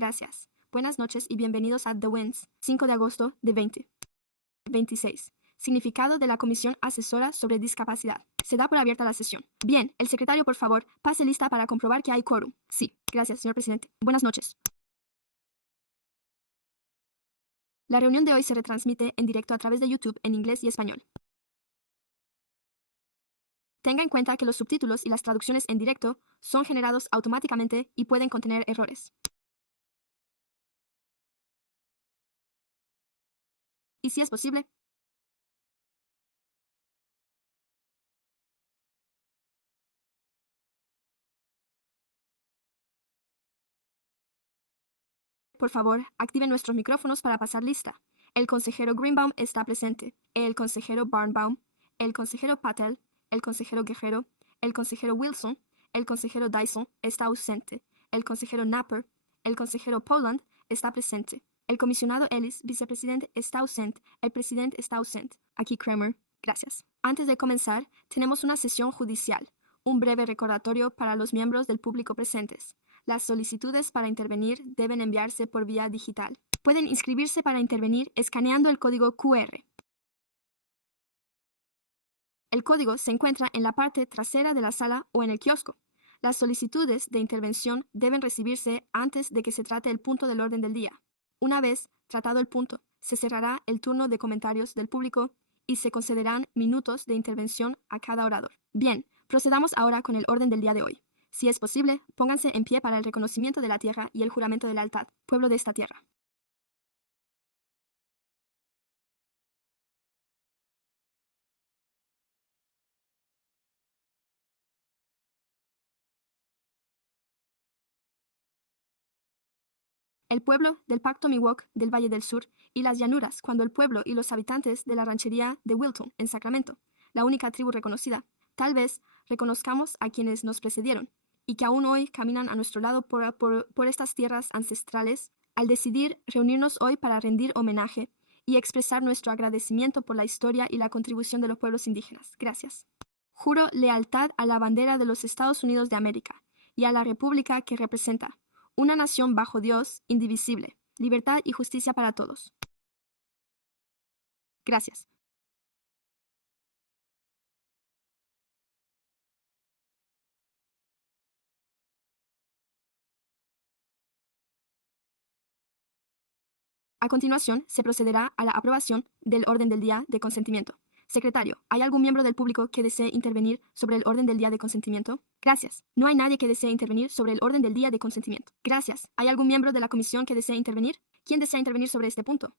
Gracias. Buenas noches y bienvenidos a The Winds, 5 de agosto de 2026. Significado de la Comisión Asesora sobre Discapacidad. Se da por abierta la sesión. Bien, el secretario, por favor, pase lista para comprobar que hay quórum. Sí, gracias, señor presidente. Buenas noches. La reunión de hoy se retransmite en directo a través de YouTube en inglés y español. Tenga en cuenta que los subtítulos y las traducciones en directo son generados automáticamente y pueden contener errores. Y si es posible, por favor, activen nuestros micrófonos para pasar lista. El consejero Greenbaum está presente, el consejero Barnbaum, el consejero Patel, el consejero Guerrero, el consejero Wilson, el consejero Dyson está ausente, el consejero Napper, el consejero Poland está presente, el comisionado Ellis, vicepresidente, está ausente, el presidente está ausente. Aquí Kramer. Gracias. Antes de comenzar, tenemos una sesión judicial. Un breve recordatorio para los miembros del público presentes. Las solicitudes para intervenir deben enviarse por vía digital. Pueden inscribirse para intervenir escaneando el código QR. El código se encuentra en la parte trasera de la sala o en el kiosco. Las solicitudes de intervención deben recibirse antes de que se trate el punto del orden del día. Una vez tratado el punto, se cerrará el turno de comentarios del público y se concederán minutos de intervención a cada orador. Bien, procedamos ahora con el orden del día de hoy. Si es posible, pónganse en pie para el reconocimiento de la tierra y el juramento de lealtad, pueblo de esta tierra. El pueblo del Pacto Miwok del Valle del Sur y las llanuras, cuando el pueblo y los habitantes de la ranchería de Wilton, en Sacramento, la única tribu reconocida, tal vez reconozcamos a quienes nos precedieron y que aún hoy caminan a nuestro lado por estas tierras ancestrales, al decidir reunirnos hoy para rendir homenaje y expresar nuestro agradecimiento por la historia y la contribución de los pueblos indígenas. Gracias. Juro lealtad a la bandera de los Estados Unidos de América y a la república que representa, una nación bajo Dios, indivisible, libertad y justicia para todos. Gracias. A continuación, se procederá a la aprobación del orden del día de consentimiento. Secretario, ¿hay algún miembro del público que desee intervenir sobre el orden del día de consentimiento? Gracias. No hay nadie que desee intervenir sobre el orden del día de consentimiento. Gracias. ¿Hay algún miembro de la comisión que desee intervenir? ¿Quién desea intervenir sobre este punto?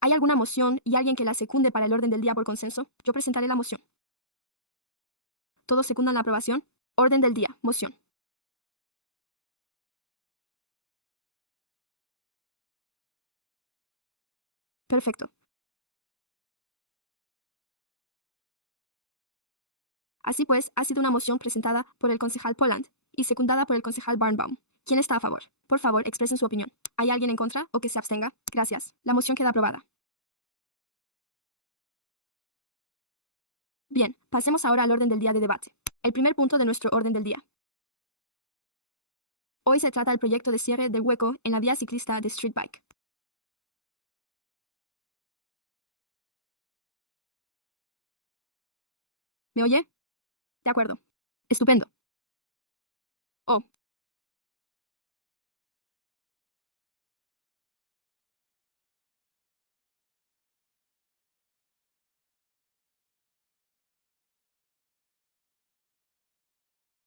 ¿Hay alguna moción y alguien que la secunde para el orden del día por consenso? Yo presentaré la moción. ¿Todos secundan la aprobación? Orden del día. Moción. Perfecto. Así pues, ha sido una moción presentada por el concejal Poland y secundada por el concejal Barnbaum. ¿Quién está a favor? Por favor, expresen su opinión. ¿Hay alguien en contra o que se abstenga? Gracias. La moción queda aprobada. Bien, pasemos ahora al orden del día de debate. El primer punto de nuestro orden del día. Hoy se trata del proyecto de cierre del hueco en la vía ciclista de Street Bike. ¿Me oye? De acuerdo. Estupendo. Oh,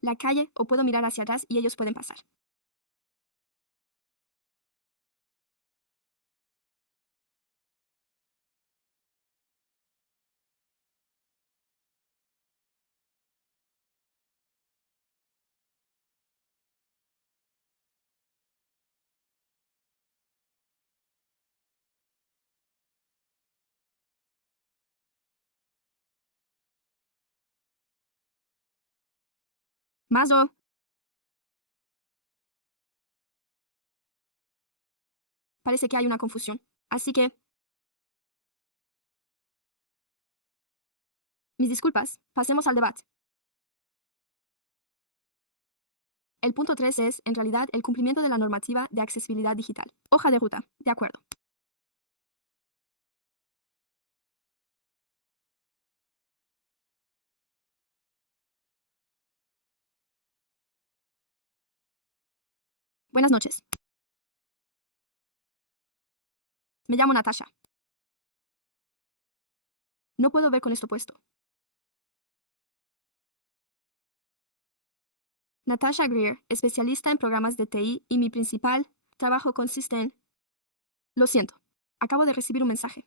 la calle o puedo mirar hacia atrás y ellos pueden pasar. Mazo. Parece que hay una confusión. Así que... Mis disculpas. Pasemos al debate. El punto 3 es, en realidad, el cumplimiento de la normativa de accesibilidad digital. Hoja de ruta. De acuerdo. Buenas noches. Me llamo Natasha. No puedo ver con esto puesto. Natasha Greer, especialista en programas de TI, y mi principal trabajo consiste en... Lo siento, acabo de recibir un mensaje.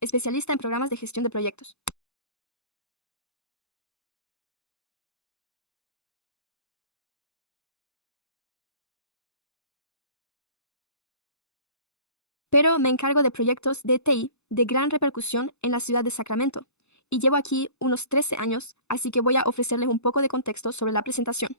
Especialista en programas de gestión de proyectos. Pero me encargo de proyectos de TI de gran repercusión en la ciudad de Sacramento. Y llevo aquí unos 13 años, así que voy a ofrecerles un poco de contexto sobre la presentación.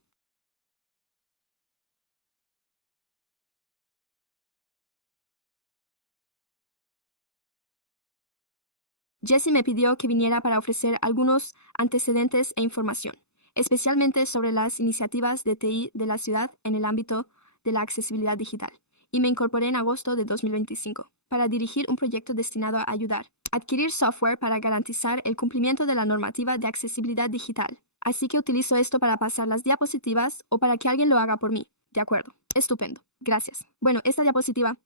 Jesse me pidió que viniera para ofrecer algunos antecedentes e información, especialmente sobre las iniciativas de TI de la ciudad en el ámbito de la accesibilidad digital, y me incorporé en agosto de 2025 para dirigir un proyecto destinado a ayudar a adquirir software para garantizar el cumplimiento de la normativa de accesibilidad digital. Así que utilizo esto para pasar las diapositivas o para que alguien lo haga por mí. De acuerdo. Estupendo. Gracias. Bueno, esta diapositiva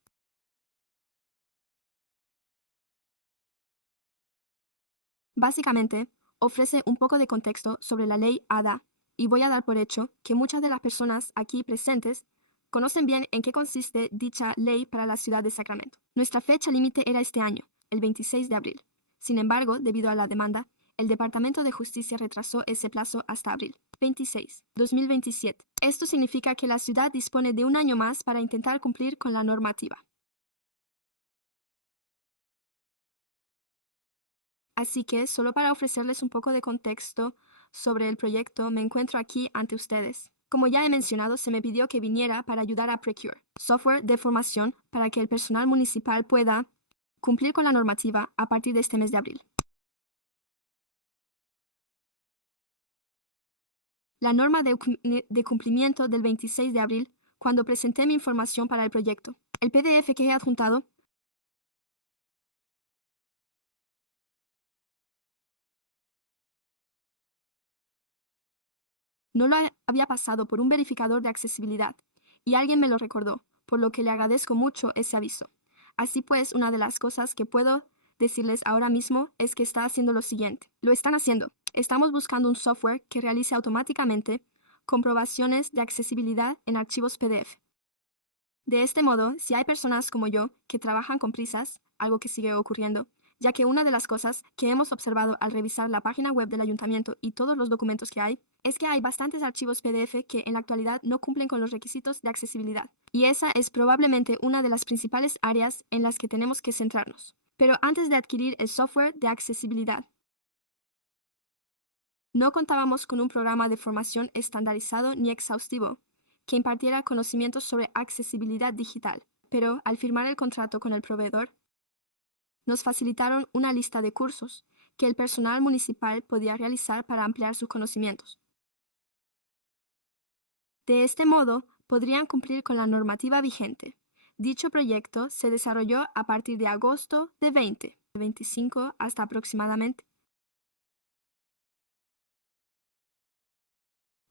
básicamente, ofrece un poco de contexto sobre la ley ADA y voy a dar por hecho que muchas de las personas aquí presentes conocen bien en qué consiste dicha ley para la ciudad de Sacramento. Nuestra fecha límite era este año, el 26 de abril. Sin embargo, debido a la demanda, el Departamento de Justicia retrasó ese plazo hasta abril 26, 2027. Esto significa que la ciudad dispone de un año más para intentar cumplir con la normativa. Así que, solo para ofrecerles un poco de contexto sobre el proyecto, me encuentro aquí ante ustedes. Como ya he mencionado, se me pidió que viniera para ayudar a Precure, software de formación para que el personal municipal pueda cumplir con la normativa a partir de este mes de abril. La norma de cumplimiento del 26 de abril, cuando presenté mi información para el proyecto. El PDF que he adjuntado no lo había pasado por un verificador de accesibilidad, y alguien me lo recordó, por lo que le agradezco mucho ese aviso. Así pues, una de las cosas que puedo decirles ahora mismo es que está haciendo lo siguiente. Lo están haciendo. Estamos buscando un software que realice automáticamente comprobaciones de accesibilidad en archivos PDF. De este modo, si hay personas como yo que trabajan con prisas, algo que sigue ocurriendo, ya que una de las cosas que hemos observado al revisar la página web del ayuntamiento y todos los documentos que hay, es que hay bastantes archivos PDF que en la actualidad no cumplen con los requisitos de accesibilidad. Y esa es probablemente una de las principales áreas en las que tenemos que centrarnos. Pero antes de adquirir el software de accesibilidad, no contábamos con un programa de formación estandarizado ni exhaustivo que impartiera conocimientos sobre accesibilidad digital. Pero al firmar el contrato con el proveedor, nos facilitaron una lista de cursos que el personal municipal podía realizar para ampliar sus conocimientos. De este modo, podrían cumplir con la normativa vigente. Dicho proyecto se desarrolló a partir de agosto de 2025 hasta aproximadamente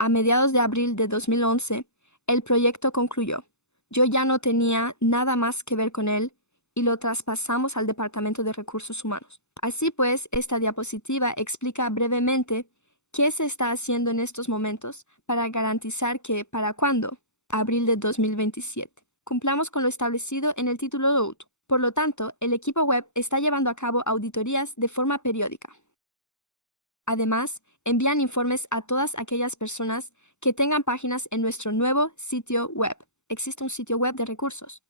a mediados de abril de 2011, el proyecto concluyó. Yo ya no tenía nada más que ver con él y lo traspasamos al Departamento de Recursos Humanos. Así pues, esta diapositiva explica brevemente qué se está haciendo en estos momentos para garantizar que, ¿para cuándo? Abril de 2027. Cumplamos con lo establecido en el título Load. Por lo tanto, el equipo web está llevando a cabo auditorías de forma periódica. Además, envían informes a todas aquellas personas que tengan páginas en nuestro nuevo sitio web. Existe un sitio web de recursos.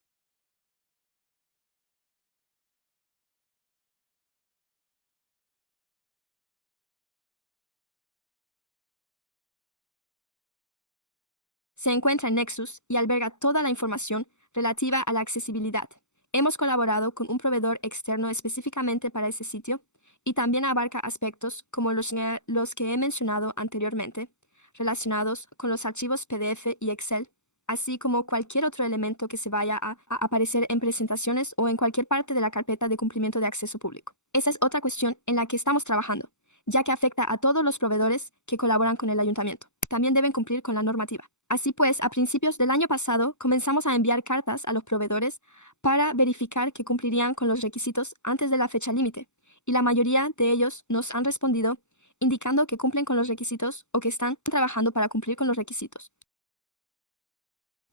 Se encuentra en Nexus y alberga toda la información relativa a la accesibilidad. Hemos colaborado con un proveedor externo específicamente para ese sitio y también abarca aspectos como los que he mencionado anteriormente, relacionados con los archivos PDF y Excel, así como cualquier otro elemento que se vaya a aparecer en presentaciones o en cualquier parte de la carpeta de cumplimiento de acceso público. Esa es otra cuestión en la que estamos trabajando, ya que afecta a todos los proveedores que colaboran con el ayuntamiento. También deben cumplir con la normativa. Así pues, a principios del año pasado comenzamos a enviar cartas a los proveedores para verificar que cumplirían con los requisitos antes de la fecha límite, y la mayoría de ellos nos han respondido indicando que cumplen con los requisitos o que están trabajando para cumplir con los requisitos.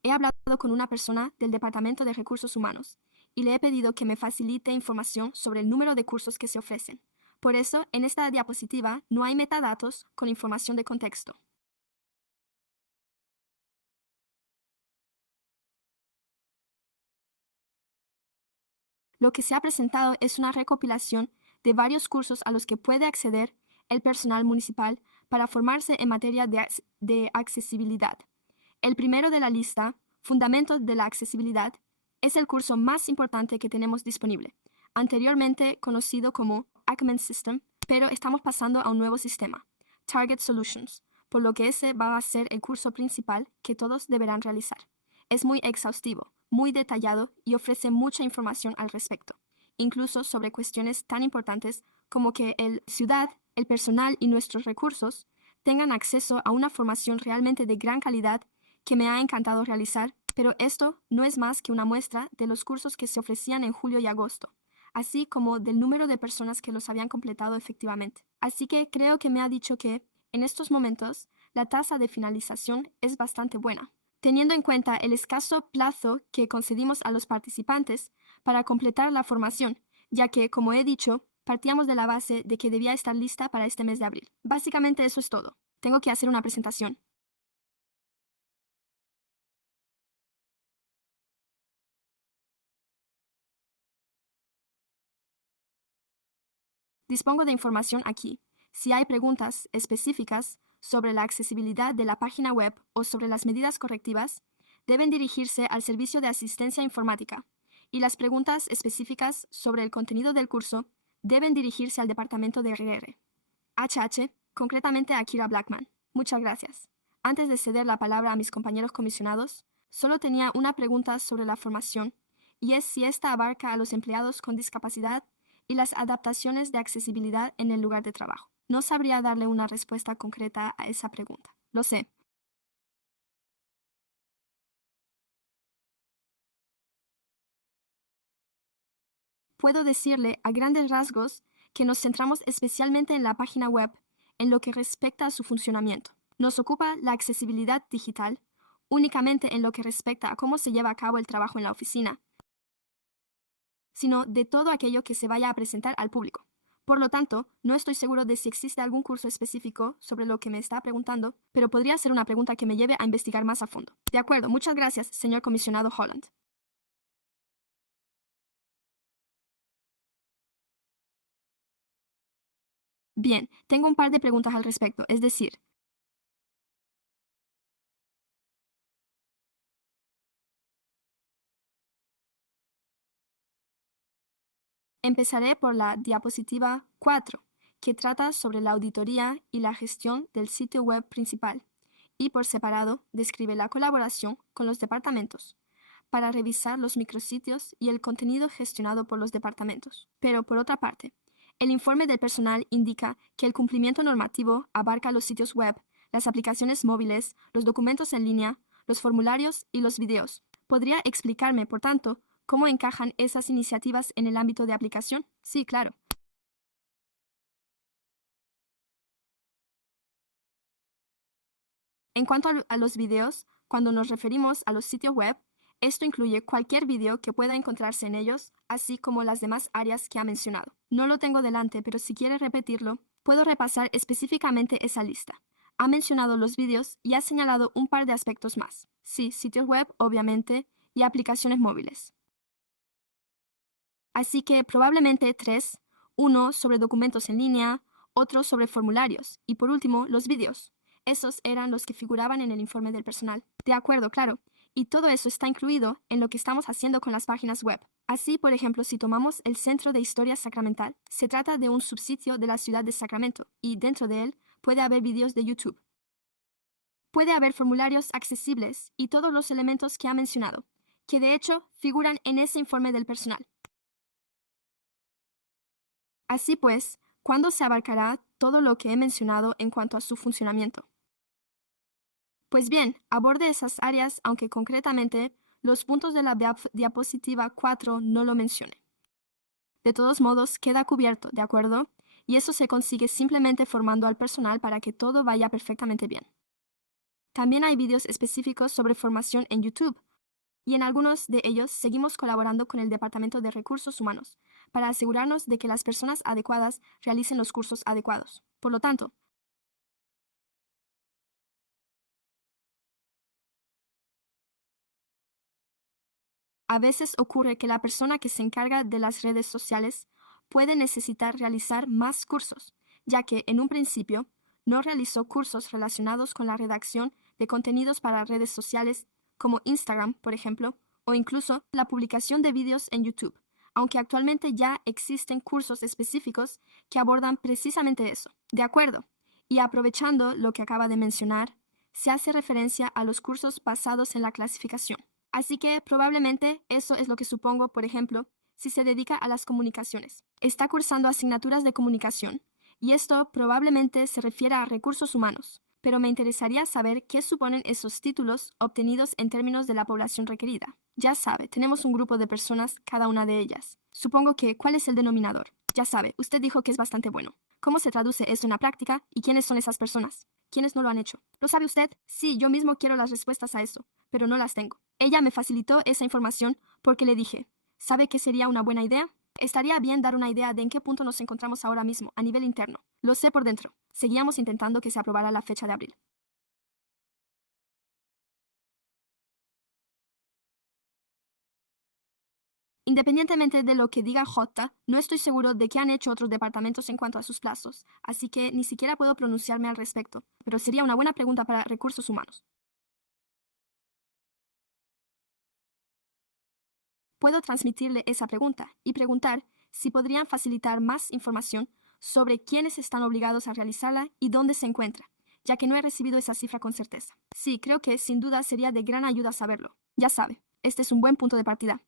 He hablado con una persona del Departamento de Recursos Humanos y le he pedido que me facilite información sobre el número de cursos que se ofrecen. Por eso, en esta diapositiva no hay metadatos con información de contexto. Lo que se ha presentado es una recopilación de varios cursos a los que puede acceder el personal municipal para formarse en materia de accesibilidad. El primero de la lista, Fundamentos de la Accesibilidad, es el curso más importante que tenemos disponible, anteriormente conocido como Acumen System, pero estamos pasando a un nuevo sistema, Target Solutions, por lo que ese va a ser el curso principal que todos deberán realizar. Es muy exhaustivo, muy detallado y ofrece mucha información al respecto, incluso sobre cuestiones tan importantes como que el ciudad, el personal y nuestros recursos tengan acceso a una formación realmente de gran calidad que me ha encantado realizar, pero esto no es más que una muestra de los cursos que se ofrecían en julio y agosto, así como del número de personas que los habían completado efectivamente. Así que creo que me ha dicho que, en estos momentos, la tasa de finalización es bastante buena, teniendo en cuenta el escaso plazo que concedimos a los participantes para completar la formación, ya que, como he dicho, partíamos de la base de que debía estar lista para este mes de abril. Básicamente eso es todo. Tengo que hacer una presentación. Dispongo de información aquí. Si hay preguntas específicas sobre la accesibilidad de la página web o sobre las medidas correctivas, deben dirigirse al Servicio de Asistencia Informática, y las preguntas específicas sobre el contenido del curso deben dirigirse al Departamento de RR. HH, concretamente a Kira Blackman. Muchas gracias. Antes de ceder la palabra a mis compañeros comisionados, solo tenía una pregunta sobre la formación, y es si esta abarca a los empleados con discapacidad y las adaptaciones de accesibilidad en el lugar de trabajo. No sabría darle una respuesta concreta a esa pregunta. Lo sé. Puedo decirle a grandes rasgos que nos centramos especialmente en la página web en lo que respecta a su funcionamiento. Nos ocupa la accesibilidad digital únicamente en lo que respecta a cómo se lleva a cabo el trabajo en la oficina, sino de todo aquello que se vaya a presentar al público. Por lo tanto, no estoy seguro de si existe algún curso específico sobre lo que me está preguntando, pero podría ser una pregunta que me lleve a investigar más a fondo. De acuerdo, muchas gracias, señor comisionado Holland. Bien, tengo un par de preguntas al respecto, es decir, empezaré por la diapositiva 4, que trata sobre la auditoría y la gestión del sitio web principal, y por separado describe la colaboración con los departamentos para revisar los micrositios y el contenido gestionado por los departamentos. Pero, por otra parte, el informe del personal indica que el cumplimiento normativo abarca los sitios web, las aplicaciones móviles, los documentos en línea, los formularios y los videos. ¿Podría explicarme, por tanto, cómo encajan esas iniciativas en el ámbito de aplicación? Sí, claro. En cuanto a los videos, cuando nos referimos a los sitios web, esto incluye cualquier video que pueda encontrarse en ellos, así como las demás áreas que ha mencionado. No lo tengo delante, pero si quiere repetirlo, puedo repasar específicamente esa lista. Ha mencionado los videos y ha señalado un par de aspectos más. Sí, sitios web, obviamente, y aplicaciones móviles. Así que probablemente tres: uno sobre documentos en línea, otro sobre formularios y por último los videos. Esos eran los que figuraban en el informe del personal. De acuerdo, claro. Y todo eso está incluido en lo que estamos haciendo con las páginas web. Así, por ejemplo, si tomamos el Centro de Historia Sacramental, se trata de un subsitio de la ciudad de Sacramento y dentro de él puede haber videos de YouTube. Puede haber formularios accesibles y todos los elementos que ha mencionado, que de hecho figuran en ese informe del personal. Así pues, ¿cuándo se abarcará todo lo que he mencionado en cuanto a su funcionamiento? Pues bien, aborde esas áreas, aunque concretamente los puntos de la diapositiva 4 no lo mencionen. De todos modos, queda cubierto, ¿de acuerdo? Y eso se consigue simplemente formando al personal para que todo vaya perfectamente bien. También hay vídeos específicos sobre formación en YouTube, y en algunos de ellos seguimos colaborando con el Departamento de Recursos Humanos para asegurarnos de que las personas adecuadas realicen los cursos adecuados. Por lo tanto, a veces ocurre que la persona que se encarga de las redes sociales puede necesitar realizar más cursos, ya que en un principio no realizó cursos relacionados con la redacción de contenidos para redes sociales como Instagram, por ejemplo, o incluso la publicación de vídeos en YouTube, aunque actualmente ya existen cursos específicos que abordan precisamente eso. De acuerdo. Y aprovechando lo que acaba de mencionar, se hace referencia a los cursos basados en la clasificación. Así que probablemente eso es lo que supongo, por ejemplo, si se dedica a las comunicaciones. Está cursando asignaturas de comunicación, y esto probablemente se refiere a recursos humanos, pero me interesaría saber qué suponen esos títulos obtenidos en términos de la población requerida. Ya sabe, tenemos un grupo de personas, cada una de ellas. Supongo que, ¿cuál es el denominador? Ya sabe, usted dijo que es bastante bueno. ¿Cómo se traduce esto en la práctica y quiénes son esas personas? ¿Quiénes no lo han hecho? ¿Lo sabe usted? Sí, yo mismo quiero las respuestas a eso, pero no las tengo. Ella me facilitó esa información porque le dije, ¿sabe qué sería una buena idea? Estaría bien dar una idea de en qué punto nos encontramos ahora mismo, a nivel interno. Lo sé por dentro. Seguíamos intentando que se aprobara la fecha de abril. Independientemente de lo que diga J, no estoy seguro de qué han hecho otros departamentos en cuanto a sus plazos, así que ni siquiera puedo pronunciarme al respecto, pero sería una buena pregunta para recursos humanos. Puedo transmitirle esa pregunta y preguntar si podrían facilitar más información sobre quiénes están obligados a realizarla y dónde se encuentra, ya que no he recibido esa cifra con certeza. Sí, creo que sin duda sería de gran ayuda saberlo. Ya sabe, este es un buen punto de partida.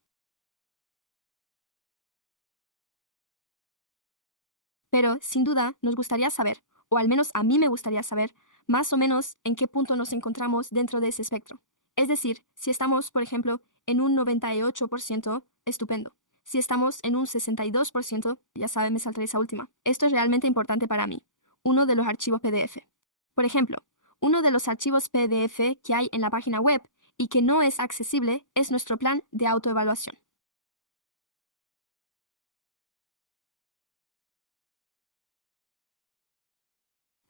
Pero, sin duda, nos gustaría saber, o al menos a mí me gustaría saber, más o menos en qué punto nos encontramos dentro de ese espectro. Es decir, si estamos, por ejemplo, en un 98%, estupendo. Si estamos en un 62%, ya sabe, me saltaré esa última. Esto es realmente importante para mí. Uno de los archivos PDF. Por ejemplo, uno de los archivos PDF que hay en la página web y que no es accesible es nuestro plan de autoevaluación.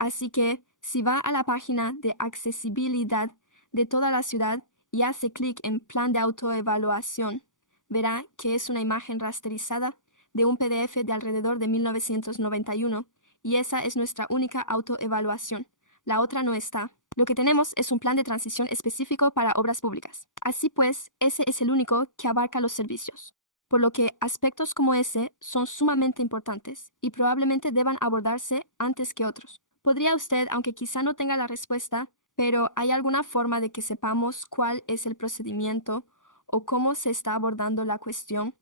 Así que si va a la página de accesibilidad de toda la ciudad y hace clic en plan de autoevaluación, verá que es una imagen rasterizada de un PDF de alrededor de 1991 y esa es nuestra única autoevaluación. La otra no está. Lo que tenemos es un plan de transición específico para obras públicas. Así pues, ese es el único que abarca los servicios. Por lo que aspectos como ese son sumamente importantes y probablemente deban abordarse antes que otros. ¿Podría usted, aunque quizá no tenga la respuesta, pero hay alguna forma de que sepamos cuál es el procedimiento o cómo se está abordando la cuestión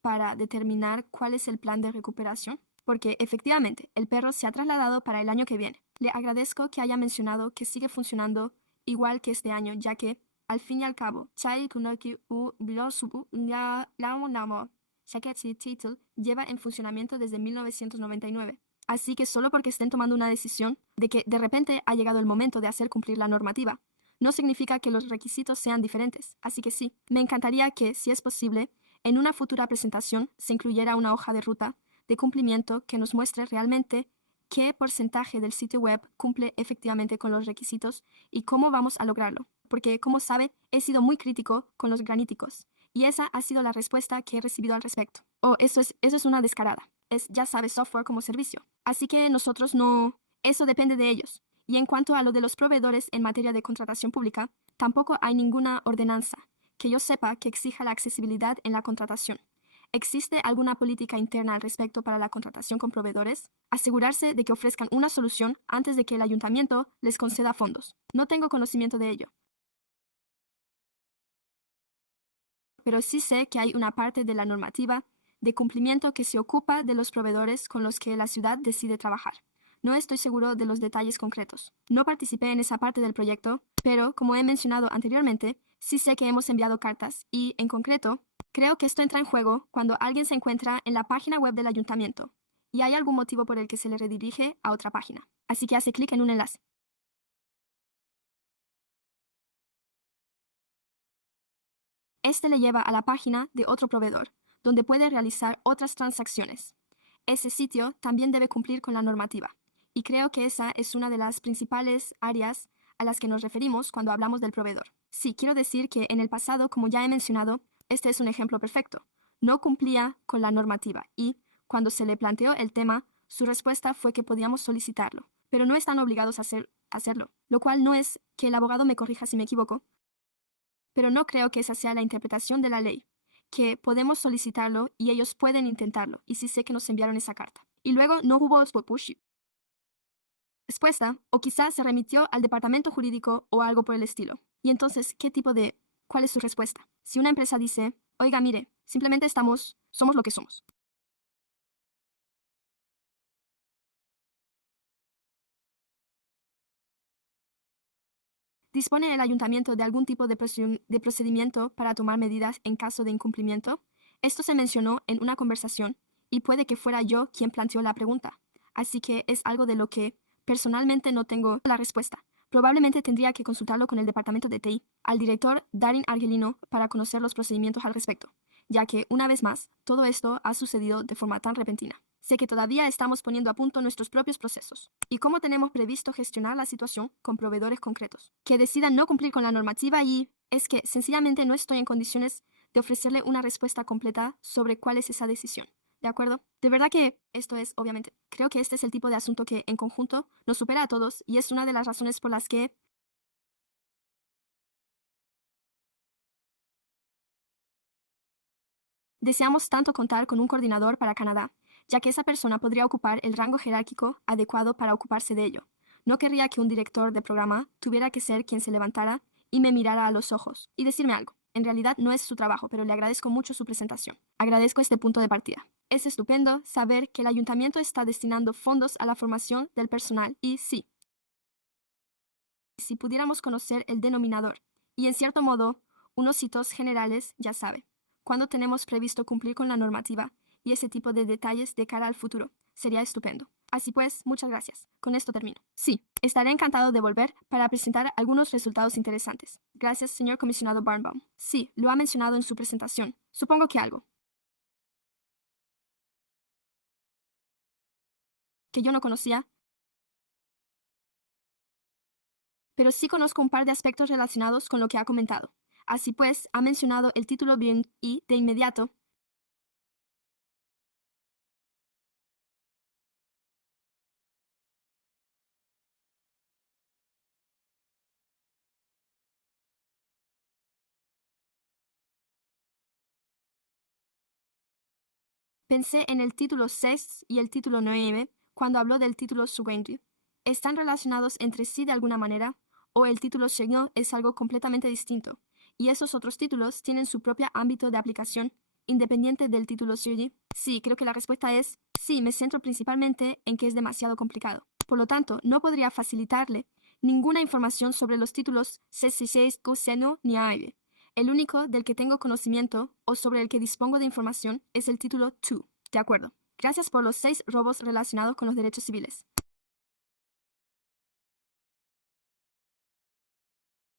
para determinar cuál es el plan de recuperación? Porque efectivamente, el perro se ha trasladado para el año que viene. Le agradezco que haya mencionado que sigue funcionando igual que este año, ya que, al fin y al cabo, Chai Kunoki U Bilosubu Ya Namo Shaketsi Title lleva en funcionamiento desde 1999. Así que solo porque estén tomando una decisión de que de repente ha llegado el momento de hacer cumplir la normativa, no significa que los requisitos sean diferentes. Así que sí, me encantaría que, si es posible, en una futura presentación se incluyera una hoja de ruta de cumplimiento que nos muestre realmente qué porcentaje del sitio web cumple efectivamente con los requisitos y cómo vamos a lograrlo. Porque, como sabe, he sido muy crítico con los graníticos y esa ha sido la respuesta que he recibido al respecto. Oh, eso es una descarada. Es, ya sabes, software como servicio. Así que nosotros no... Eso depende de ellos. Y en cuanto a lo de los proveedores en materia de contratación pública, tampoco hay ninguna ordenanza que yo sepa que exija la accesibilidad en la contratación. ¿Existe alguna política interna al respecto para la contratación con proveedores? Asegurarse de que ofrezcan una solución antes de que el ayuntamiento les conceda fondos. No tengo conocimiento de ello, pero sí sé que hay una parte de la normativa de cumplimiento que se ocupa de los proveedores con los que la ciudad decide trabajar. No estoy seguro de los detalles concretos. No participé en esa parte del proyecto, pero, como he mencionado anteriormente, sí sé que hemos enviado cartas y, en concreto, creo que esto entra en juego cuando alguien se encuentra en la página web del ayuntamiento y hay algún motivo por el que se le redirige a otra página. Así que hace clic en un enlace. Este le lleva a la página de otro proveedor, donde puede realizar otras transacciones. Ese sitio también debe cumplir con la normativa, y creo que esa es una de las principales áreas a las que nos referimos cuando hablamos del proveedor. Sí, quiero decir que en el pasado, como ya he mencionado, este es un ejemplo perfecto. No cumplía con la normativa y, cuando se le planteó el tema, su respuesta fue que podíamos solicitarlo, pero no están obligados a hacerlo, lo cual no es que el abogado me corrija si me equivoco, pero no creo que esa sea la interpretación de la ley, que podemos solicitarlo y ellos pueden intentarlo, y sí sé que nos enviaron esa carta. Y luego no hubo respuesta, o quizás se remitió al departamento jurídico o algo por el estilo. Y entonces, ¿cuál es su respuesta? Si una empresa dice, oiga, mire, simplemente somos lo que somos. ¿Dispone el ayuntamiento de algún tipo de procedimiento para tomar medidas en caso de incumplimiento? Esto se mencionó en una conversación y puede que fuera yo quien planteó la pregunta, así que es algo de lo que personalmente no tengo la respuesta. Probablemente tendría que consultarlo con el departamento de TI, al director Darin Argelino, para conocer los procedimientos al respecto, ya que, una vez más, todo esto ha sucedido de forma tan repentina. Sé que todavía estamos poniendo a punto nuestros propios procesos y cómo tenemos previsto gestionar la situación con proveedores concretos que decidan no cumplir con la normativa y es que sencillamente no estoy en condiciones de ofrecerle una respuesta completa sobre cuál es esa decisión. ¿De acuerdo? De verdad que esto es, obviamente, creo que este es el tipo de asunto que en conjunto nos supera a todos y es una de las razones por las que deseamos tanto contar con un coordinador para Canadá, ya que esa persona podría ocupar el rango jerárquico adecuado para ocuparse de ello. No querría que un director de programa tuviera que ser quien se levantara y me mirara a los ojos y decirme algo. En realidad no es su trabajo, pero le agradezco mucho su presentación. Agradezco este punto de partida. Es estupendo saber que el ayuntamiento está destinando fondos a la formación del personal y sí, si pudiéramos conocer el denominador y en cierto modo unos hitos generales, ya sabe, cuando tenemos previsto cumplir con la normativa y ese tipo de detalles de cara al futuro, sería estupendo. Así pues, muchas gracias. Con esto termino. Sí, estaré encantado de volver para presentar algunos resultados interesantes. Gracias, señor comisionado Barnbaum. Sí, lo ha mencionado en su presentación. Supongo que algo que yo no conocía, pero sí conozco un par de aspectos relacionados con lo que ha comentado. Así pues, ha mencionado el título bien y, de inmediato, pensé en el título 6 y el título 9 cuando habló del título siguiente. ¿Están relacionados entre sí de alguna manera? ¿O el título segundo es algo completamente distinto? ¿Y esos otros títulos tienen su propio ámbito de aplicación, independiente del título siguiente? Sí, creo que la respuesta es sí, me centro principalmente en que es demasiado complicado. Por lo tanto, no podría facilitarle ninguna información sobre los títulos 66, coseno ni AIB. El único del que tengo conocimiento o sobre el que dispongo de información es el título 2. De acuerdo. Gracias por los 6 robos relacionados con los derechos civiles.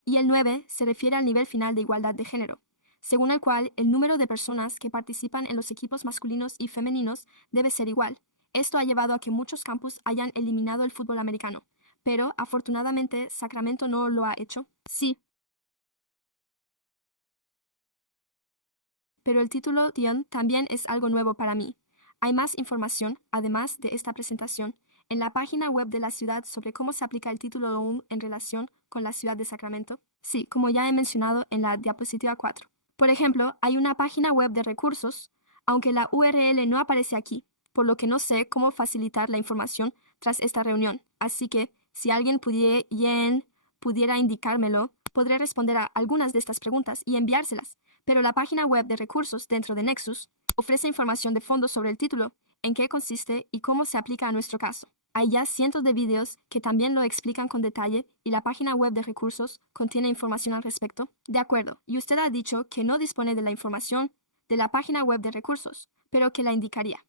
Y el 9 se refiere al nivel final de igualdad de género, según el cual el número de personas que participan en los equipos masculinos y femeninos debe ser igual. Esto ha llevado a que muchos campus hayan eliminado el fútbol americano, pero afortunadamente Sacramento no lo ha hecho. Sí, pero el título Dion también es algo nuevo para mí. Hay más información, además de esta presentación, en la página web de la ciudad sobre cómo se aplica el título 1 en relación con la ciudad de Sacramento. Sí, como ya he mencionado en la diapositiva 4. Por ejemplo, hay una página web de recursos aunque la URL no aparece aquí, por lo que no sé cómo facilitar la información tras esta reunión. Así que, si alguien pudiera indicármelo, podré responder a algunas de estas preguntas y enviárselas. Pero la página web de recursos dentro de Nexus ofrece información de fondo sobre el título, en qué consiste y cómo se aplica a nuestro caso. Hay ya cientos de videos que también lo explican con detalle y la página web de recursos contiene información al respecto. De acuerdo, y usted ha dicho que no dispone de la información de la página web de recursos, pero que la indicaría.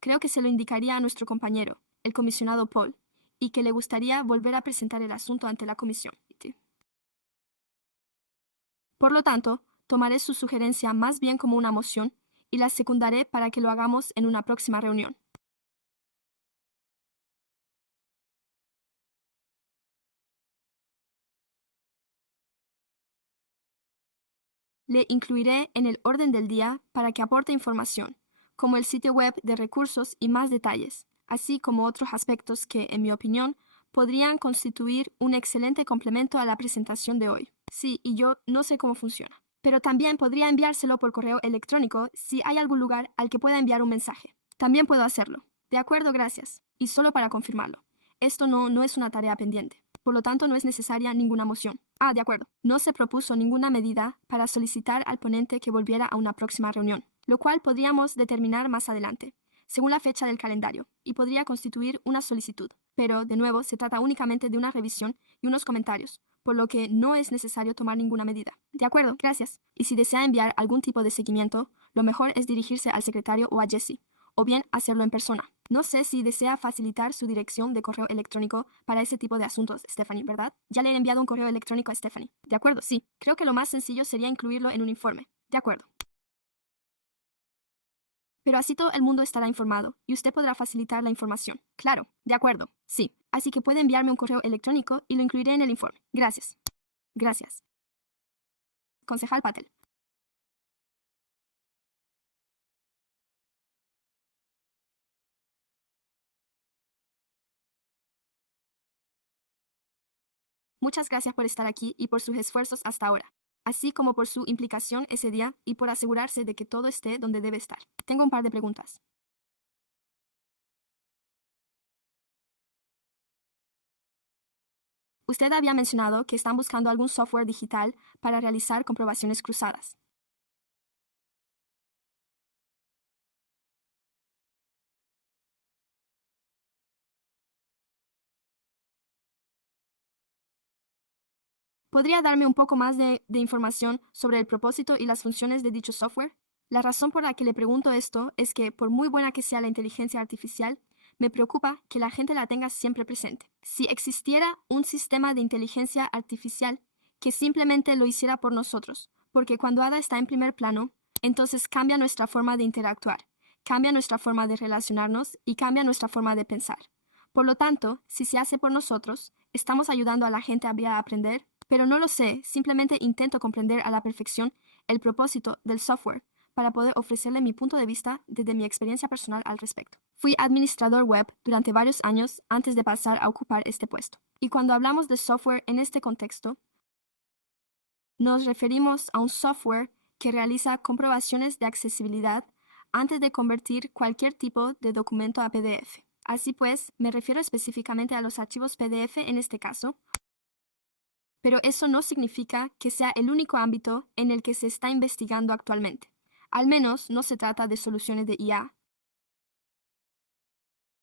Creo que se lo indicaría a nuestro compañero, el comisionado Paul, y que le gustaría volver a presentar el asunto ante la comisión. Por lo tanto, tomaré su sugerencia más bien como una moción y la secundaré para que lo hagamos en una próxima reunión. Le incluiré en el orden del día para que aporte información, como el sitio web de recursos y más detalles, así como otros aspectos que, en mi opinión, podrían constituir un excelente complemento a la presentación de hoy. Sí, y yo no sé cómo funciona. Pero también podría enviárselo por correo electrónico si hay algún lugar al que pueda enviar un mensaje. También puedo hacerlo. De acuerdo, gracias. Y solo para confirmarlo. Esto no es una tarea pendiente. Por lo tanto, no es necesaria ninguna moción. Ah, de acuerdo. No se propuso ninguna medida para solicitar al ponente que volviera a una próxima reunión, lo cual podríamos determinar más adelante, según la fecha del calendario, y podría constituir una solicitud. Pero, de nuevo, se trata únicamente de una revisión y unos comentarios, por lo que no es necesario tomar ninguna medida. De acuerdo, gracias. Y si desea enviar algún tipo de seguimiento, lo mejor es dirigirse al secretario o a Jesse, o bien hacerlo en persona. No sé si desea facilitar su dirección de correo electrónico para ese tipo de asuntos, Stephanie, ¿verdad? Ya le he enviado un correo electrónico a Stephanie. De acuerdo, sí. Creo que lo más sencillo sería incluirlo en un informe. De acuerdo. Pero así todo el mundo estará informado y usted podrá facilitar la información. Claro, de acuerdo, sí. Así que puede enviarme un correo electrónico y lo incluiré en el informe. Gracias. Gracias. Concejal Patel. Muchas gracias por estar aquí y por sus esfuerzos hasta ahora, así como por su implicación ese día y por asegurarse de que todo esté donde debe estar. Tengo un par de preguntas. Usted había mencionado que están buscando algún software digital para realizar comprobaciones cruzadas. ¿Podría darme un poco más de información sobre el propósito y las funciones de dicho software? La razón por la que le pregunto esto es que, por muy buena que sea la inteligencia artificial, me preocupa que la gente la tenga siempre presente. Si existiera un sistema de inteligencia artificial que simplemente lo hiciera por nosotros, porque cuando Ada está en primer plano, entonces cambia nuestra forma de interactuar, cambia nuestra forma de relacionarnos y cambia nuestra forma de pensar. Por lo tanto, si se hace por nosotros, estamos ayudando a la gente a aprender, pero no lo sé, simplemente intento comprender a la perfección el propósito del software para poder ofrecerle mi punto de vista desde mi experiencia personal al respecto. Fui administrador web durante varios años antes de pasar a ocupar este puesto. Y cuando hablamos de software en este contexto, nos referimos a un software que realiza comprobaciones de accesibilidad antes de convertir cualquier tipo de documento a PDF. Así pues, me refiero específicamente a los archivos PDF en este caso, pero eso no significa que sea el único ámbito en el que se está investigando actualmente. Al menos no se trata de soluciones de IA,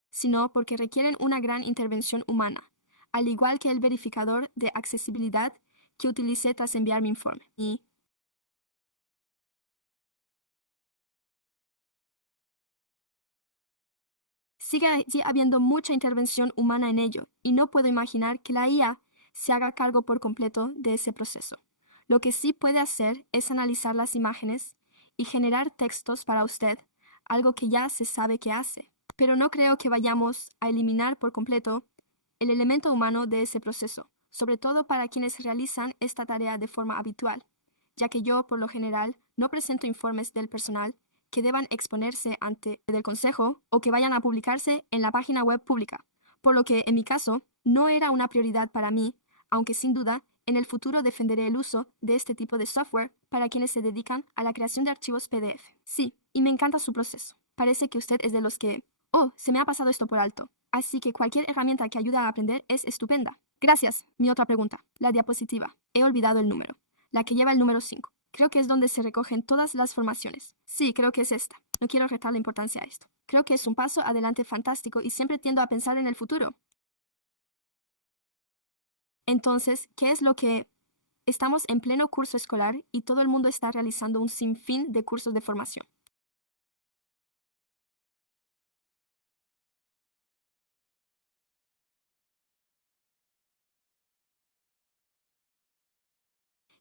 sino porque requieren una gran intervención humana, al igual que el verificador de accesibilidad que utilicé tras enviar mi informe. Y sigue habiendo mucha intervención humana en ello, y no puedo imaginar que la IA se haga cargo por completo de ese proceso. Lo que sí puede hacer es analizar las imágenes y generar textos para usted, algo que ya se sabe que hace. Pero no creo que vayamos a eliminar por completo el elemento humano de ese proceso, sobre todo para quienes realizan esta tarea de forma habitual, ya que yo, por lo general, no presento informes del personal que deban exponerse ante el consejo o que vayan a publicarse en la página web pública, por lo que, en mi caso, no era una prioridad para mí, aunque sin duda En el futuro defenderé el uso de este tipo de software para quienes se dedican a la creación de archivos PDF. Sí, y me encanta su proceso. Parece que usted es de los que... Oh, se me ha pasado esto por alto. Así que cualquier herramienta que ayude a aprender es estupenda. Gracias. Mi otra pregunta. La diapositiva. He olvidado el número. La que lleva el número 5. Creo que es donde se recogen todas las formaciones. Sí, creo que es esta. No quiero restar la importancia a esto. Creo que es un paso adelante fantástico y siempre tiendo a pensar en el futuro. Entonces, ¿qué es lo que... Estamos en pleno curso escolar y todo el mundo está realizando un sinfín de cursos de formación.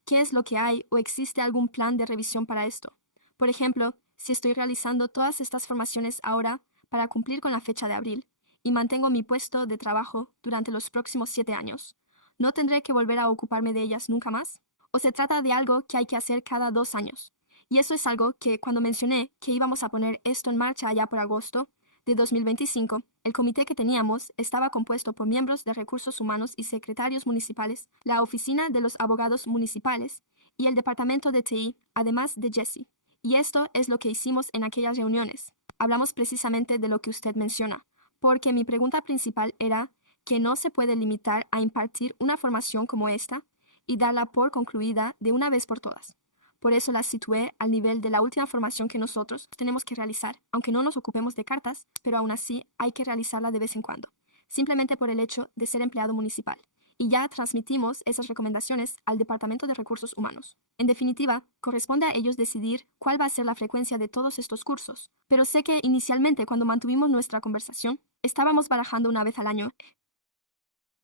¿Qué es lo que hay o existe algún plan de revisión para esto? Por ejemplo, si estoy realizando todas estas formaciones ahora para cumplir con la fecha de abril y mantengo mi puesto de trabajo durante los próximos 7 años, ¿no tendré que volver a ocuparme de ellas nunca más? ¿O se trata de algo que hay que hacer cada 2 años? Y eso es algo que cuando mencioné que íbamos a poner esto en marcha allá por agosto de 2025, el comité que teníamos estaba compuesto por miembros de recursos humanos y secretarios municipales, la oficina de los abogados municipales y el departamento de TI, además de Jesse. Y esto es lo que hicimos en aquellas reuniones. Hablamos precisamente de lo que usted menciona, porque mi pregunta principal era que no se puede limitar a impartir una formación como esta y darla por concluida de una vez por todas. Por eso la situé al nivel de la última formación que nosotros tenemos que realizar, aunque no nos ocupemos de cartas, pero aún así hay que realizarla de vez en cuando, simplemente por el hecho de ser empleado municipal. Y ya transmitimos esas recomendaciones al Departamento de Recursos Humanos. En definitiva, corresponde a ellos decidir cuál va a ser la frecuencia de todos estos cursos. Pero sé que inicialmente, cuando mantuvimos nuestra conversación, estábamos barajando una vez al año.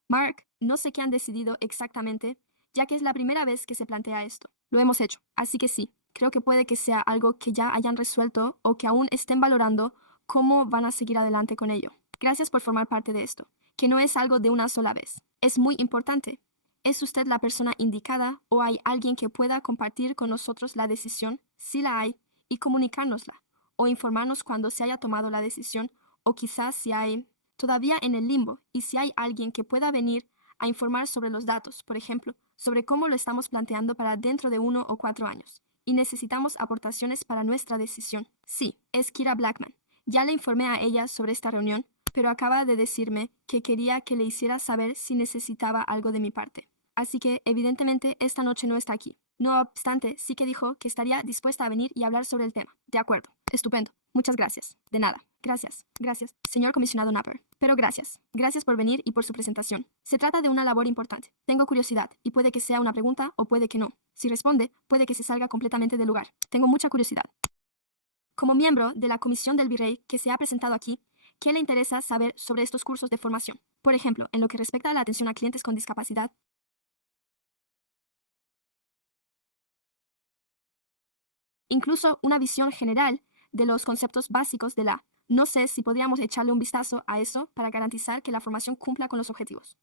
Mark, no sé qué han decidido exactamente, ya que es la primera vez que se plantea esto. Lo hemos hecho, así que sí, creo que puede que sea algo que ya hayan resuelto o que aún estén valorando cómo van a seguir adelante con ello. Gracias por formar parte de esto, que no es algo de una sola vez. Es muy importante. ¿Es usted la persona indicada o hay alguien que pueda compartir con nosotros la decisión, si la hay, y comunicárnosla, o informarnos cuando se haya tomado la decisión, o quizás si hay todavía en el limbo, y si hay alguien que pueda venir a informar sobre los datos, por ejemplo, sobre cómo lo estamos planteando para dentro de 1 o 4 años, y necesitamos aportaciones para nuestra decisión. Sí, es Kira Blackman. Ya le informé a ella sobre esta reunión, pero acaba de decirme que quería que le hiciera saber si necesitaba algo de mi parte. Así que, evidentemente, esta noche no está aquí. No obstante, sí que dijo que estaría dispuesta a venir y hablar sobre el tema. De acuerdo. Estupendo. Muchas gracias. De nada. Gracias. Gracias, señor comisionado Napper. Pero gracias. Gracias por venir y por su presentación. Se trata de una labor importante. Tengo curiosidad, y puede que sea una pregunta o puede que no. Si responde, puede que se salga completamente del lugar. Tengo mucha curiosidad. Como miembro de la Comisión del Virrey que se ha presentado aquí, ¿qué le interesa saber sobre estos cursos de formación? Por ejemplo, en lo que respecta a la atención a clientes con discapacidad, incluso una visión general de los conceptos básicos de la... No sé si podríamos echarle un vistazo a eso para garantizar que la formación cumpla con los objetivos.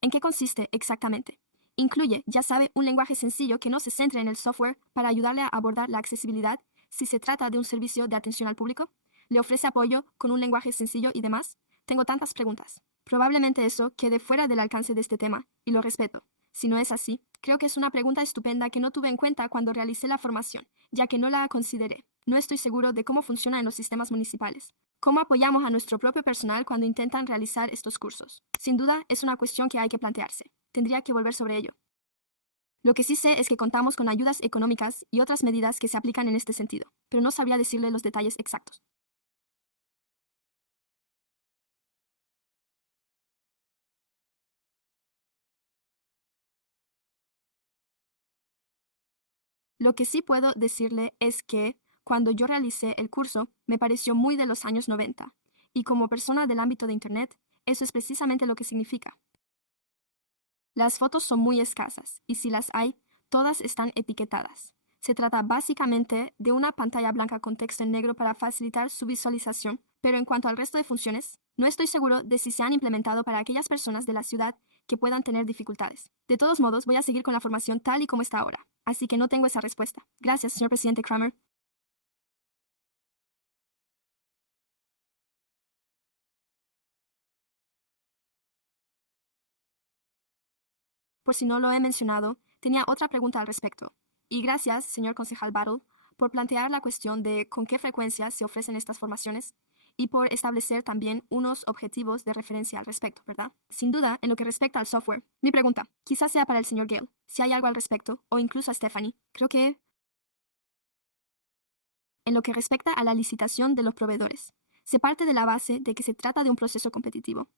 ¿En qué consiste exactamente? Incluye, ya sabe, un lenguaje sencillo que no se centre en el software para ayudarle a abordar la accesibilidad si se trata de un servicio de atención al público. ¿Le ofrece apoyo con un lenguaje sencillo y demás? Tengo tantas preguntas. Probablemente eso quede fuera del alcance de este tema, y lo respeto. Si no es así, creo que es una pregunta estupenda que no tuve en cuenta cuando realicé la formación, ya que no la consideré. No estoy seguro de cómo funciona en los sistemas municipales. ¿Cómo apoyamos a nuestro propio personal cuando intentan realizar estos cursos? Sin duda, es una cuestión que hay que plantearse. Tendría que volver sobre ello. Lo que sí sé es que contamos con ayudas económicas y otras medidas que se aplican en este sentido, pero no sabría decirle los detalles exactos. Lo que sí puedo decirle es que, cuando yo realicé el curso, me pareció muy de los años 90, y como persona del ámbito de Internet, eso es precisamente lo que significa. Las fotos son muy escasas, y si las hay, todas están etiquetadas. Se trata básicamente de una pantalla blanca con texto en negro para facilitar su visualización, pero en cuanto al resto de funciones, no estoy seguro de si se han implementado para aquellas personas de la ciudad que puedan tener dificultades. De todos modos, voy a seguir con la formación tal y como está ahora, así que no tengo esa respuesta. Gracias, señor presidente Kramer. Por si no lo he mencionado, tenía otra pregunta al respecto. Y gracias, señor concejal Battle, por plantear la cuestión de con qué frecuencia se ofrecen estas formaciones y por establecer también unos objetivos de referencia al respecto, ¿verdad? Sin duda, en lo que respecta al software, mi pregunta, quizás sea para el señor Gale, si hay algo al respecto, o incluso a Stephanie, creo que en lo que respecta a la licitación de los proveedores, se parte de la base de que se trata de un proceso competitivo.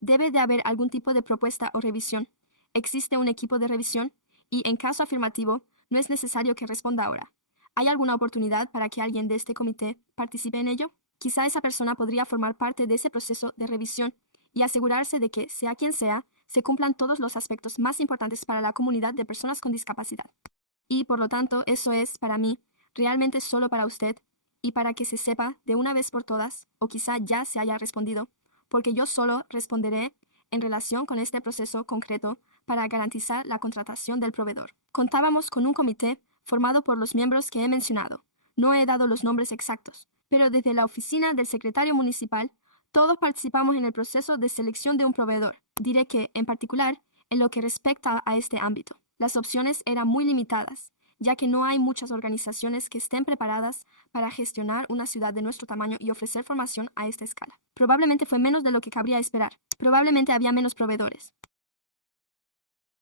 Debe de haber algún tipo de propuesta o revisión. Existe un equipo de revisión y, en caso afirmativo, no es necesario que responda ahora. ¿Hay alguna oportunidad para que alguien de este comité participe en ello? Quizá esa persona podría formar parte de ese proceso de revisión y asegurarse de que, sea quien sea, se cumplan todos los aspectos más importantes para la comunidad de personas con discapacidad. Y, por lo tanto, eso es, para mí, realmente solo para usted, y para que se sepa de una vez por todas, o quizá ya se haya respondido, porque yo solo responderé en relación con este proceso concreto para garantizar la contratación del proveedor. Contábamos con un comité formado por los miembros que he mencionado. No he dado los nombres exactos, pero desde la oficina del secretario municipal, todos participamos en el proceso de selección de un proveedor. Diré que, en particular, en lo que respecta a este ámbito, las opciones eran muy limitadas, ya que no hay muchas organizaciones que estén preparadas para gestionar una ciudad de nuestro tamaño y ofrecer formación a esta escala. Probablemente fue menos de lo que cabría esperar. Probablemente había menos proveedores.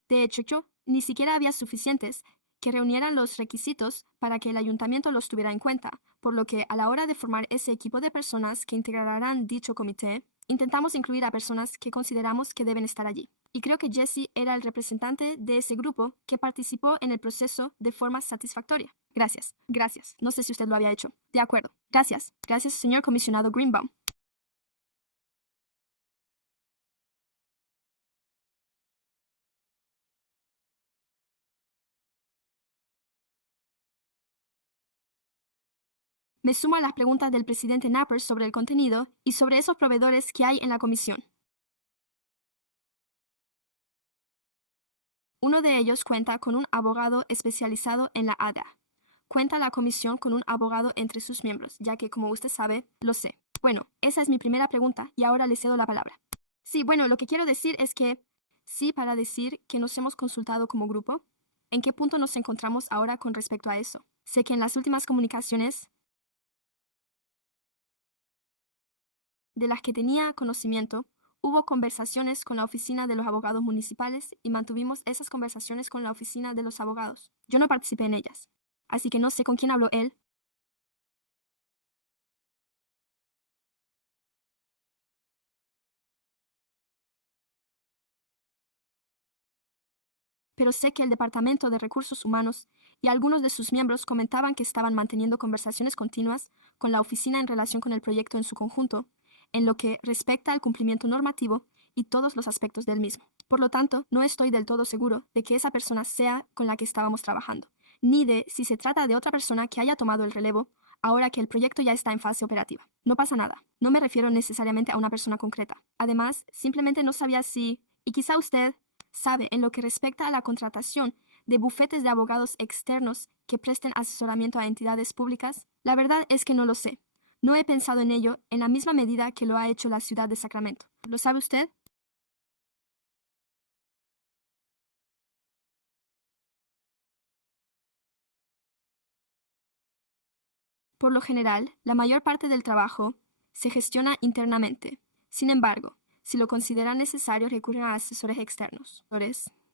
De hecho, ni siquiera había suficientes que reunieran los requisitos para que el ayuntamiento los tuviera en cuenta, por lo que a la hora de formar ese equipo de personas que integrarán dicho comité, intentamos incluir a personas que consideramos que deben estar allí. Y creo que Jesse era el representante de ese grupo que participó en el proceso de forma satisfactoria. Gracias, gracias. No sé si usted lo había hecho. De acuerdo. Gracias. Gracias, señor comisionado Greenbaum. Me sumo a las preguntas del presidente Napper sobre el contenido y sobre esos proveedores que hay en la comisión. Uno de ellos cuenta con un abogado especializado en la ADA. Cuenta la comisión con un abogado entre sus miembros, ya que, como usted sabe, lo sé. Bueno, esa es mi primera pregunta y ahora le cedo la palabra. Sí, bueno, lo que quiero decir es que, sí, para decir que nos hemos consultado como grupo, ¿en qué punto nos encontramos ahora con respecto a eso? Sé que en las últimas comunicaciones de las que tenía conocimiento, hubo conversaciones con la oficina de los abogados municipales y mantuvimos esas conversaciones con la oficina de los abogados. Yo no participé en ellas, así que no sé con quién habló él. Pero sé que el Departamento de Recursos Humanos y algunos de sus miembros comentaban que estaban manteniendo conversaciones continuas con la oficina en relación con el proyecto en su conjunto, en lo que respecta al cumplimiento normativo y todos los aspectos del mismo. Por lo tanto, no estoy del todo seguro de que esa persona sea con la que estábamos trabajando, ni de si se trata de otra persona que haya tomado el relevo ahora que el proyecto ya está en fase operativa. No pasa nada. No me refiero necesariamente a una persona concreta. Además, simplemente no sabía si, y quizá usted sabe, en lo que respecta a la contratación de bufetes de abogados externos que presten asesoramiento a entidades públicas, la verdad es que no lo sé. No he pensado en ello en la misma medida que lo ha hecho la ciudad de Sacramento. ¿Lo sabe usted? Por lo general, la mayor parte del trabajo se gestiona internamente. Sin embargo, si lo consideran necesario, recurren a asesores externos.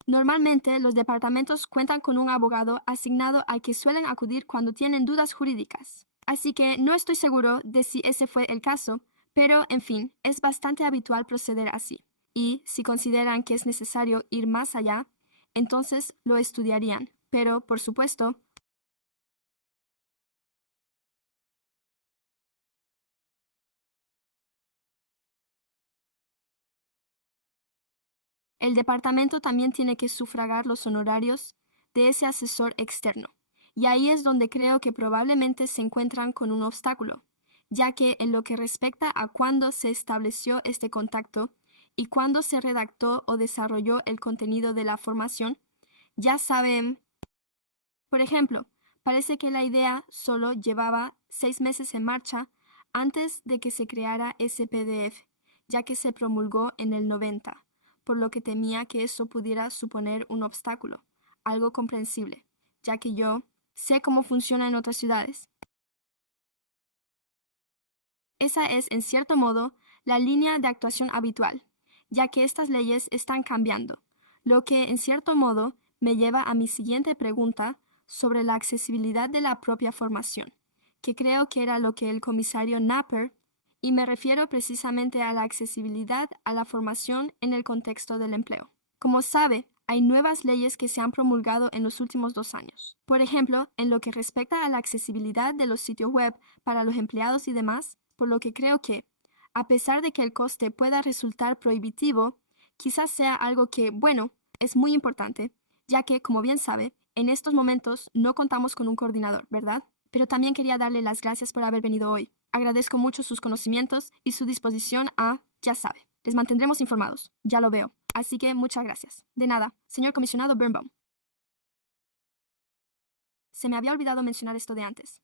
Normalmente, los departamentos cuentan con un abogado asignado al que suelen acudir cuando tienen dudas jurídicas. Así que no estoy seguro de si ese fue el caso, pero, en fin, es bastante habitual proceder así. Y, si consideran que es necesario ir más allá, entonces lo estudiarían. Pero, por supuesto, el departamento también tiene que sufragar los honorarios de ese asesor externo. Y ahí es donde creo que probablemente se encuentran con un obstáculo, ya que en lo que respecta a cuándo se estableció este contacto y cuándo se redactó o desarrolló el contenido de la formación, ya saben, por ejemplo, Parece que la idea solo llevaba 6 meses en marcha antes de que se creara ese PDF, ya que se promulgó en el 90, por lo que temía que eso pudiera suponer un obstáculo, algo comprensible, ya que yo sé cómo funciona en otras ciudades. Esa es, en cierto modo, la línea de actuación habitual, ya que estas leyes están cambiando, lo que, en cierto modo, me lleva a mi siguiente pregunta sobre la accesibilidad de la propia formación, que creo que era lo que el comisario Napper, y me refiero precisamente a la accesibilidad a la formación en el contexto del empleo. Como sabe, hay nuevas leyes que se han promulgado en los últimos 2 años. Por ejemplo, en lo que respecta a la accesibilidad de los sitios web para los empleados y demás, por lo que creo que, a pesar de que el coste pueda resultar prohibitivo, quizás sea algo que, bueno, es muy importante, ya que, como bien sabe, en estos momentos no contamos con un coordinador, ¿verdad? Pero también quería darle las gracias por haber venido hoy. Agradezco mucho sus conocimientos y su disposición a, ya sabe, les mantendremos informados, ya lo veo. Así que muchas gracias. De nada, señor comisionado Birnbaum. Se me había olvidado mencionar esto de antes.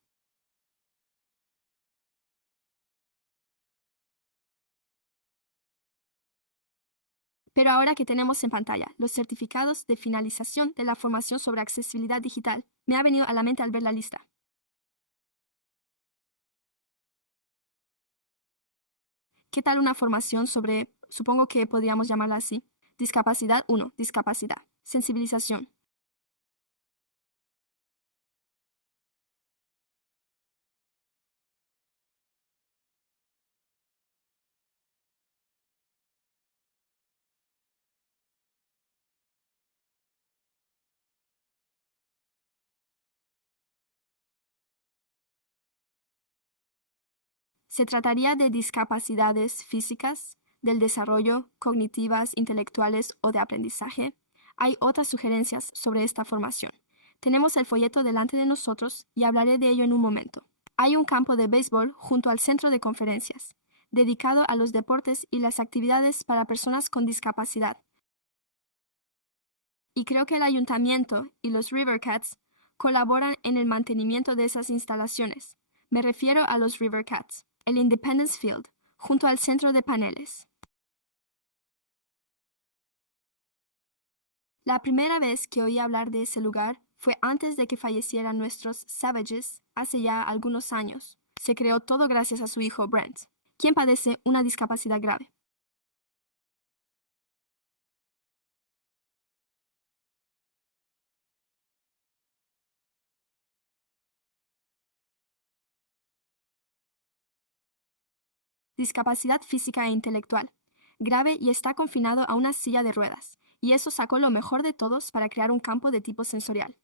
Pero ahora que tenemos en pantalla los certificados de finalización de la formación sobre accesibilidad digital, me ha venido a la mente al ver la lista. ¿Qué tal una formación sobre, supongo que podríamos llamarla así, discapacidad 1, discapacidad, sensibilización? Se trataría de discapacidades físicas, del desarrollo, cognitivas, intelectuales o de aprendizaje. Hay otras sugerencias sobre esta formación. Tenemos el folleto delante de nosotros y hablaré de ello en un momento. Hay un campo de béisbol junto al centro de conferencias, dedicado a los deportes y las actividades para personas con discapacidad. Y creo que el ayuntamiento y los River Cats colaboran en el mantenimiento de esas instalaciones. Me refiero a los River Cats, el Independence Field, junto al centro de paneles. La primera vez que oí hablar de ese lugar fue antes de que fallecieran nuestros Savages hace ya algunos años. Se creó todo gracias a su hijo Brent, quien padece una discapacidad grave. Discapacidad física e intelectual, grave y está confinado a una silla de ruedas, y eso sacó lo mejor de todos para crear un campo de tipo sensorial.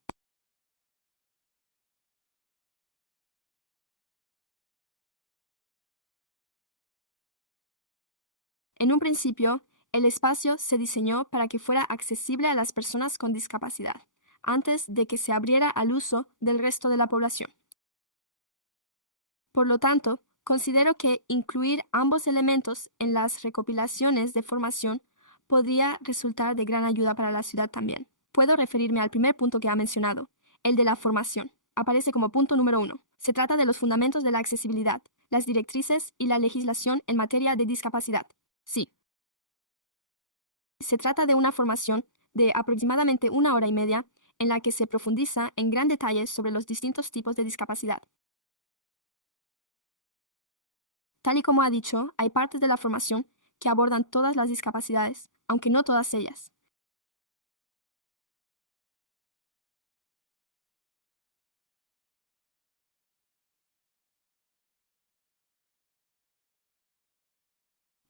En un principio, el espacio se diseñó para que fuera accesible a las personas con discapacidad, antes de que se abriera al uso del resto de la población. Por lo tanto, considero que incluir ambos elementos en las recopilaciones de formación podría resultar de gran ayuda para la ciudad también. Puedo referirme al primer punto que ha mencionado, el de la formación. Aparece como punto número 1. Se trata de los fundamentos de la accesibilidad, las directrices y la legislación en materia de discapacidad. Sí, se trata de una formación de aproximadamente 1 hora y media en la que se profundiza en gran detalle sobre los distintos tipos de discapacidad. Tal y como ha dicho, hay partes de la formación que abordan todas las discapacidades, aunque no todas ellas.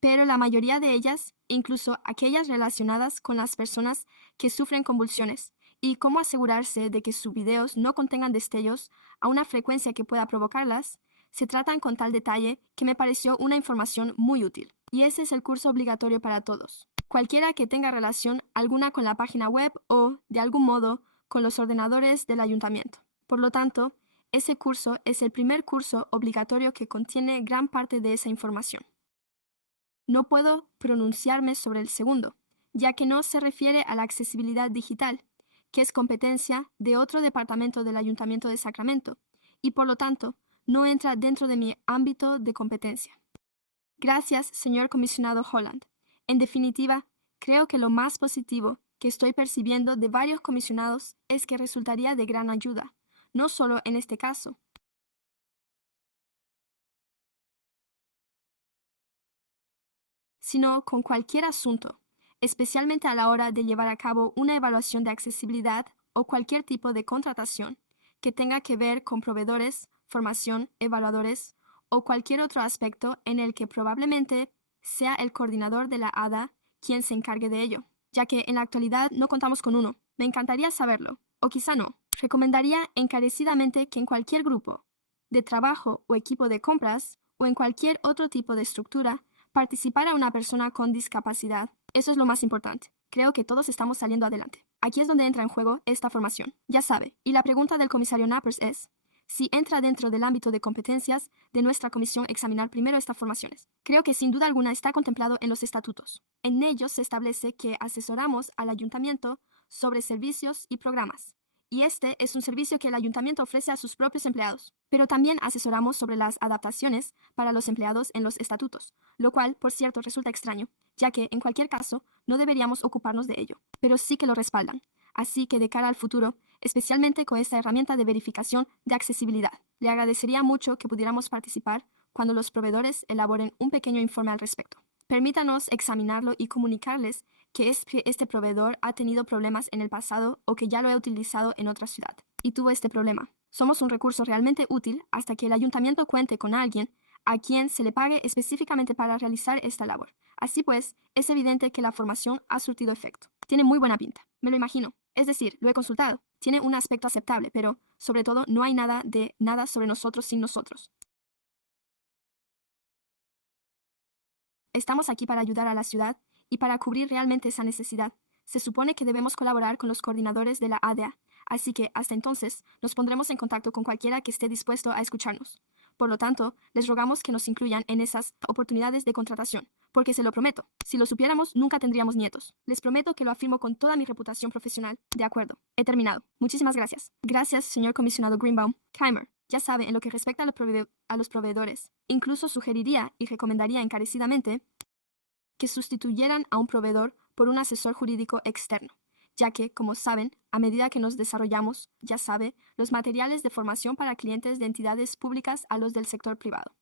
Pero la mayoría de ellas, incluso aquellas relacionadas con las personas que sufren convulsiones, y cómo asegurarse de que sus videos no contengan destellos a una frecuencia que pueda provocarlas, se tratan con tal detalle que me pareció una información muy útil. Y ese es el curso obligatorio para todos. Cualquiera que tenga relación alguna con la página web o, de algún modo, con los ordenadores del ayuntamiento. Por lo tanto, ese curso es el primer curso obligatorio que contiene gran parte de esa información. No puedo pronunciarme sobre el segundo, ya que no se refiere a la accesibilidad digital, que es competencia de otro departamento del Ayuntamiento de Sacramento y por lo tanto no entra dentro de mi ámbito de competencia. Gracias, señor comisionado Holland. En definitiva, creo que lo más positivo que estoy percibiendo de varios comisionados es que resultaría de gran ayuda, no solo en este caso, sino con cualquier asunto, especialmente a la hora de llevar a cabo una evaluación de accesibilidad o cualquier tipo de contratación que tenga que ver con proveedores, formación, evaluadores o cualquier otro aspecto en el que probablemente sea el coordinador de la ADA quien se encargue de ello, ya que en la actualidad no contamos con uno. Me encantaría saberlo, o quizá no. Recomendaría encarecidamente que en cualquier grupo de trabajo o equipo de compras o en cualquier otro tipo de estructura participara una persona con discapacidad. Eso es lo más importante. Creo que todos estamos saliendo adelante. Aquí es donde entra en juego esta formación. Ya sabe, y la pregunta del comisario Nappers es si entra dentro del ámbito de competencias de nuestra comisión examinar primero estas formaciones. Creo que sin duda alguna está contemplado en los estatutos. En ellos se establece que asesoramos al ayuntamiento sobre servicios y programas. Y este es un servicio que el ayuntamiento ofrece a sus propios empleados. Pero también asesoramos sobre las adaptaciones para los empleados en los estatutos, lo cual, por cierto, resulta extraño, ya que, en cualquier caso, no deberíamos ocuparnos de ello, pero sí que lo respaldan. Así que de cara al futuro, especialmente con esta herramienta de verificación de accesibilidad, le agradecería mucho que pudiéramos participar cuando los proveedores elaboren un pequeño informe al respecto. Permítanos examinarlo y comunicarles que este proveedor ha tenido problemas en el pasado o que ya lo he utilizado en otra ciudad y tuvo este problema. Somos un recurso realmente útil hasta que el ayuntamiento cuente con alguien a quien se le pague específicamente para realizar esta labor. Así pues, es evidente que la formación ha surtido efecto. Tiene muy buena pinta, me lo imagino. Es decir, lo he consultado. Tiene un aspecto aceptable, pero, sobre todo, no hay nada de nada sobre nosotros sin nosotros. Estamos aquí para ayudar a la ciudad y para cubrir realmente esa necesidad. Se supone que debemos colaborar con los coordinadores de la ADA, así que hasta entonces nos pondremos en contacto con cualquiera que esté dispuesto a escucharnos. Por lo tanto, les rogamos que nos incluyan en esas oportunidades de contratación, porque se lo prometo, si lo supiéramos nunca tendríamos nietos. Les prometo que lo afirmo con toda mi reputación profesional. De acuerdo, he terminado. Muchísimas gracias. Gracias, señor comisionado Greenbaum. Keimer, ya sabe, en lo que respecta a los proveedores, incluso sugeriría y recomendaría encarecidamente que sustituyeran a un proveedor por un asesor jurídico externo, ya que, como saben, a medida que nos desarrollamos, ya sabe, los materiales de formación para clientes de entidades públicas a los del sector privado.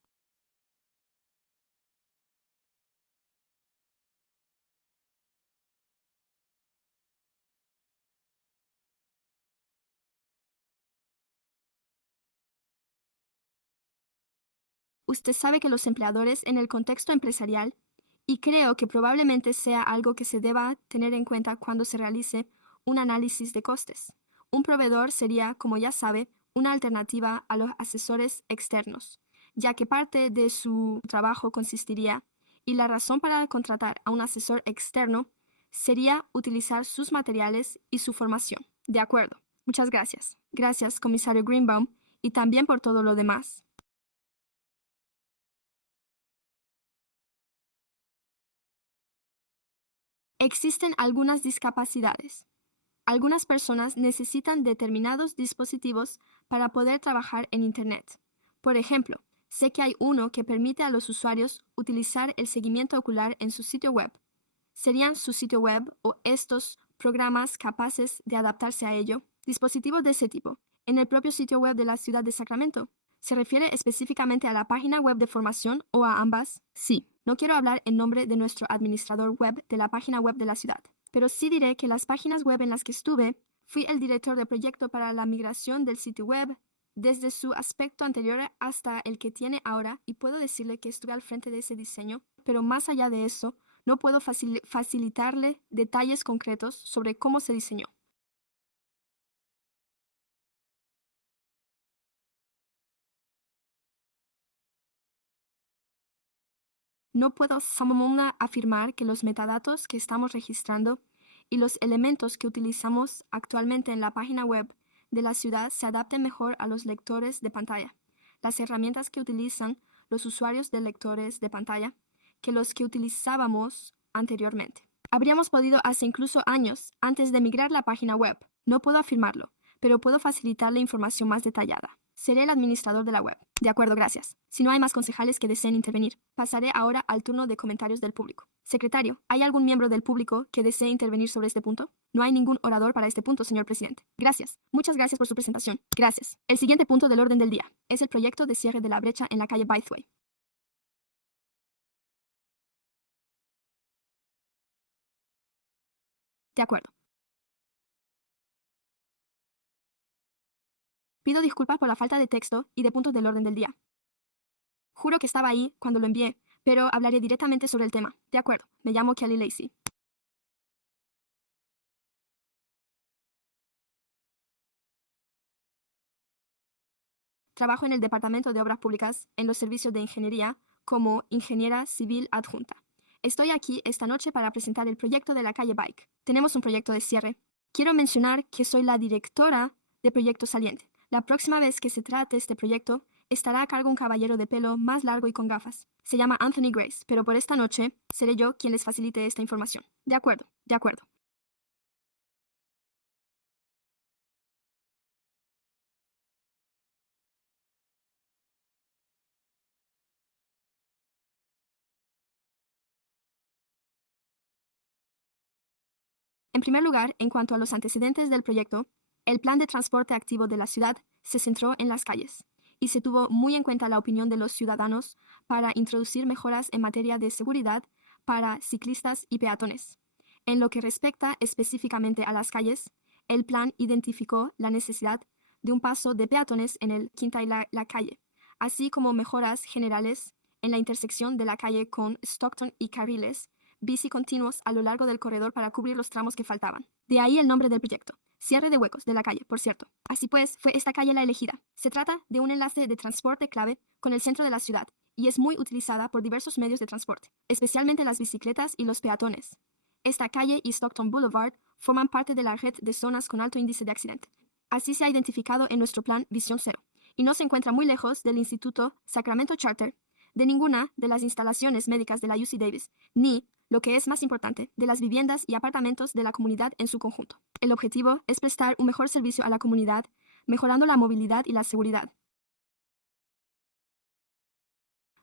Usted sabe que los empleadores en el contexto empresarial, y creo que probablemente sea algo que se deba tener en cuenta cuando se realice un análisis de costes. Un proveedor sería, como ya sabe, una alternativa a los asesores externos, ya que parte de su trabajo consistiría, y la razón para contratar a un asesor externo sería utilizar sus materiales y su formación. De acuerdo. Muchas gracias. Gracias, comisario Greenbaum, y también por todo lo demás. Existen algunas discapacidades. Algunas personas necesitan determinados dispositivos para poder trabajar en Internet. Por ejemplo, sé que hay uno que permite a los usuarios utilizar el seguimiento ocular en su sitio web. ¿Serían su sitio web o estos programas capaces de adaptarse a ello? Dispositivos de ese tipo. En el propio sitio web de la ciudad de Sacramento. ¿Se refiere específicamente a la página web de formación o a ambas? Sí. No quiero hablar en nombre de nuestro administrador web de la página web de la ciudad, pero sí diré que las páginas web en las que estuve, fui el director de proyecto para la migración del sitio web desde su aspecto anterior hasta el que tiene ahora, y puedo decirle que estuve al frente de ese diseño, pero más allá de eso, no puedo facilitarle detalles concretos sobre cómo se diseñó. No puedo afirmar que los metadatos que estamos registrando y los elementos que utilizamos actualmente en la página web de la ciudad se adapten mejor a los lectores de pantalla, las herramientas que utilizan los usuarios de lectores de pantalla, que los que utilizábamos anteriormente. Habríamos podido hace incluso años, antes de migrar la página web, No puedo afirmarlo, pero puedo facilitarle información más detallada. Seré el administrador de la web. De acuerdo, gracias. Si no hay más concejales que deseen intervenir, pasaré ahora al turno de comentarios del público. Secretario, ¿hay algún miembro del público que desee intervenir sobre este punto? No hay ningún orador para este punto, señor presidente. Gracias. Muchas gracias por su presentación. Gracias. El siguiente punto del orden del día es el proyecto de cierre de la brecha en la calle Bythway. De acuerdo. Pido disculpas por la falta de texto y de puntos del orden del día. Juro que estaba ahí cuando lo envié, pero hablaré directamente sobre el tema. De acuerdo. Me llamo Kelly Lacey. Trabajo en el Departamento de Obras Públicas en los servicios de ingeniería como ingeniera civil adjunta. Estoy aquí esta noche para presentar el proyecto de la calle Bike. Tenemos un proyecto de cierre. Quiero mencionar que soy la directora de proyecto saliente. La próxima vez que se trate este proyecto, estará a cargo un caballero de pelo más largo y con gafas. Se llama Anthony Grace, pero por esta noche seré yo quien les facilite esta información. De acuerdo, de acuerdo. En primer lugar, en cuanto a los antecedentes del proyecto, el plan de transporte activo de la ciudad se centró en las calles y se tuvo muy en cuenta la opinión de los ciudadanos para introducir mejoras en materia de seguridad para ciclistas y peatones. En lo que respecta específicamente a las calles, el plan identificó la necesidad de un paso de peatones en el Quinta y la calle, así como mejoras generales en la intersección de la calle con Stockton y carriles bici continuos a lo largo del corredor para cubrir los tramos que faltaban. De ahí el nombre del proyecto. Cierre de huecos de la calle, por cierto. Así pues, fue esta calle la elegida. Se trata de un enlace de transporte clave con el centro de la ciudad y es muy utilizada por diversos medios de transporte, especialmente las bicicletas y los peatones. Esta calle y Stockton Boulevard forman parte de la red de zonas con alto índice de accidente. Así se ha identificado en nuestro plan Visión Cero y no se encuentra muy lejos del Instituto Sacramento Charter, de ninguna de las instalaciones médicas de la UC Davis, ni, lo que es más importante, de las viviendas y apartamentos de la comunidad en su conjunto. El objetivo es prestar un mejor servicio a la comunidad, mejorando la movilidad y la seguridad.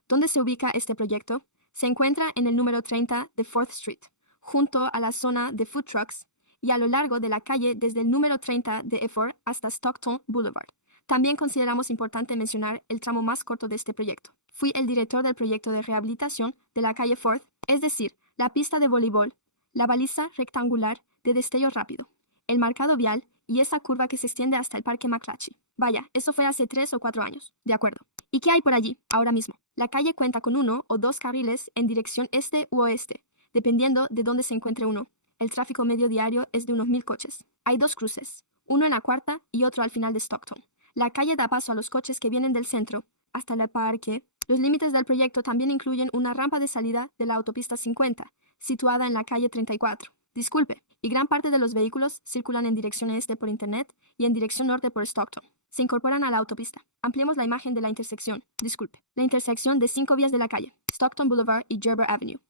¿Dónde se ubica este proyecto? Se encuentra en el número 30 de 4th Street, junto a la zona de food trucks y a lo largo de la calle desde el número 30 de Effort hasta Stockton Boulevard. También consideramos importante mencionar el tramo más corto de este proyecto. Fui el director del proyecto de rehabilitación de la calle 4th, es decir, la pista de voleibol, la baliza rectangular de destello rápido, el marcado vial y esa curva que se extiende hasta el Parque McClatchy. Vaya, eso fue hace 3 o 4 años. De acuerdo. ¿Y qué hay por allí, ahora mismo? La calle cuenta con 1 o 2 carriles en dirección este u oeste, dependiendo de dónde se encuentre uno. El tráfico medio diario es de unos 1000 coches. Hay 2 cruces, uno en la cuarta y otro al final de Stockton. La calle da paso a los coches que vienen del centro hasta el parque. Los límites del proyecto también incluyen una rampa de salida de la autopista 50, situada en la calle 34. Disculpe, y gran parte de los vehículos circulan en dirección este por Internet y en dirección norte por Stockton. Se incorporan a la autopista. Ampliemos la imagen de la intersección. Disculpe. La intersección de 5 vías de la calle, Stockton Boulevard y Gerber Avenue.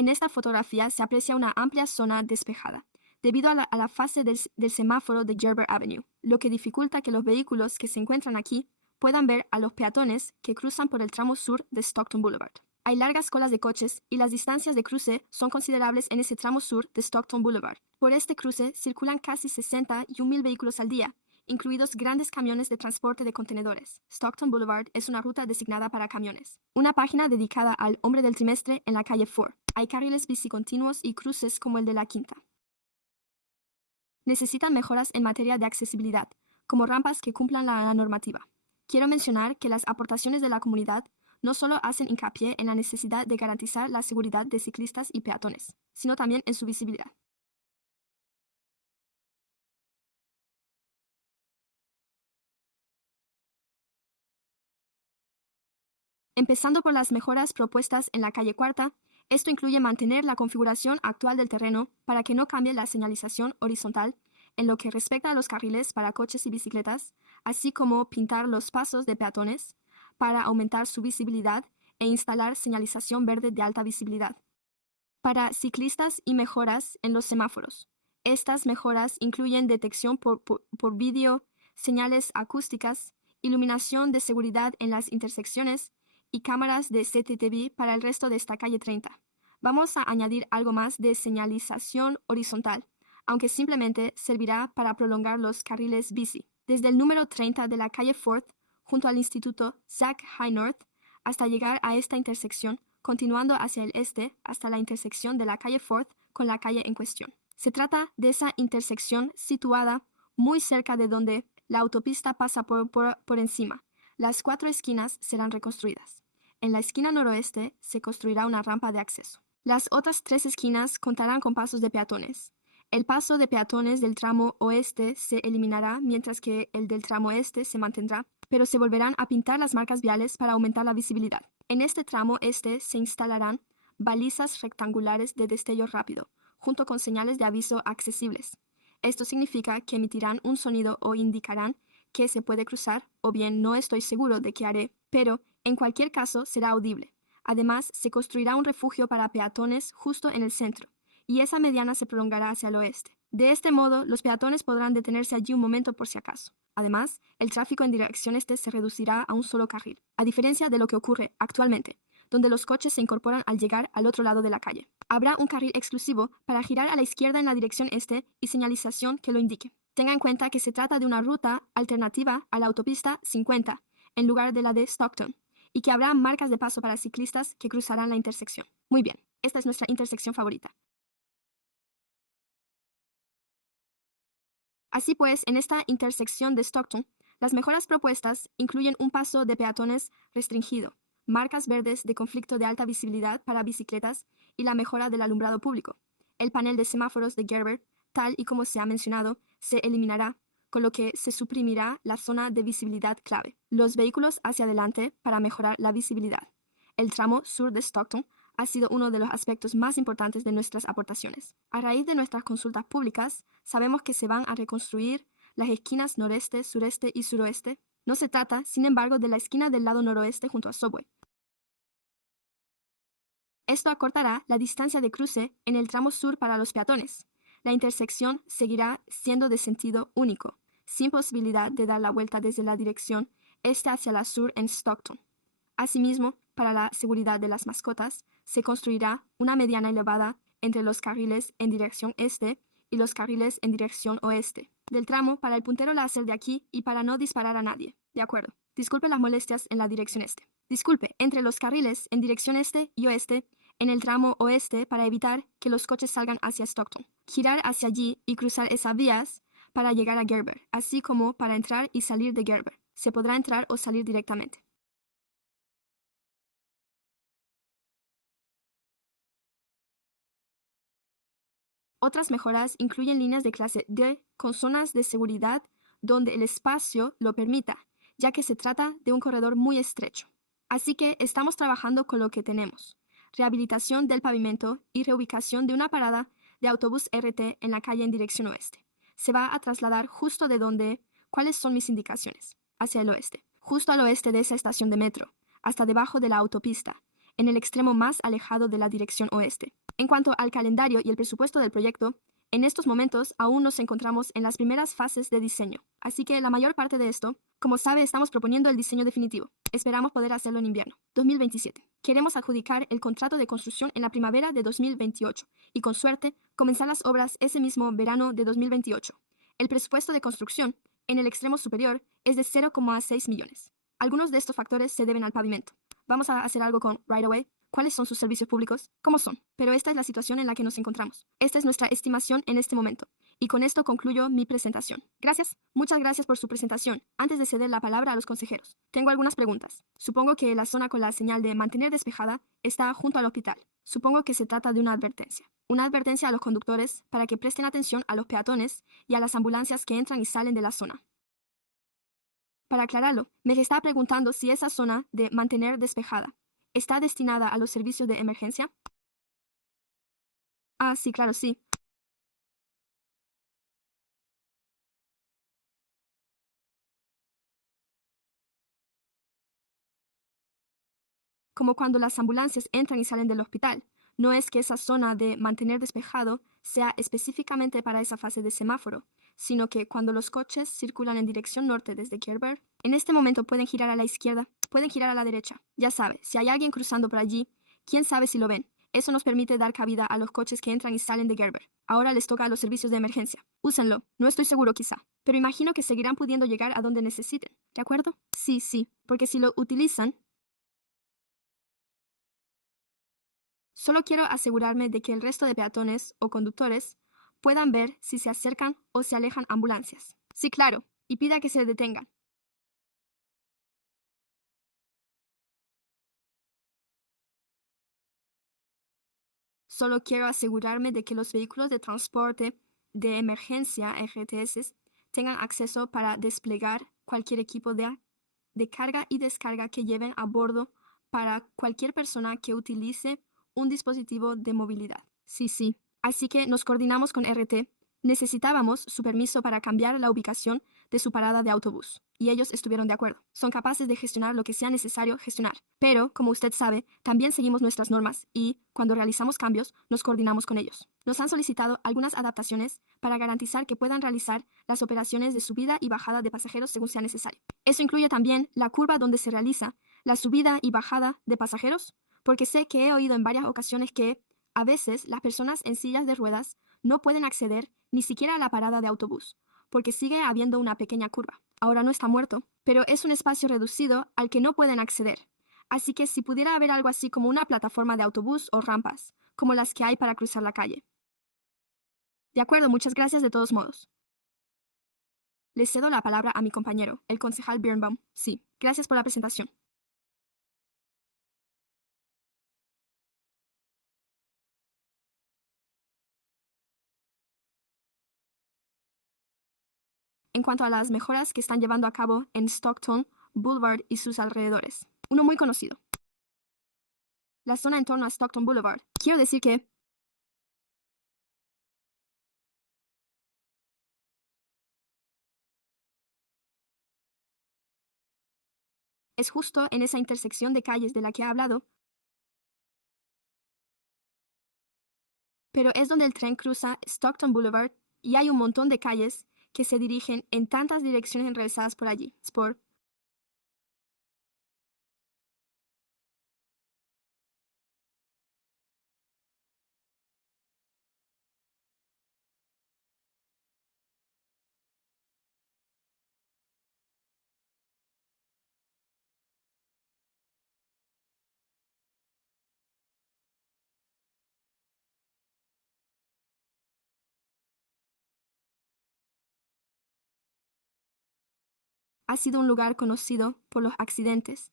En esta fotografía se aprecia una amplia zona despejada, debido a la fase del semáforo de Gerber Avenue, lo que dificulta que los vehículos que se encuentran aquí puedan ver a los peatones que cruzan por el tramo sur de Stockton Boulevard. Hay largas colas de coches y las distancias de cruce son considerables en ese tramo sur de Stockton Boulevard. Por este cruce circulan casi 61,000 vehículos al día, incluidos grandes camiones de transporte de contenedores. Stockton Boulevard es una ruta designada para camiones. Una página dedicada al hombre del trimestre en la calle 4. Hay carriles bicicontinuos y cruces como el de la Quinta. Necesitan mejoras en materia de accesibilidad, como rampas que cumplan la normativa. Quiero mencionar que las aportaciones de la comunidad no solo hacen hincapié en la necesidad de garantizar la seguridad de ciclistas y peatones, sino también en su visibilidad. Empezando por las mejoras propuestas en la calle Cuarta, esto incluye mantener la configuración actual del terreno para que no cambie la señalización horizontal en lo que respecta a los carriles para coches y bicicletas, así como pintar los pasos de peatones para aumentar su visibilidad e instalar señalización verde de alta visibilidad. Para ciclistas y mejoras en los semáforos. Estas mejoras incluyen detección por vídeo, señales acústicas, iluminación de seguridad en las intersecciones y cámaras de CCTV para el resto de esta calle 30. Vamos a añadir algo más de señalización horizontal, aunque simplemente servirá para prolongar los carriles bici. Desde el número 30 de la calle Fourth, junto al Instituto Zach High North, hasta llegar a esta intersección, continuando hacia el este hasta la intersección de la calle Fourth con la calle en cuestión. Se trata de esa intersección situada muy cerca de donde la autopista pasa por encima. Las 4 esquinas serán reconstruidas. En la esquina noroeste se construirá una rampa de acceso. Las otras 3 esquinas contarán con pasos de peatones. El paso de peatones del tramo oeste se eliminará, mientras que el del tramo este se mantendrá, pero se volverán a pintar las marcas viales para aumentar la visibilidad. En este tramo este se instalarán balizas rectangulares de destello rápido, junto con señales de aviso accesibles. Esto significa que emitirán un sonido o indicarán que se puede cruzar, o bien no estoy seguro de qué haré, pero en cualquier caso será audible. Además, se construirá un refugio para peatones justo en el centro, y esa mediana se prolongará hacia el oeste. De este modo, los peatones podrán detenerse allí un momento por si acaso. Además, el tráfico en dirección este se reducirá a un solo carril, a diferencia de lo que ocurre actualmente, donde los coches se incorporan al llegar al otro lado de la calle. Habrá un carril exclusivo para girar a la izquierda en la dirección este y señalización que lo indique. Tenga en cuenta que se trata de una ruta alternativa a la autopista 50, en lugar de la de Stockton, y que habrá marcas de paso para ciclistas que cruzarán la intersección. Muy bien, esta es nuestra intersección favorita. Así pues, en esta intersección de Stockton, las mejoras propuestas incluyen un paso de peatones restringido, marcas verdes de conflicto de alta visibilidad para bicicletas y la mejora del alumbrado público. El panel de semáforos de Gerber, tal y como se ha mencionado, se eliminará, con lo que se suprimirá la zona de visibilidad clave. Los vehículos hacia adelante para mejorar la visibilidad. El tramo sur de Stockton ha sido uno de los aspectos más importantes de nuestras aportaciones. A raíz de nuestras consultas públicas, sabemos que se van a reconstruir las esquinas noreste, sureste y suroeste. No se trata, sin embargo, de la esquina del lado noroeste junto a Subway. Esto acortará la distancia de cruce en el tramo sur para los peatones. La intersección seguirá siendo de sentido único, sin posibilidad de dar la vuelta desde la dirección este hacia la sur en Stockton. Asimismo, para la seguridad de las mascotas, se construirá una mediana elevada entre los carriles en dirección este y los carriles en dirección oeste, del tramo para el puntero láser de aquí y para no disparar a nadie. De acuerdo. Disculpe las molestias en la dirección este. Disculpe, entre los carriles en dirección este y oeste, en el tramo oeste para evitar que los coches salgan hacia Stockton. Girar hacia allí y cruzar esas vías para llegar a Gerber, así como para entrar y salir de Gerber. Se podrá entrar o salir directamente. Otras mejoras incluyen líneas de clase D con zonas de seguridad donde el espacio lo permita, ya que se trata de un corredor muy estrecho. Así que estamos trabajando con lo que tenemos. Rehabilitación del pavimento y reubicación de una parada de autobús RT en la calle en dirección oeste. Se va a trasladar justo de donde, ¿cuáles son mis indicaciones? Hacia el oeste, justo al oeste de esa estación de metro, hasta debajo de la autopista, en el extremo más alejado de la dirección oeste. En cuanto al calendario y el presupuesto del proyecto, en estos momentos aún nos encontramos en las primeras fases de diseño, así que la mayor parte de esto, como sabe, estamos proponiendo el diseño definitivo. Esperamos poder hacerlo en invierno, 2027. Queremos adjudicar el contrato de construcción en la primavera de 2028 y, con suerte, comenzar las obras ese mismo verano de 2028. El presupuesto de construcción, en el extremo superior, es de 0,6 millones. Algunos de estos factores se deben al pavimento. Vamos a hacer algo con Right Away. ¿Cuáles son sus servicios públicos? ¿Cómo son? Pero esta es la situación en la que nos encontramos. Esta es nuestra estimación en este momento. Y con esto concluyo mi presentación. Gracias. Muchas gracias por su presentación. Antes de ceder la palabra a los consejeros, tengo algunas preguntas. Supongo que la zona con la señal de mantener despejada está junto al hospital. Supongo que se trata de una advertencia. Una advertencia a los conductores para que presten atención a los peatones y a las ambulancias que entran y salen de la zona. Para aclararlo, me está preguntando si esa zona de mantener despejada ¿está destinada a los servicios de emergencia? Ah, sí, claro, sí. como cuando las ambulancias entran y salen del hospital. No es que esa zona de mantener despejado sea específicamente para esa fase de semáforo, sino que cuando los coches circulan en dirección norte desde Gerber, en este momento pueden girar a la izquierda, pueden girar a la derecha. Ya sabe, si hay alguien cruzando por allí, quién sabe si lo ven. Eso nos permite dar cabida a los coches que entran y salen de Gerber. Ahora les toca a los servicios de emergencia. Úsenlo. No estoy seguro quizá, pero imagino que seguirán pudiendo llegar a donde necesiten. ¿De acuerdo? Sí, porque si lo utilizan, solo quiero asegurarme de que el resto de peatones o conductores puedan ver si se acercan o se alejan ambulancias. Sí, claro, y pida que se detengan. Solo quiero asegurarme de que los vehículos de transporte de emergencia RTS tengan acceso para desplegar cualquier equipo de carga y descarga que lleven a bordo para cualquier persona que utilice un dispositivo de movilidad. Sí. Así que nos coordinamos con RT. Necesitábamos su permiso para cambiar la ubicación de su parada de autobús, y ellos estuvieron de acuerdo. Son capaces de gestionar lo que sea necesario gestionar. Pero, como usted sabe, también seguimos nuestras normas y, cuando realizamos cambios, nos coordinamos con ellos. Nos han solicitado algunas adaptaciones para garantizar que puedan realizar las operaciones de subida y bajada de pasajeros según sea necesario. Eso incluye también la curva donde se realiza la subida y bajada de pasajeros, porque sé que he oído en varias ocasiones que, a veces, las personas en sillas de ruedas no pueden acceder ni siquiera a la parada de autobús, porque sigue habiendo una pequeña curva. Ahora no está muerto, pero es un espacio reducido al que no pueden acceder. Así que si pudiera haber algo así como una plataforma de autobús o rampas, como las que hay para cruzar la calle. De acuerdo, muchas gracias de todos modos. Le cedo la palabra a mi compañero, el concejal Birnbaum. Sí, gracias por la presentación. En cuanto a las mejoras que están llevando a cabo en Stockton Boulevard y sus alrededores. Uno muy conocido. La zona en torno a Stockton Boulevard. Quiero decir que es justo en esa intersección de calles de la que he hablado, pero es donde el tren cruza Stockton Boulevard y hay un montón de calles que se dirigen en tantas direcciones enrevesadas por allí. Ha sido un lugar conocido por los accidentes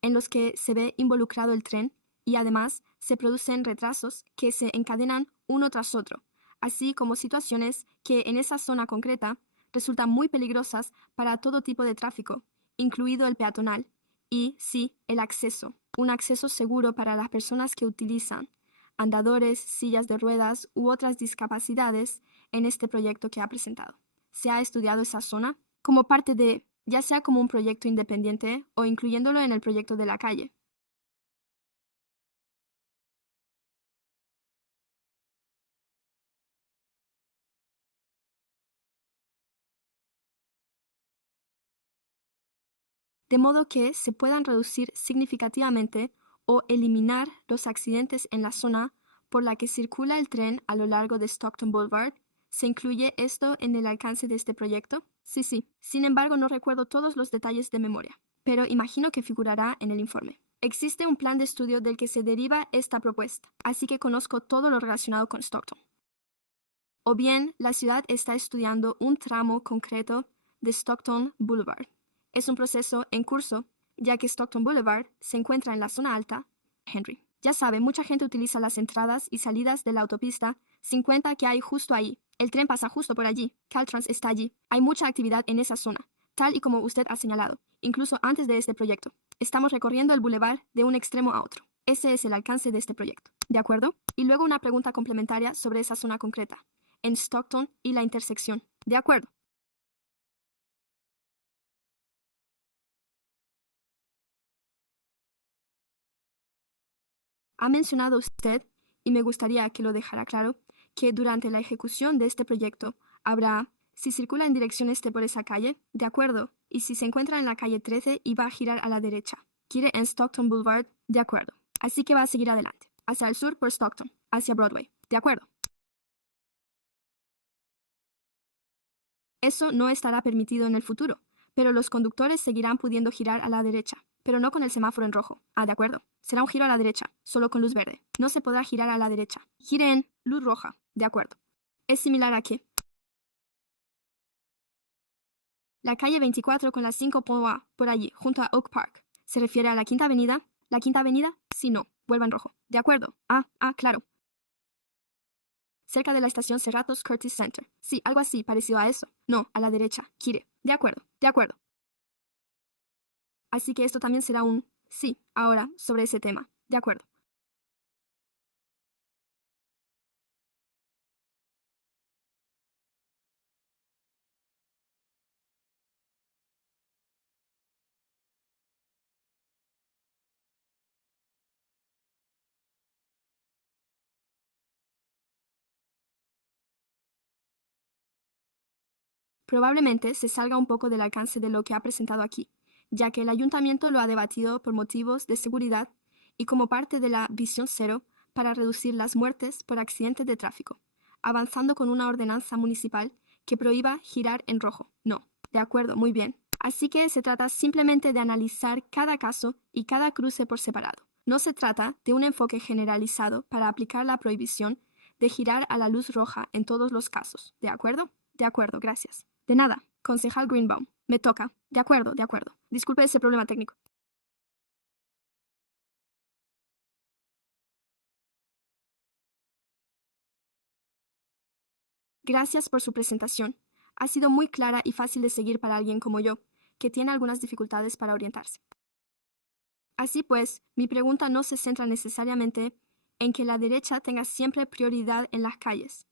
en los que se ve involucrado el tren y además se producen retrasos que se encadenan uno tras otro, así como situaciones que en esa zona concreta resultan muy peligrosas para todo tipo de tráfico, incluido el peatonal, y sí, el acceso, un acceso seguro para las personas que utilizan andadores, sillas de ruedas u otras discapacidades en este proyecto que ha presentado. ¿Se ha estudiado esa zona como parte de, ya sea como un proyecto independiente o incluyéndolo en el proyecto de la calle? De modo que se puedan reducir significativamente o eliminar los accidentes en la zona por la que circula el tren a lo largo de Stockton Boulevard. ¿Se incluye esto en el alcance de este proyecto? Sí. Sin embargo, no recuerdo todos los detalles de memoria, pero imagino que figurará en el informe. Existe un plan de estudio del que se deriva esta propuesta, así que conozco todo lo relacionado con Stockton. O bien, la ciudad está estudiando un tramo concreto de Stockton Boulevard. Es un proceso en curso, ya que Stockton Boulevard se encuentra en la zona alta, Henry. Ya sabe, mucha gente utiliza las entradas y salidas de la autopista 50 que hay justo ahí. El tren pasa justo por allí. Caltrans está allí. Hay mucha actividad en esa zona, tal y como usted ha señalado, incluso antes de este proyecto. Estamos recorriendo el boulevard de un extremo a otro. Ese es el alcance de este proyecto. ¿De acuerdo? Y luego una pregunta complementaria sobre esa zona concreta, en Stockton y la intersección. ¿De acuerdo? Ha mencionado usted, y me gustaría que lo dejara claro, que durante la ejecución de este proyecto habrá, si circula en dirección este por esa calle, de acuerdo, y si se encuentra en la calle 13 y va a girar a la derecha, quiere en Stockton Boulevard, de acuerdo. Así que va a seguir adelante, hacia el sur por Stockton, hacia Broadway, de acuerdo. Eso no estará permitido en el futuro, pero los conductores seguirán pudiendo girar a la derecha, pero no con el semáforo en rojo. Ah, de acuerdo. Será un giro a la derecha, solo con luz verde. No se podrá girar a la derecha. Gire en luz roja. De acuerdo. ¿Es similar a qué? La calle 24 con la 5 por allí, junto a Oak Park. ¿Se refiere a la Quinta Avenida? ¿La Quinta Avenida? Sí, no. Vuelva en rojo. De acuerdo. Claro. Cerca de la estación Cerratos Curtis Center. Sí, algo así, parecido a eso. No, a la derecha. Gire. De acuerdo. De acuerdo. Así que esto también será un sí, ahora, sobre ese tema. De acuerdo. Probablemente se salga un poco del alcance de lo que ha presentado aquí, ya que el ayuntamiento lo ha debatido por motivos de seguridad y como parte de la visión cero para reducir las muertes por accidentes de tráfico, avanzando con una ordenanza municipal que prohíba girar en rojo. No, de acuerdo, muy bien. Así que se trata simplemente de analizar cada caso y cada cruce por separado. No se trata de un enfoque generalizado para aplicar la prohibición de girar a la luz roja en todos los casos. ¿De acuerdo? De acuerdo, gracias. De nada, concejal Greenbaum. Me toca. De acuerdo, de acuerdo. Disculpe ese problema técnico. Gracias por su presentación. Ha sido muy clara y fácil de seguir para alguien como yo, que tiene algunas dificultades para orientarse. Así pues, mi pregunta no se centra necesariamente en que la derecha tenga siempre prioridad en las calles,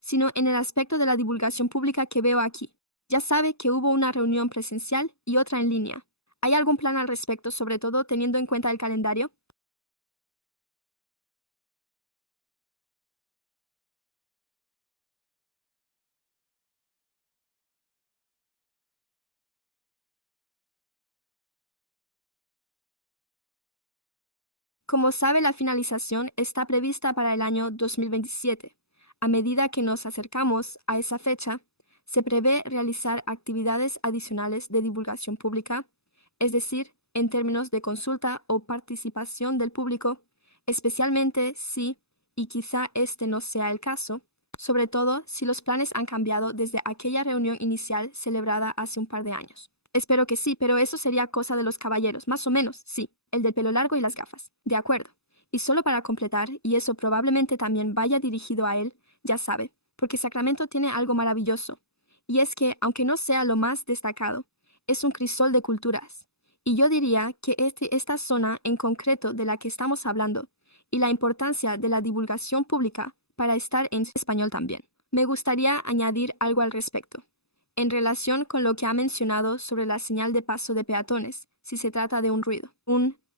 sino en el aspecto de la divulgación pública que veo aquí. Ya sabe que hubo una reunión presencial y otra en línea. ¿Hay algún plan al respecto, sobre todo teniendo en cuenta el calendario? Como sabe, la finalización está prevista para el año 2027. A medida que nos acercamos a esa fecha, se prevé realizar actividades adicionales de divulgación pública, es decir, en términos de consulta o participación del público, especialmente si, y quizá este no sea el caso, sobre todo si los planes han cambiado desde aquella reunión inicial celebrada hace un par de años. Espero que sí, pero eso sería cosa de los caballeros, más o menos, sí, el del pelo largo y las gafas. De acuerdo. Y solo para completar, y eso probablemente también vaya dirigido a él, ya sabe, porque Sacramento tiene algo maravilloso, y es que, aunque no sea lo más destacado, es un crisol de culturas. Y yo diría que esta zona en concreto de la que estamos hablando, y la importancia de la divulgación pública para estar en español también. Me gustaría añadir algo al respecto en relación con lo que ha mencionado sobre la señal de paso de peatones, si se trata de un ruido,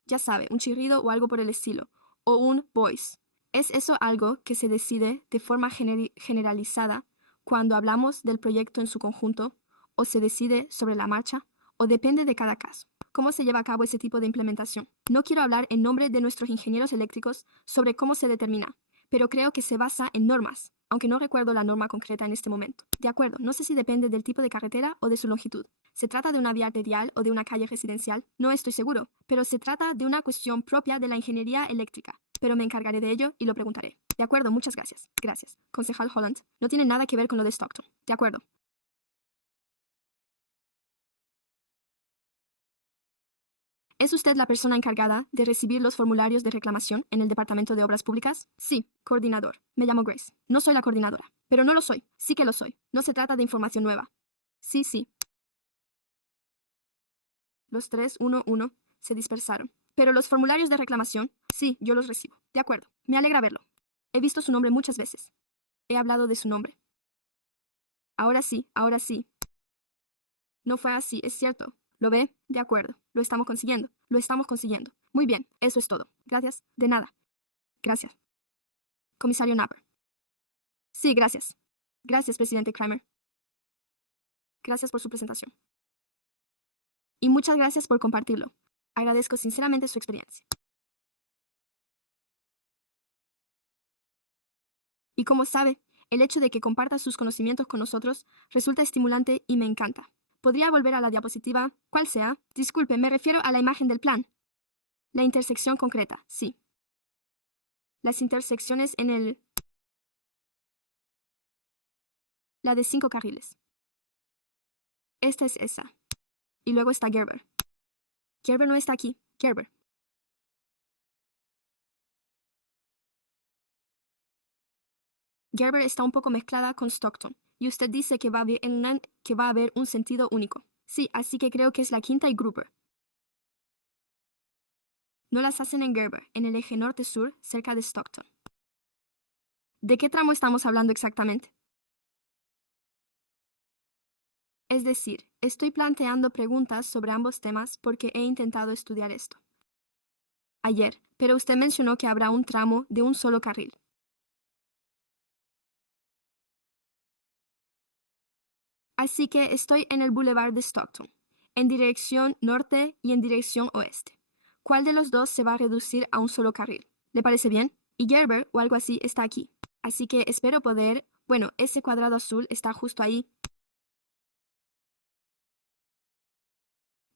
ya sabe, un chirrido o algo por el estilo, o un voice. ¿Es eso algo que se decide de forma generalizada cuando hablamos del proyecto en su conjunto, o se decide sobre la marcha, o depende de cada caso? ¿Cómo se lleva a cabo ese tipo de implementación? No quiero hablar en nombre de nuestros ingenieros eléctricos sobre cómo se determina, pero creo que se basa en normas, aunque no recuerdo la norma concreta en este momento. De acuerdo, no sé si depende del tipo de carretera o de su longitud. ¿Se trata de una vía arterial o de una calle residencial? No estoy seguro, pero se trata de una cuestión propia de la ingeniería eléctrica. Pero me encargaré de ello y lo preguntaré. De acuerdo, muchas gracias. Gracias. Concejal Holland, no tiene nada que ver con lo de Stockton. De acuerdo. ¿Es usted la persona encargada de recibir los formularios de reclamación en el Departamento de Obras Públicas? Sí, coordinador. Me llamo Grace. No soy la coordinadora, pero no lo soy. Sí que lo soy. No se trata de información nueva. Sí, sí. Los 311 se dispersaron. Pero los formularios de reclamación, sí, yo los recibo. De acuerdo. Me alegra verlo. He visto su nombre muchas veces. He hablado de su nombre. Ahora sí, ahora sí. No fue así, es cierto. ¿Lo ve? De acuerdo. Lo estamos consiguiendo. Lo estamos consiguiendo. Muy bien. Eso es todo. Gracias. De nada. Gracias. Comisario Napper. Sí, gracias. Gracias, presidente Kramer. Gracias por su presentación. Y muchas gracias por compartirlo. Agradezco sinceramente su experiencia. Y como sabe, el hecho de que comparta sus conocimientos con nosotros resulta estimulante y me encanta. ¿Podría volver a la diapositiva? ¿Cuál sea? Disculpe, me refiero a la imagen del plan. La intersección concreta, sí. Las intersecciones en el... La de 5 carriles. Esta es esa. Y luego está Gerber. Gerber no está aquí. Gerber. Gerber está un poco mezclada con Stockton. Y usted dice que va a haber un sentido único. Sí, así que creo que es la quinta y Gruber. No las hacen en Gerber, en el eje norte-sur, cerca de Stockton. ¿De qué tramo estamos hablando exactamente? Es decir, estoy planteando preguntas sobre ambos temas porque he intentado estudiar esto. Ayer, pero usted mencionó que habrá un tramo de un solo carril. Así que estoy en el Boulevard de Stockton, en dirección norte y en dirección oeste. ¿Cuál de los dos se va a reducir a un solo carril? ¿Le parece bien? Y Gerber o algo así está aquí. Así que espero poder... Bueno, ese cuadrado azul está justo ahí.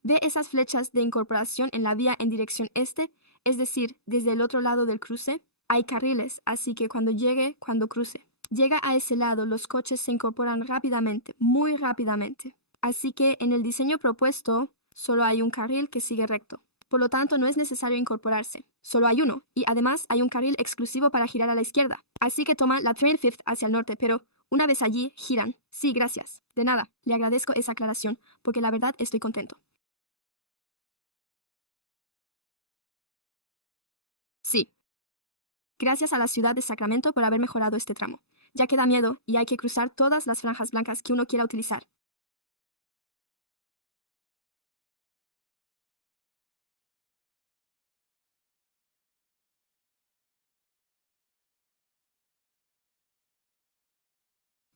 ¿Ve esas flechas de incorporación en la vía en dirección este? Es decir, desde el otro lado del cruce. Hay carriles, así que cuando cruce. Llega a ese lado, los coches se incorporan rápidamente, muy rápidamente. Así que en el diseño propuesto solo hay un carril que sigue recto. Por lo tanto, no es necesario incorporarse. Solo hay uno, y además hay un carril exclusivo para girar a la izquierda. Así que toma la Trail Fifth hacia el norte, pero una vez allí, giran. Sí, gracias. De nada. Le agradezco esa aclaración, porque la verdad estoy contento. Sí. Gracias a la ciudad de Sacramento por haber mejorado este tramo, ya que da miedo y hay que cruzar todas las franjas blancas que uno quiera utilizar.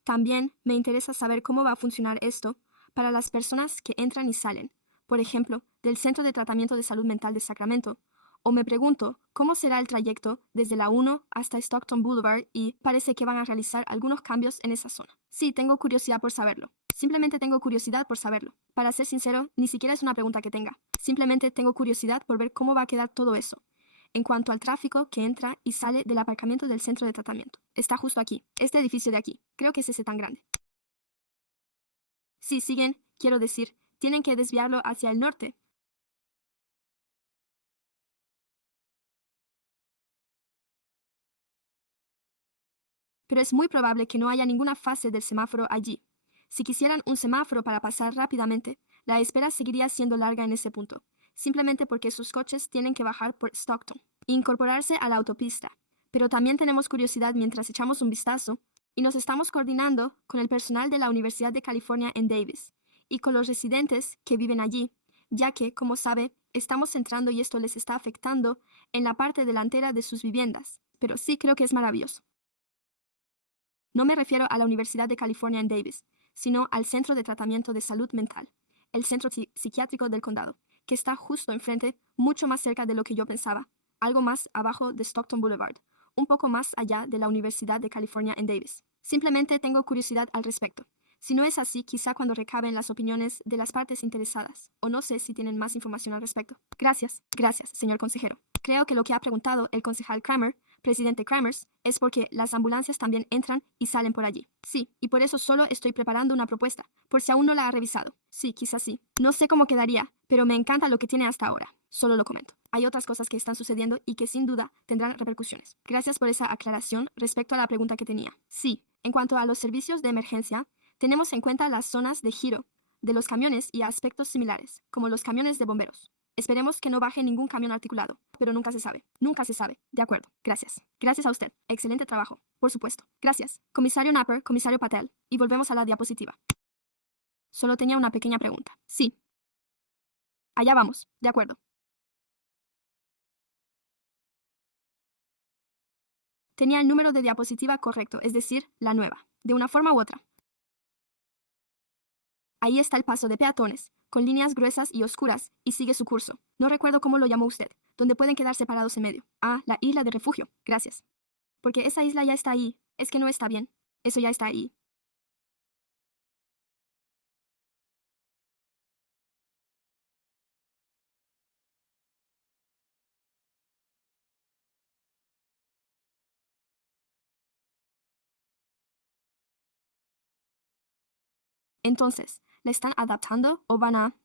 También me interesa saber cómo va a funcionar esto para las personas que entran y salen, por ejemplo, del Centro de Tratamiento de Salud Mental de Sacramento, o me pregunto cómo será el trayecto desde la 1 hasta Stockton Boulevard y parece que van a realizar algunos cambios en esa zona. Sí, tengo curiosidad por saberlo. Simplemente tengo curiosidad por saberlo. Para ser sincero, ni siquiera es una pregunta que tenga. Simplemente tengo curiosidad por ver cómo va a quedar todo eso. En cuanto al tráfico que entra y sale del aparcamiento del centro de tratamiento. Está justo aquí, este edificio de aquí. Creo que es ese tan grande. Si siguen, quiero decir, tienen que desviarlo hacia el norte. Pero es muy probable que no haya ninguna fase del semáforo allí. Si quisieran un semáforo para pasar rápidamente, la espera seguiría siendo larga en ese punto, simplemente porque sus coches tienen que bajar por Stockton e incorporarse a la autopista. Pero también tenemos curiosidad mientras echamos un vistazo y nos estamos coordinando con el personal de la Universidad de California en Davis y con los residentes que viven allí, ya que, como sabe, estamos entrando y esto les está afectando en la parte delantera de sus viviendas. Pero sí creo que es maravilloso. No me refiero a la Universidad de California en Davis, sino al Centro de Tratamiento de Salud Mental, el centro psiquiátrico del condado, que está justo enfrente, mucho más cerca de lo que yo pensaba, algo más abajo de Stockton Boulevard, un poco más allá de la Universidad de California en Davis. Simplemente tengo curiosidad al respecto. Si no es así, quizá cuando recaben las opiniones de las partes interesadas, o no sé si tienen más información al respecto. Gracias, señor consejero. Creo que lo que ha preguntado el concejal Kramer, presidente Kramers, es porque las ambulancias también entran y salen por allí. Sí, y por eso solo estoy preparando una propuesta, por si aún no la ha revisado. Sí, quizás sí. No sé cómo quedaría, pero me encanta lo que tiene hasta ahora. Solo lo comento. Hay otras cosas que están sucediendo y que sin duda tendrán repercusiones. Gracias por esa aclaración respecto a la pregunta que tenía. Sí, en cuanto a los servicios de emergencia, tenemos en cuenta las zonas de giro de los camiones y aspectos similares, como los camiones de bomberos. Esperemos que no baje ningún camión articulado, pero nunca se sabe. Nunca se sabe. De acuerdo. Gracias. Gracias a usted. Excelente trabajo. Por supuesto. Gracias. Comisario Napper, comisario Patel. Y volvemos a la diapositiva. Solo tenía una pequeña pregunta. Sí. Allá vamos. De acuerdo. Tenía el número de diapositiva correcto, es decir, la nueva, de una forma u otra. Ahí está el paso de peatones, con líneas gruesas y oscuras, y sigue su curso. No recuerdo cómo lo llamó usted, donde pueden quedar separados en medio. Ah, la isla de refugio. Gracias. Porque esa isla ya está ahí. Es que no está bien. Eso ya está ahí. Entonces, ¿la están adaptando o van a...?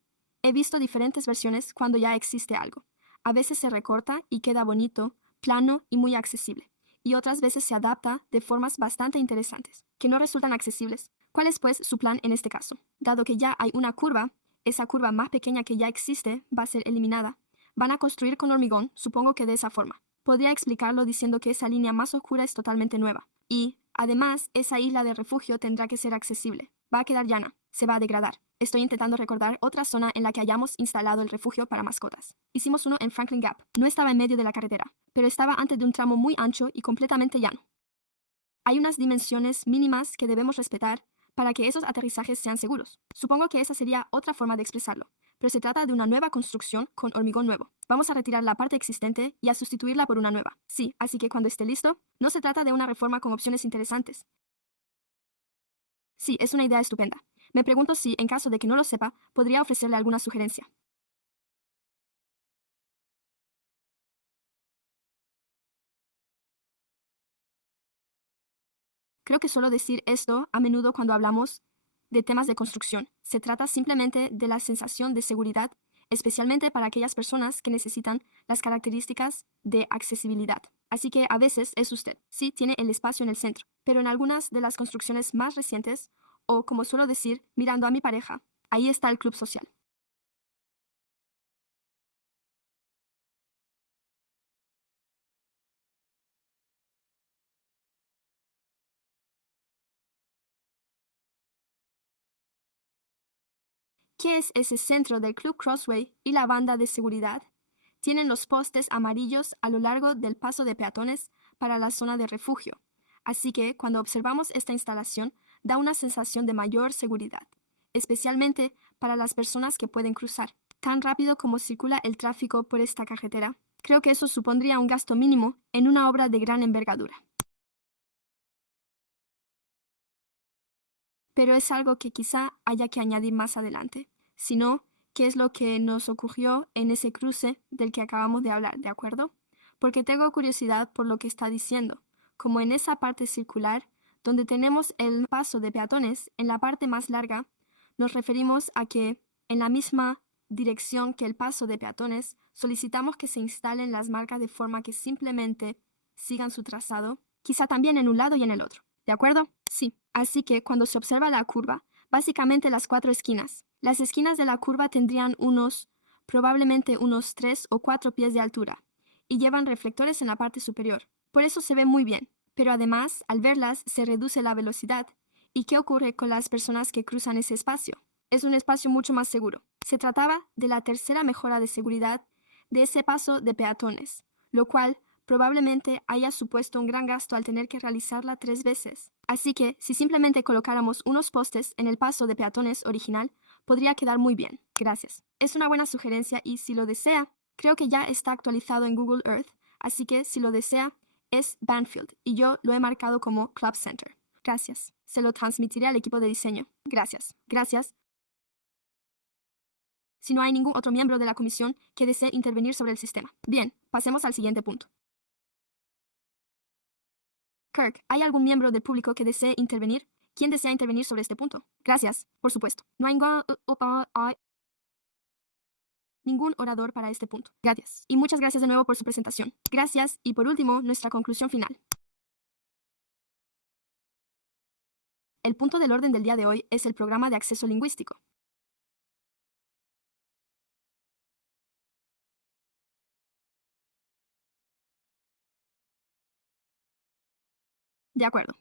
He visto diferentes versiones cuando ya existe algo. A veces se recorta y queda bonito, plano y muy accesible. Y otras veces se adapta de formas bastante interesantes, que no resultan accesibles. ¿Cuál es, pues, su plan en este caso? Dado que ya hay una curva, esa curva más pequeña que ya existe va a ser eliminada. Van a construir con hormigón, supongo que de esa forma. Podría explicarlo diciendo que esa línea más oscura es totalmente nueva. Y, además, esa isla de refugio tendrá que ser accesible. Va a quedar llana. Se va a degradar. Estoy intentando recordar otra zona en la que hayamos instalado el refugio para mascotas. Hicimos uno en Franklin Gap. No estaba en medio de la carretera, pero estaba antes de un tramo muy ancho y completamente llano. Hay unas dimensiones mínimas que debemos respetar para que esos aterrizajes sean seguros. Supongo que esa sería otra forma de expresarlo, pero se trata de una nueva construcción con hormigón nuevo. Vamos a retirar la parte existente y a sustituirla por una nueva. Sí, así que cuando esté listo, no se trata de una reforma con opciones interesantes. Sí, es una idea estupenda. Me pregunto si, en caso de que no lo sepa, podría ofrecerle alguna sugerencia. Creo que suelo decir esto a menudo cuando hablamos de temas de construcción. Se trata simplemente de la sensación de seguridad, especialmente para aquellas personas que necesitan las características de accesibilidad. Así que a veces es usted. Sí, tiene el espacio en el centro, pero en algunas de las construcciones más recientes, o como suelo decir, mirando a mi pareja, ahí está el club social. ¿Qué es ese centro del Club Crossway y la banda de seguridad? Tienen los postes amarillos a lo largo del paso de peatones para la zona de refugio, así que cuando observamos esta instalación da una sensación de mayor seguridad, especialmente para las personas que pueden cruzar. Tan rápido como circula el tráfico por esta carretera, creo que eso supondría un gasto mínimo en una obra de gran envergadura. Pero es algo que quizá haya que añadir más adelante. Si no, ¿qué es lo que nos ocurrió en ese cruce del que acabamos de hablar, de acuerdo? Porque tengo curiosidad por lo que está diciendo, como en esa parte circular, donde tenemos el paso de peatones, en la parte más larga, nos referimos a que, en la misma dirección que el paso de peatones, solicitamos que se instalen las marcas de forma que simplemente sigan su trazado, quizá también en un lado y en el otro. ¿De acuerdo? Sí. Así que cuando se observa la curva, básicamente las cuatro esquinas. Las esquinas de la curva tendrían probablemente unos 3 o 4 pies de altura, y llevan reflectores en la parte superior. Por eso se ve muy bien. Pero además, al verlas, se reduce la velocidad. ¿Y qué ocurre con las personas que cruzan ese espacio? Es un espacio mucho más seguro. Se trataba de la tercera mejora de seguridad de ese paso de peatones, lo cual probablemente haya supuesto un gran gasto al tener que realizarla 3 veces. Así que, si simplemente colocáramos unos postes en el paso de peatones original, podría quedar muy bien. Gracias. Es una buena sugerencia y, si lo desea, creo que ya está actualizado en Google Earth, así que, si lo desea, es Banfield y yo lo he marcado como Club Center. Gracias. Se lo transmitiré al equipo de diseño. Gracias. Gracias. Si no hay ningún otro miembro de la comisión que desee intervenir sobre el sistema. Bien, pasemos al siguiente punto. Kirk, ¿hay algún miembro del público que desee intervenir? ¿Quién desea intervenir sobre este punto? Gracias, por supuesto. No hay ningún orador para este punto. Gracias. Y muchas gracias de nuevo por su presentación. Gracias. Y por último, nuestra conclusión final. El punto del orden del día de hoy es el programa de acceso lingüístico. De acuerdo.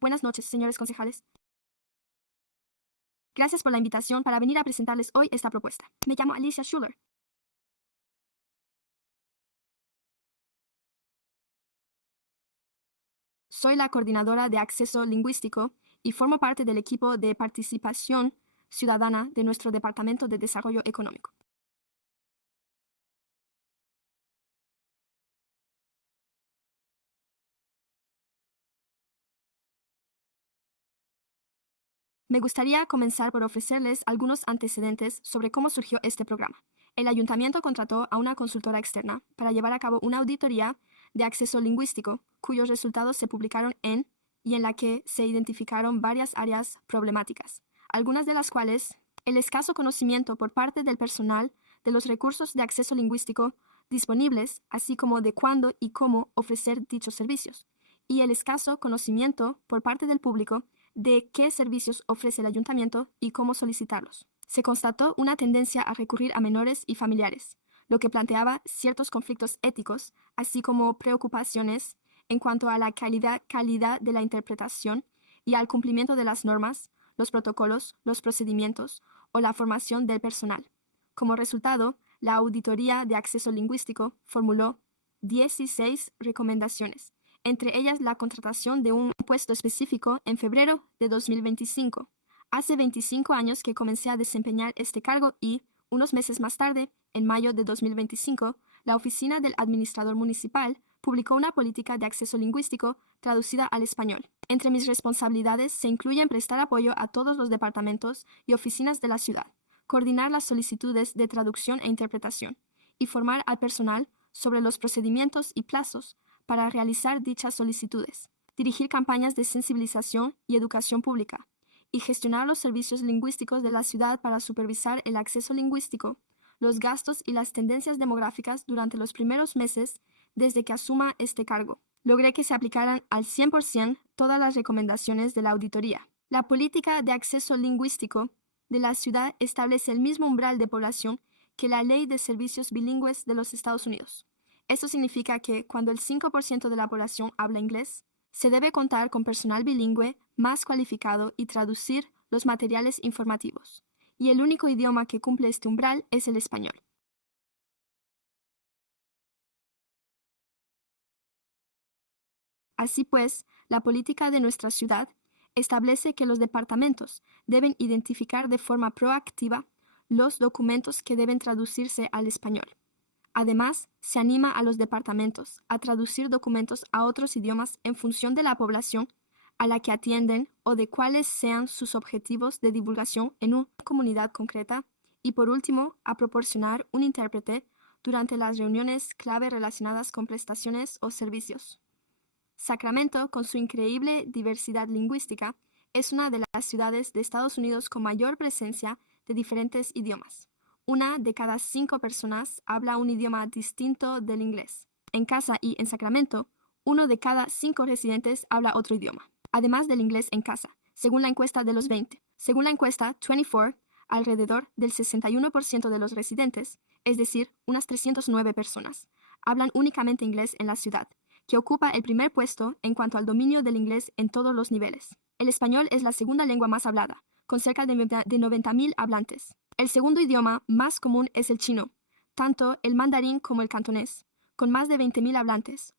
Buenas noches, señores concejales. Gracias por la invitación para venir a presentarles hoy esta propuesta. Me llamo Alicia Schuller. Soy la coordinadora de acceso lingüístico y formo parte del equipo de participación ciudadana de nuestro Departamento de Desarrollo Económico. Me gustaría comenzar por ofrecerles algunos antecedentes sobre cómo surgió este programa. El ayuntamiento contrató a una consultora externa para llevar a cabo una auditoría de acceso lingüístico, cuyos resultados se publicaron y en la que se identificaron varias áreas problemáticas, algunas de las cuales el escaso conocimiento por parte del personal de los recursos de acceso lingüístico disponibles, así como de cuándo y cómo ofrecer dichos servicios, y el escaso conocimiento por parte del público de qué servicios ofrece el ayuntamiento y cómo solicitarlos. Se constató una tendencia a recurrir a menores y familiares, lo que planteaba ciertos conflictos éticos, así como preocupaciones en cuanto a la calidad de la interpretación y al cumplimiento de las normas, los protocolos, los procedimientos o la formación del personal. Como resultado, la Auditoría de Acceso Lingüístico formuló 16 recomendaciones, entre ellas la contratación de un puesto específico en febrero de 2025. Hace 25 años que comencé a desempeñar este cargo y, unos meses más tarde, en mayo de 2025, la Oficina del Administrador Municipal publicó una política de acceso lingüístico traducida al español. Entre mis responsabilidades se incluyen prestar apoyo a todos los departamentos y oficinas de la ciudad, coordinar las solicitudes de traducción e interpretación, y formar al personal sobre los procedimientos y plazos para realizar dichas solicitudes, dirigir campañas de sensibilización y educación pública, y gestionar los servicios lingüísticos de la ciudad para supervisar el acceso lingüístico, los gastos y las tendencias demográficas durante los primeros meses desde que asuma este cargo. Logré que se aplicaran al 100% todas las recomendaciones de la auditoría. La política de acceso lingüístico de la ciudad establece el mismo umbral de población que la Ley de Servicios Bilingües de los Estados Unidos. Esto significa que cuando el 5% de la población habla inglés, se debe contar con personal bilingüe más cualificado y traducir los materiales informativos. Y el único idioma que cumple este umbral es el español. Así pues, la política de nuestra ciudad establece que los departamentos deben identificar de forma proactiva los documentos que deben traducirse al español. Además, se anima a los departamentos a traducir documentos a otros idiomas en función de la población a la que atienden o de cuáles sean sus objetivos de divulgación en una comunidad concreta, y por último, a proporcionar un intérprete durante las reuniones clave relacionadas con prestaciones o servicios. Sacramento, con su increíble diversidad lingüística, es una de las ciudades de Estados Unidos con mayor presencia de diferentes idiomas. 1 de cada 5 personas habla un idioma distinto del inglés. En casa y en Sacramento, 1 de cada 5 residentes habla otro idioma, además del inglés en casa, según la encuesta de los 20. Según la encuesta 24, alrededor del 61% de los residentes, es decir, unas 309 personas, hablan únicamente inglés en la ciudad, que ocupa el primer puesto en cuanto al dominio del inglés en todos los niveles. El español es la segunda lengua más hablada, con cerca de 90,000 hablantes. El segundo idioma más común es el chino, tanto el mandarín como el cantonés, con más de 20,000 hablantes,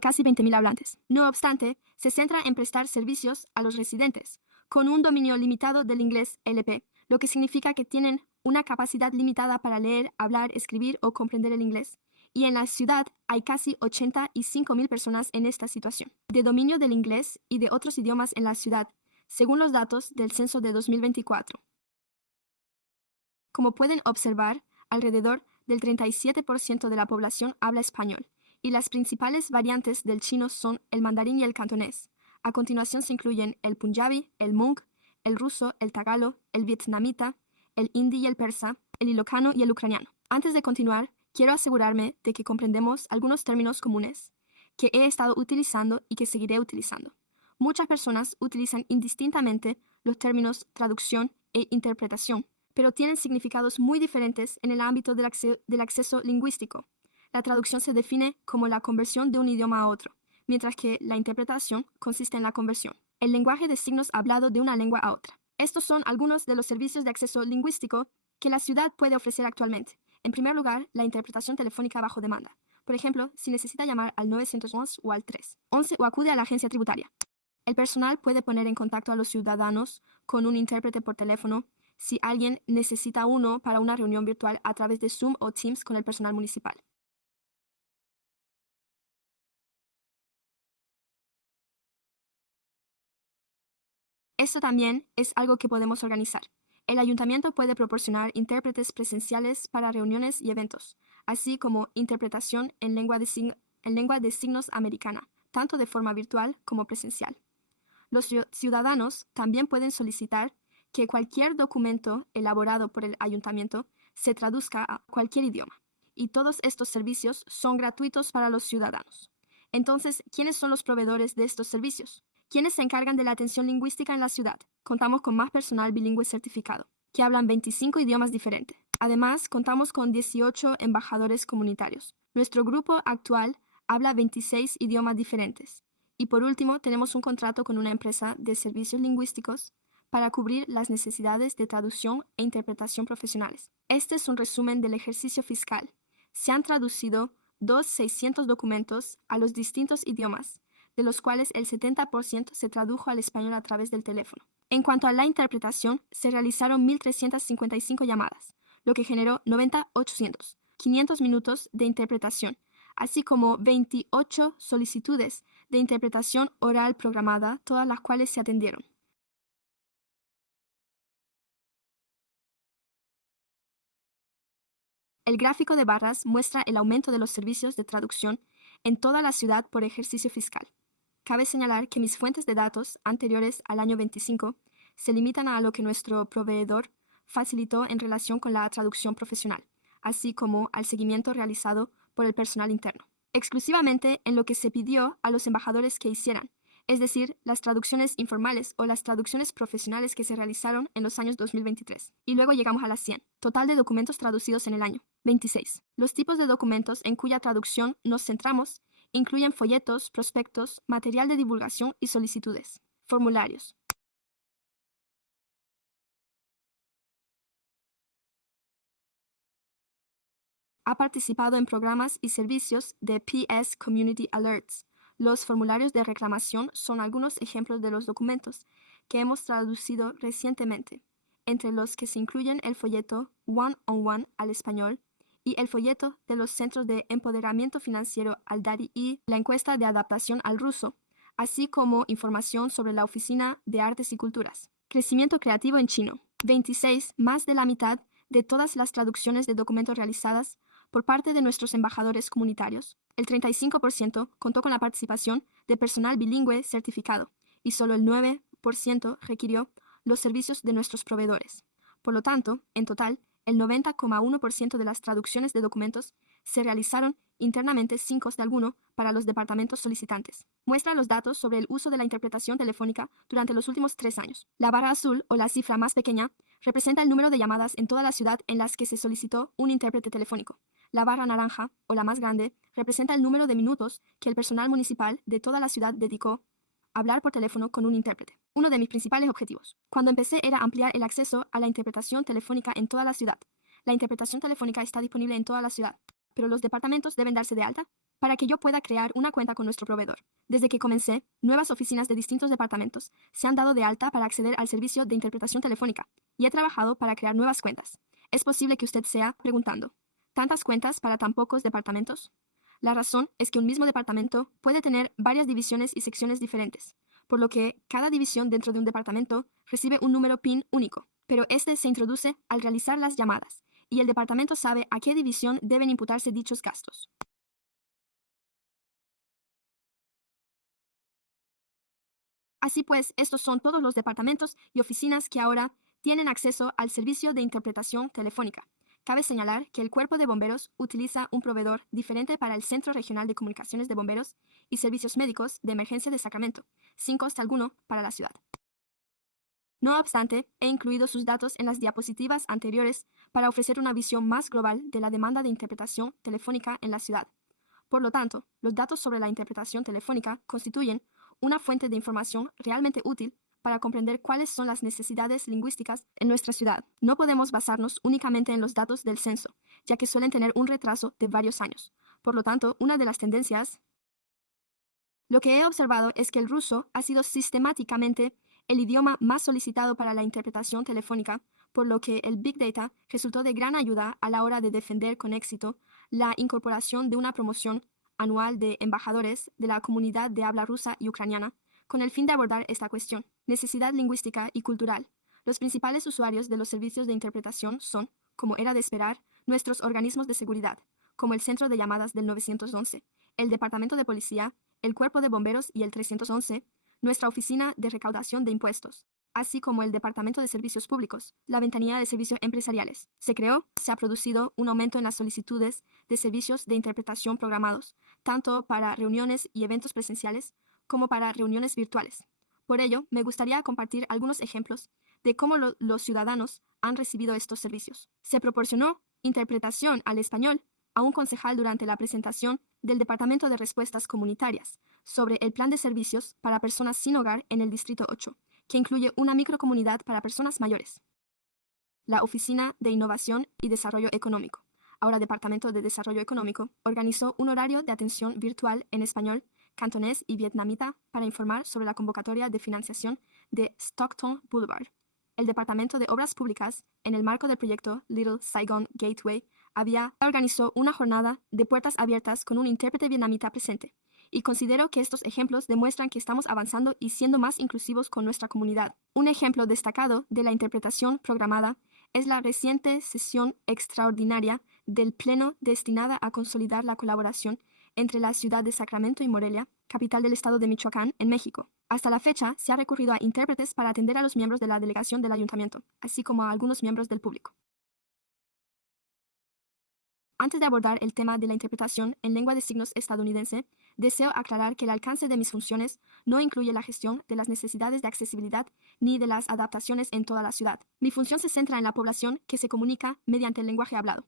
casi 20,000 hablantes. No obstante, se centra en prestar servicios a los residentes, con un dominio limitado del inglés LP, lo que significa que tienen una capacidad limitada para leer, hablar, escribir o comprender el inglés. Y en la ciudad hay casi 85,000 personas en esta situación, de dominio del inglés y de otros idiomas en la ciudad, según los datos del censo de 2024. Como pueden observar, alrededor del 37% de la población habla español, y las principales variantes del chino son el mandarín y el cantonés. A continuación se incluyen el punjabi, el hmong, el ruso, el tagalo, el vietnamita, el hindi y el persa, el ilocano y el ucraniano. Antes de continuar, quiero asegurarme de que comprendemos algunos términos comunes que he estado utilizando y que seguiré utilizando. Muchas personas utilizan indistintamente los términos traducción e interpretación, pero tienen significados muy diferentes en el ámbito del acceso lingüístico. La traducción se define como la conversión de un idioma a otro, mientras que la interpretación consiste en la conversión, el lenguaje de signos hablado de una lengua a otra. Estos son algunos de los servicios de acceso lingüístico que la ciudad puede ofrecer actualmente. En primer lugar, la interpretación telefónica bajo demanda. Por ejemplo, si necesita llamar al 911 o al 311 o acude a la agencia tributaria. El personal puede poner en contacto a los ciudadanos con un intérprete por teléfono si alguien necesita uno para una reunión virtual a través de Zoom o Teams con el personal municipal. Esto también es algo que podemos organizar. El ayuntamiento puede proporcionar intérpretes presenciales para reuniones y eventos, así como interpretación en lengua de signos americana, tanto de forma virtual como presencial. Los ciudadanos también pueden solicitar que cualquier documento elaborado por el ayuntamiento se traduzca a cualquier idioma, y todos estos servicios son gratuitos para los ciudadanos. Entonces, ¿quiénes son los proveedores de estos servicios? ¿Quiénes se encargan de la atención lingüística en la ciudad? Contamos con más personal bilingüe certificado, que hablan 25 idiomas diferentes. Además, contamos con 18 embajadores comunitarios. Nuestro grupo actual habla 26 idiomas diferentes. Y por último, tenemos un contrato con una empresa de servicios lingüísticos para cubrir las necesidades de traducción e interpretación profesionales. Este es un resumen del ejercicio fiscal. Se han traducido 2.600 documentos a los distintos idiomas, de los cuales el 70% se tradujo al español a través del teléfono. En cuanto a la interpretación, se realizaron 1.355 llamadas, lo que generó 90.800, 500 minutos de interpretación, así como 28 solicitudes de interpretación oral programada, todas las cuales se atendieron. El gráfico de barras muestra el aumento de los servicios de traducción en toda la ciudad por ejercicio fiscal. Cabe señalar que mis fuentes de datos anteriores al año 25 se limitan a lo que nuestro proveedor facilitó en relación con la traducción profesional, así como al seguimiento realizado por el personal interno, exclusivamente en lo que se pidió a los embajadores que hicieran, es decir, las traducciones informales o las traducciones profesionales que se realizaron en los años 2023. Y luego llegamos a las 100. Total de documentos traducidos en el año. 26. Los tipos de documentos en cuya traducción nos centramos incluyen folletos, prospectos, material de divulgación y solicitudes. Formularios. Ha participado en programas y servicios de PS Community Alerts. Los formularios de reclamación son algunos ejemplos de los documentos que hemos traducido recientemente, entre los que se incluyen el folleto One on One al español y el folleto de los Centros de Empoderamiento Financiero al DARI y la encuesta de adaptación al ruso, así como información sobre la Oficina de Artes y Culturas. Crecimiento creativo en chino. 26. Más de la mitad de todas las traducciones de documentos realizadas por parte de nuestros embajadores comunitarios. El 35% contó con la participación de personal bilingüe certificado y solo el 9% requirió los servicios de nuestros proveedores. Por lo tanto, en total, el 90,1% de las traducciones de documentos se realizaron internamente sin coste alguno para los departamentos solicitantes. Muestra los datos sobre el uso de la interpretación telefónica durante los últimos 3 años. La barra azul, o la cifra más pequeña, representa el número de llamadas en toda la ciudad en las que se solicitó un intérprete telefónico. La barra naranja, o la más grande, representa el número de minutos que el personal municipal de toda la ciudad dedicó a hablar por teléfono con un intérprete. Uno de mis principales objetivos, cuando empecé, era ampliar el acceso a la interpretación telefónica en toda la ciudad. La interpretación telefónica está disponible en toda la ciudad, pero los departamentos deben darse de alta para que yo pueda crear una cuenta con nuestro proveedor. Desde que comencé, nuevas oficinas de distintos departamentos se han dado de alta para acceder al servicio de interpretación telefónica y he trabajado para crear nuevas cuentas. Es posible que usted sea preguntando, ¿tantas cuentas para tan pocos departamentos? La razón es que un mismo departamento puede tener varias divisiones y secciones diferentes, por lo que cada división dentro de un departamento recibe un número PIN único, pero este se introduce al realizar las llamadas y el departamento sabe a qué división deben imputarse dichos gastos. Así pues, estos son todos los departamentos y oficinas que ahora tienen acceso al servicio de interpretación telefónica. Cabe señalar que el Cuerpo de Bomberos utiliza un proveedor diferente para el Centro Regional de Comunicaciones de Bomberos y Servicios Médicos de Emergencia de Sacramento, sin coste alguno para la ciudad. No obstante, he incluido sus datos en las diapositivas anteriores para ofrecer una visión más global de la demanda de interpretación telefónica en la ciudad. Por lo tanto, los datos sobre la interpretación telefónica constituyen una fuente de información realmente útil para comprender cuáles son las necesidades lingüísticas en nuestra ciudad. No podemos basarnos únicamente en los datos del censo, ya que suelen tener un retraso de varios años. Por lo tanto, una de las tendencias... Lo que he observado es que el ruso ha sido sistemáticamente el idioma más solicitado para la interpretación telefónica, por lo que el Big Data resultó de gran ayuda a la hora de defender con éxito la incorporación de una promoción anual de embajadores de la comunidad de habla rusa y ucraniana, con el fin de abordar esta cuestión. Necesidad lingüística y cultural. Los principales usuarios de los servicios de interpretación son, como era de esperar, nuestros organismos de seguridad, como el Centro de Llamadas del 911, el Departamento de Policía, el Cuerpo de Bomberos y el 311, nuestra Oficina de Recaudación de Impuestos, así como el Departamento de Servicios Públicos, la Ventanilla de Servicios Empresariales. Se ha producido un aumento en las solicitudes de servicios de interpretación programados, tanto para reuniones y eventos presenciales como para reuniones virtuales. Por ello, me gustaría compartir algunos ejemplos de cómo los ciudadanos han recibido estos servicios. Se proporcionó interpretación al español a un concejal durante la presentación del Departamento de Respuestas Comunitarias sobre el plan de servicios para personas sin hogar en el Distrito 8, que incluye una microcomunidad para personas mayores. La Oficina de Innovación y Desarrollo Económico, ahora Departamento de Desarrollo Económico, organizó un horario de atención virtual en español, cantonés y vietnamita para informar sobre la convocatoria de financiación de Stockton Boulevard. El Departamento de Obras Públicas, en el marco del proyecto Little Saigon Gateway, organizó una jornada de puertas abiertas con un intérprete vietnamita presente, y considero que estos ejemplos demuestran que estamos avanzando y siendo más inclusivos con nuestra comunidad. Un ejemplo destacado de la interpretación programada es la reciente sesión extraordinaria del Pleno destinada a consolidar la colaboración entre la ciudad de Sacramento y Morelia, capital del estado de Michoacán, en México. Hasta la fecha, se ha recurrido a intérpretes para atender a los miembros de la delegación del ayuntamiento, así como a algunos miembros del público. Antes de abordar el tema de la interpretación en lengua de signos estadounidense, deseo aclarar que el alcance de mis funciones no incluye la gestión de las necesidades de accesibilidad ni de las adaptaciones en toda la ciudad. Mi función se centra en la población que se comunica mediante el lenguaje hablado.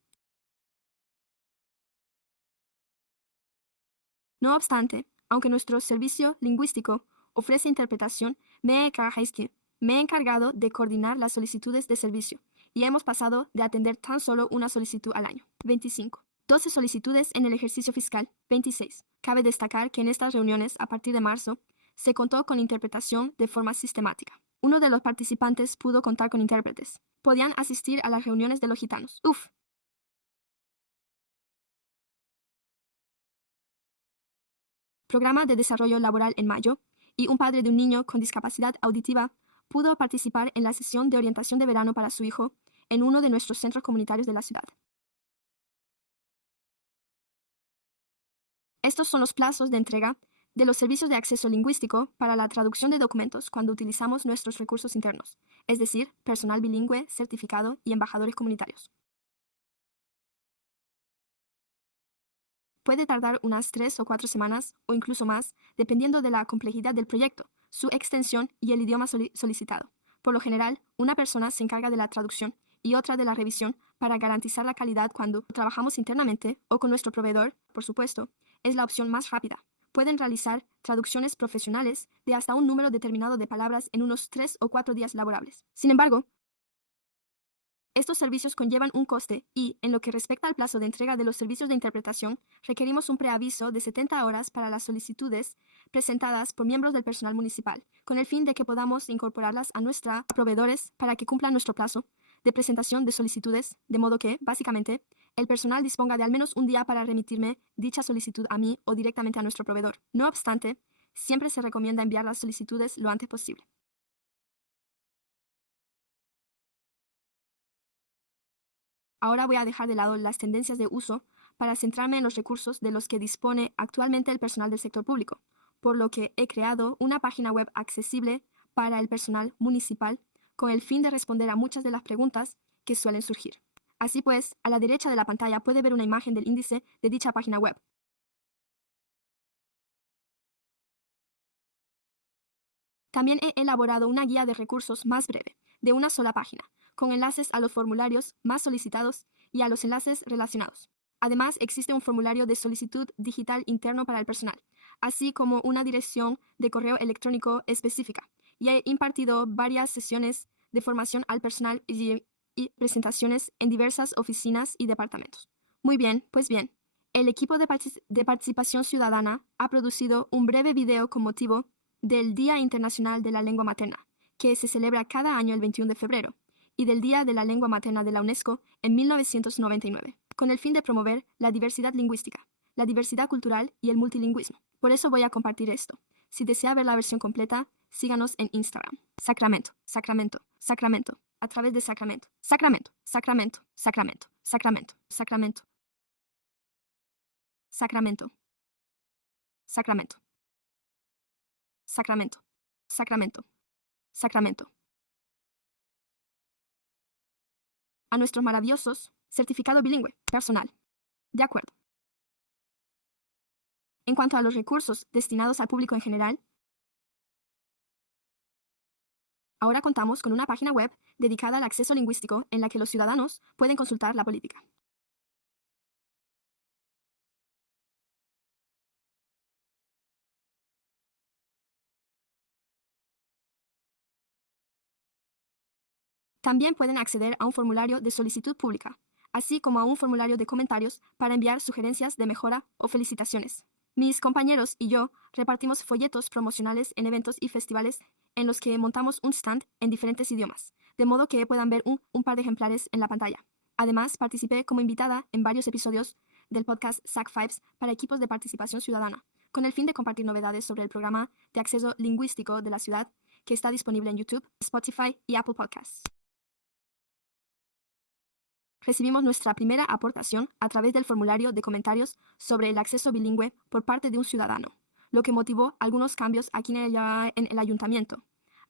No obstante, aunque nuestro servicio lingüístico ofrece interpretación, me he encargado de coordinar las solicitudes de servicio y hemos pasado de atender tan solo una solicitud al año. 25. 12 solicitudes en el ejercicio fiscal. 26. Cabe destacar que en estas reuniones, a partir de marzo, se contó con interpretación de forma sistemática. Uno de los participantes pudo contar con intérpretes. Podían asistir a las reuniones de los gitanos. Programa de desarrollo laboral en mayo, y un padre de un niño con discapacidad auditiva pudo participar en la sesión de orientación de verano para su hijo en uno de nuestros centros comunitarios de la ciudad. Estos son los plazos de entrega de los servicios de acceso lingüístico para la traducción de documentos cuando utilizamos nuestros recursos internos, es decir, personal bilingüe, certificado y embajadores comunitarios. Puede tardar unas 3 o 4 semanas o incluso más, dependiendo de la complejidad del proyecto, su extensión y el idioma solicitado. Por lo general, una persona se encarga de la traducción y otra de la revisión para garantizar la calidad cuando trabajamos internamente o con nuestro proveedor, por supuesto, es la opción más rápida. Pueden realizar traducciones profesionales de hasta un número determinado de palabras en unos 3 o 4 días laborables. Sin embargo, estos servicios conllevan un coste y, en lo que respecta al plazo de entrega de los servicios de interpretación, requerimos un preaviso de 70 horas para las solicitudes presentadas por miembros del personal municipal, con el fin de que podamos incorporarlas a nuestros proveedores para que cumplan nuestro plazo de presentación de solicitudes, de modo que, básicamente, el personal disponga de al menos un día para remitirme dicha solicitud a mí o directamente a nuestro proveedor. No obstante, siempre se recomienda enviar las solicitudes lo antes posible. Ahora voy a dejar de lado las tendencias de uso para centrarme en los recursos de los que dispone actualmente el personal del sector público, por lo que he creado una página web accesible para el personal municipal con el fin de responder a muchas de las preguntas que suelen surgir. Así pues, a la derecha de la pantalla puede ver una imagen del índice de dicha página web. También he elaborado una guía de recursos más breve, de una sola página, con enlaces a los formularios más solicitados y a los enlaces relacionados. Además, existe un formulario de solicitud digital interno para el personal, así como una dirección de correo electrónico específica, y he impartido varias sesiones de formación al personal y presentaciones en diversas oficinas y departamentos. Muy bien, pues bien. El equipo de participación ciudadana ha producido un breve video con motivo del Día Internacional de la Lengua Materna, que se celebra cada año el 21 de febrero, y del Día de la Lengua Materna de la UNESCO en 1999, con el fin de promover la diversidad lingüística, la diversidad cultural y el multilingüismo. Por eso voy a compartir esto. Si desea ver la versión completa, síganos en Instagram. Sacramento, Sacramento, Sacramento, a través de Sacramento. Sacramento, Sacramento, Sacramento, Sacramento, Sacramento. Sacramento, Sacramento, Sacramento, Sacramento, Sacramento. A nuestros maravillosos certificado bilingüe personal. De acuerdo. En cuanto a los recursos destinados al público en general, ahora contamos con una página web dedicada al acceso lingüístico en la que los ciudadanos pueden consultar la política. También pueden acceder a un formulario de solicitud pública, así como a un formulario de comentarios para enviar sugerencias de mejora o felicitaciones. Mis compañeros y yo repartimos folletos promocionales en eventos y festivales en los que montamos un stand en diferentes idiomas, de modo que puedan ver un par de ejemplares en la pantalla. Además, participé como invitada en varios episodios del podcast SAC Fives para equipos de participación ciudadana, con el fin de compartir novedades sobre el programa de acceso lingüístico de la ciudad que está disponible en YouTube, Spotify y Apple Podcasts. Recibimos nuestra primera aportación a través del formulario de comentarios sobre el acceso bilingüe por parte de un ciudadano, lo que motivó algunos cambios aquí en el ayuntamiento.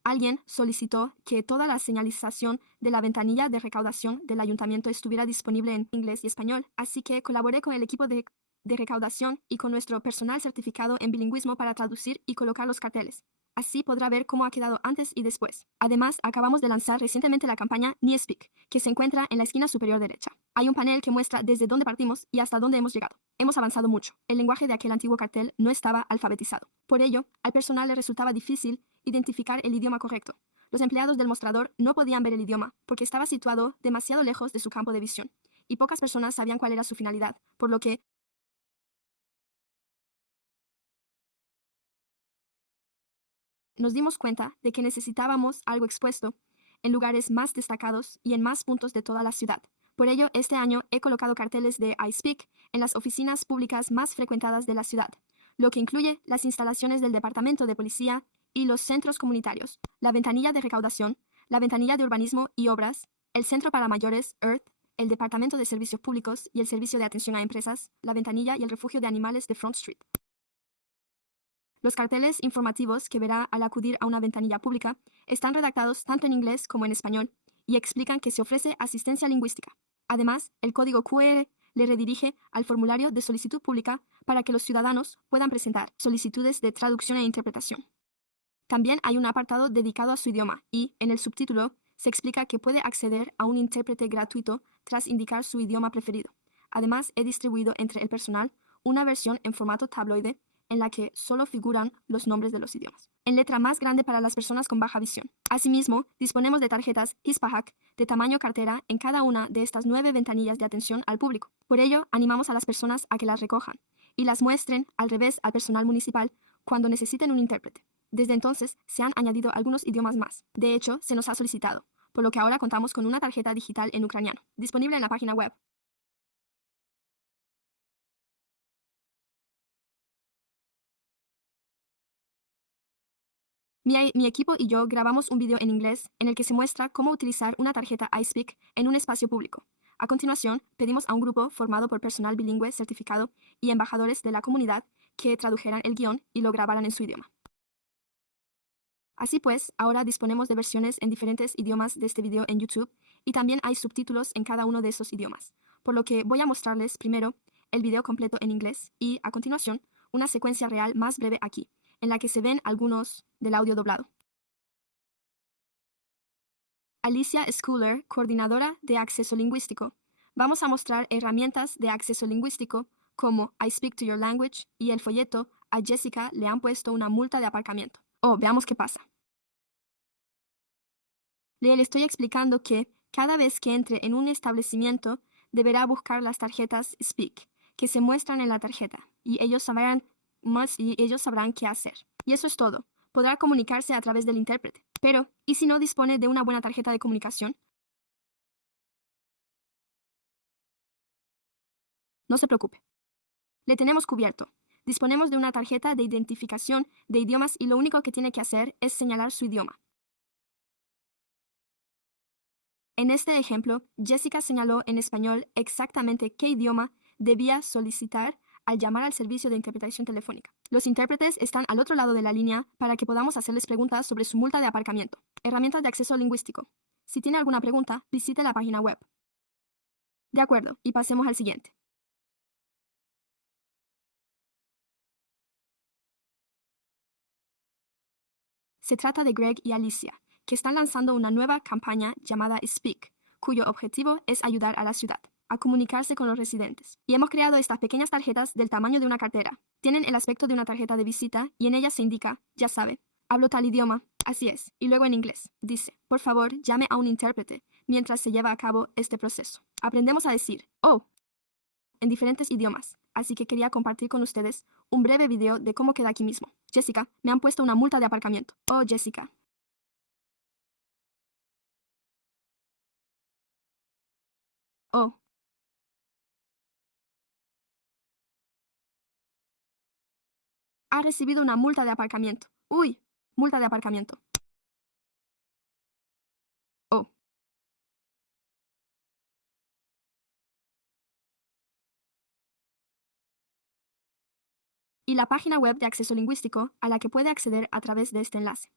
Alguien solicitó que toda la señalización de la ventanilla de recaudación del ayuntamiento estuviera disponible en inglés y español, así que colaboré con el equipo de recaudación y con nuestro personal certificado en bilingüismo para traducir y colocar los carteles. Así podrá ver cómo ha quedado antes y después. Además, acabamos de lanzar recientemente la campaña NeSpeak, que se encuentra en la esquina superior derecha. Hay un panel que muestra desde dónde partimos y hasta dónde hemos llegado. Hemos avanzado mucho. El lenguaje de aquel antiguo cartel no estaba alfabetizado. Por ello, al personal le resultaba difícil identificar el idioma correcto. Los empleados del mostrador no podían ver el idioma porque estaba situado demasiado lejos de su campo de visión, y pocas personas sabían cuál era su finalidad, por lo que nos dimos cuenta de que necesitábamos algo expuesto en lugares más destacados y en más puntos de toda la ciudad. Por ello, este año he colocado carteles de iSpeak en las oficinas públicas más frecuentadas de la ciudad, lo que incluye las instalaciones del Departamento de Policía y los centros comunitarios, la ventanilla de recaudación, la ventanilla de urbanismo y obras, el Centro para Mayores, EARTH, el Departamento de Servicios Públicos y el Servicio de Atención a Empresas, la ventanilla y el refugio de animales de Front Street. Los carteles informativos que verá al acudir a una ventanilla pública están redactados tanto en inglés como en español y explican que se ofrece asistencia lingüística. Además, el código QR le redirige al formulario de solicitud pública para que los ciudadanos puedan presentar solicitudes de traducción e interpretación. También hay un apartado dedicado a su idioma y, en el subtítulo, se explica que puede acceder a un intérprete gratuito tras indicar su idioma preferido. Además, he distribuido entre el personal una versión en formato tabloide en la que solo figuran los nombres de los idiomas, en letra más grande para las personas con baja visión. Asimismo, disponemos de tarjetas Hispahak de tamaño cartera en cada una de estas 9 ventanillas de atención al público. Por ello, animamos a las personas a que las recojan y las muestren al revés al personal municipal cuando necesiten un intérprete. Desde entonces, se han añadido algunos idiomas más. De hecho, se nos ha solicitado, por lo que ahora contamos con una tarjeta digital en ucraniano, disponible en la página web. Mi equipo y yo grabamos un video en inglés en el que se muestra cómo utilizar una tarjeta iSpeak en un espacio público. A continuación, pedimos a un grupo formado por personal bilingüe certificado y embajadores de la comunidad que tradujeran el guión y lo grabaran en su idioma. Así pues, ahora disponemos de versiones en diferentes idiomas de este video en YouTube y también hay subtítulos en cada uno de esos idiomas, por lo que voy a mostrarles primero el video completo en inglés y, a continuación, una secuencia real más breve aquí, en la que se ven algunos del audio doblado. Alicia Schooler, coordinadora de acceso lingüístico. Vamos a mostrar herramientas de acceso lingüístico como I Speak to Your Language y el folleto. A Jessica le han puesto una multa de aparcamiento. Oh, veamos qué pasa. Le estoy explicando que cada vez que entre en un establecimiento deberá buscar las tarjetas Speak que se muestran en la tarjeta y ellos sabrán qué hacer. Y eso es todo. Podrá comunicarse a través del intérprete. Pero, ¿y si no dispone de una buena tarjeta de comunicación? No se preocupe. Le tenemos cubierto. Disponemos de una tarjeta de identificación de idiomas y lo único que tiene que hacer es señalar su idioma. En este ejemplo, Jessica señaló en español exactamente qué idioma debía solicitar al llamar al servicio de interpretación telefónica. Los intérpretes están al otro lado de la línea para que podamos hacerles preguntas sobre su multa de aparcamiento. Herramientas de acceso lingüístico. Si tiene alguna pregunta, visite la página web. De acuerdo, y pasemos al siguiente. Se trata de Greg y Alicia, que están lanzando una nueva campaña llamada Speak, cuyo objetivo es ayudar a la ciudad a comunicarse con los residentes. Y hemos creado estas pequeñas tarjetas del tamaño de una cartera. Tienen el aspecto de una tarjeta de visita y en ellas se indica, ya sabe, hablo tal idioma, así es, y luego en inglés. Dice, por favor, llame a un intérprete mientras se lleva a cabo este proceso. Aprendemos a decir, oh, en diferentes idiomas, así que quería compartir con ustedes un breve video de cómo queda aquí mismo. Jessica, me han puesto una multa de aparcamiento. Oh, Jessica. Oh, ha recibido una multa de aparcamiento. Uy, multa de aparcamiento. Oh, y la página web de acceso lingüístico a la que puede acceder a través de este enlace.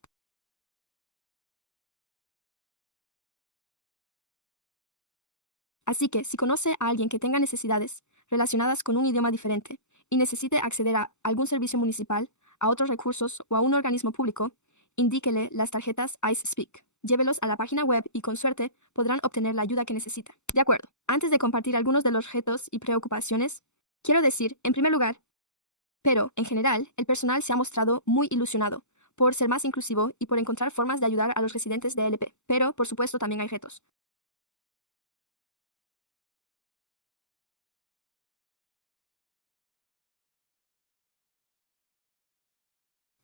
Así que, si conoce a alguien que tenga necesidades relacionadas con un idioma diferente y necesite acceder a algún servicio municipal, a otros recursos o a un organismo público, indíquele las tarjetas IceSpeak. Llévelos a la página web y con suerte podrán obtener la ayuda que necesitan. De acuerdo. Antes de compartir algunos de los retos y preocupaciones, quiero decir, en primer lugar, pero, en general, el personal se ha mostrado muy ilusionado por ser más inclusivo y por encontrar formas de ayudar a los residentes de LP. Pero, por supuesto, también hay retos.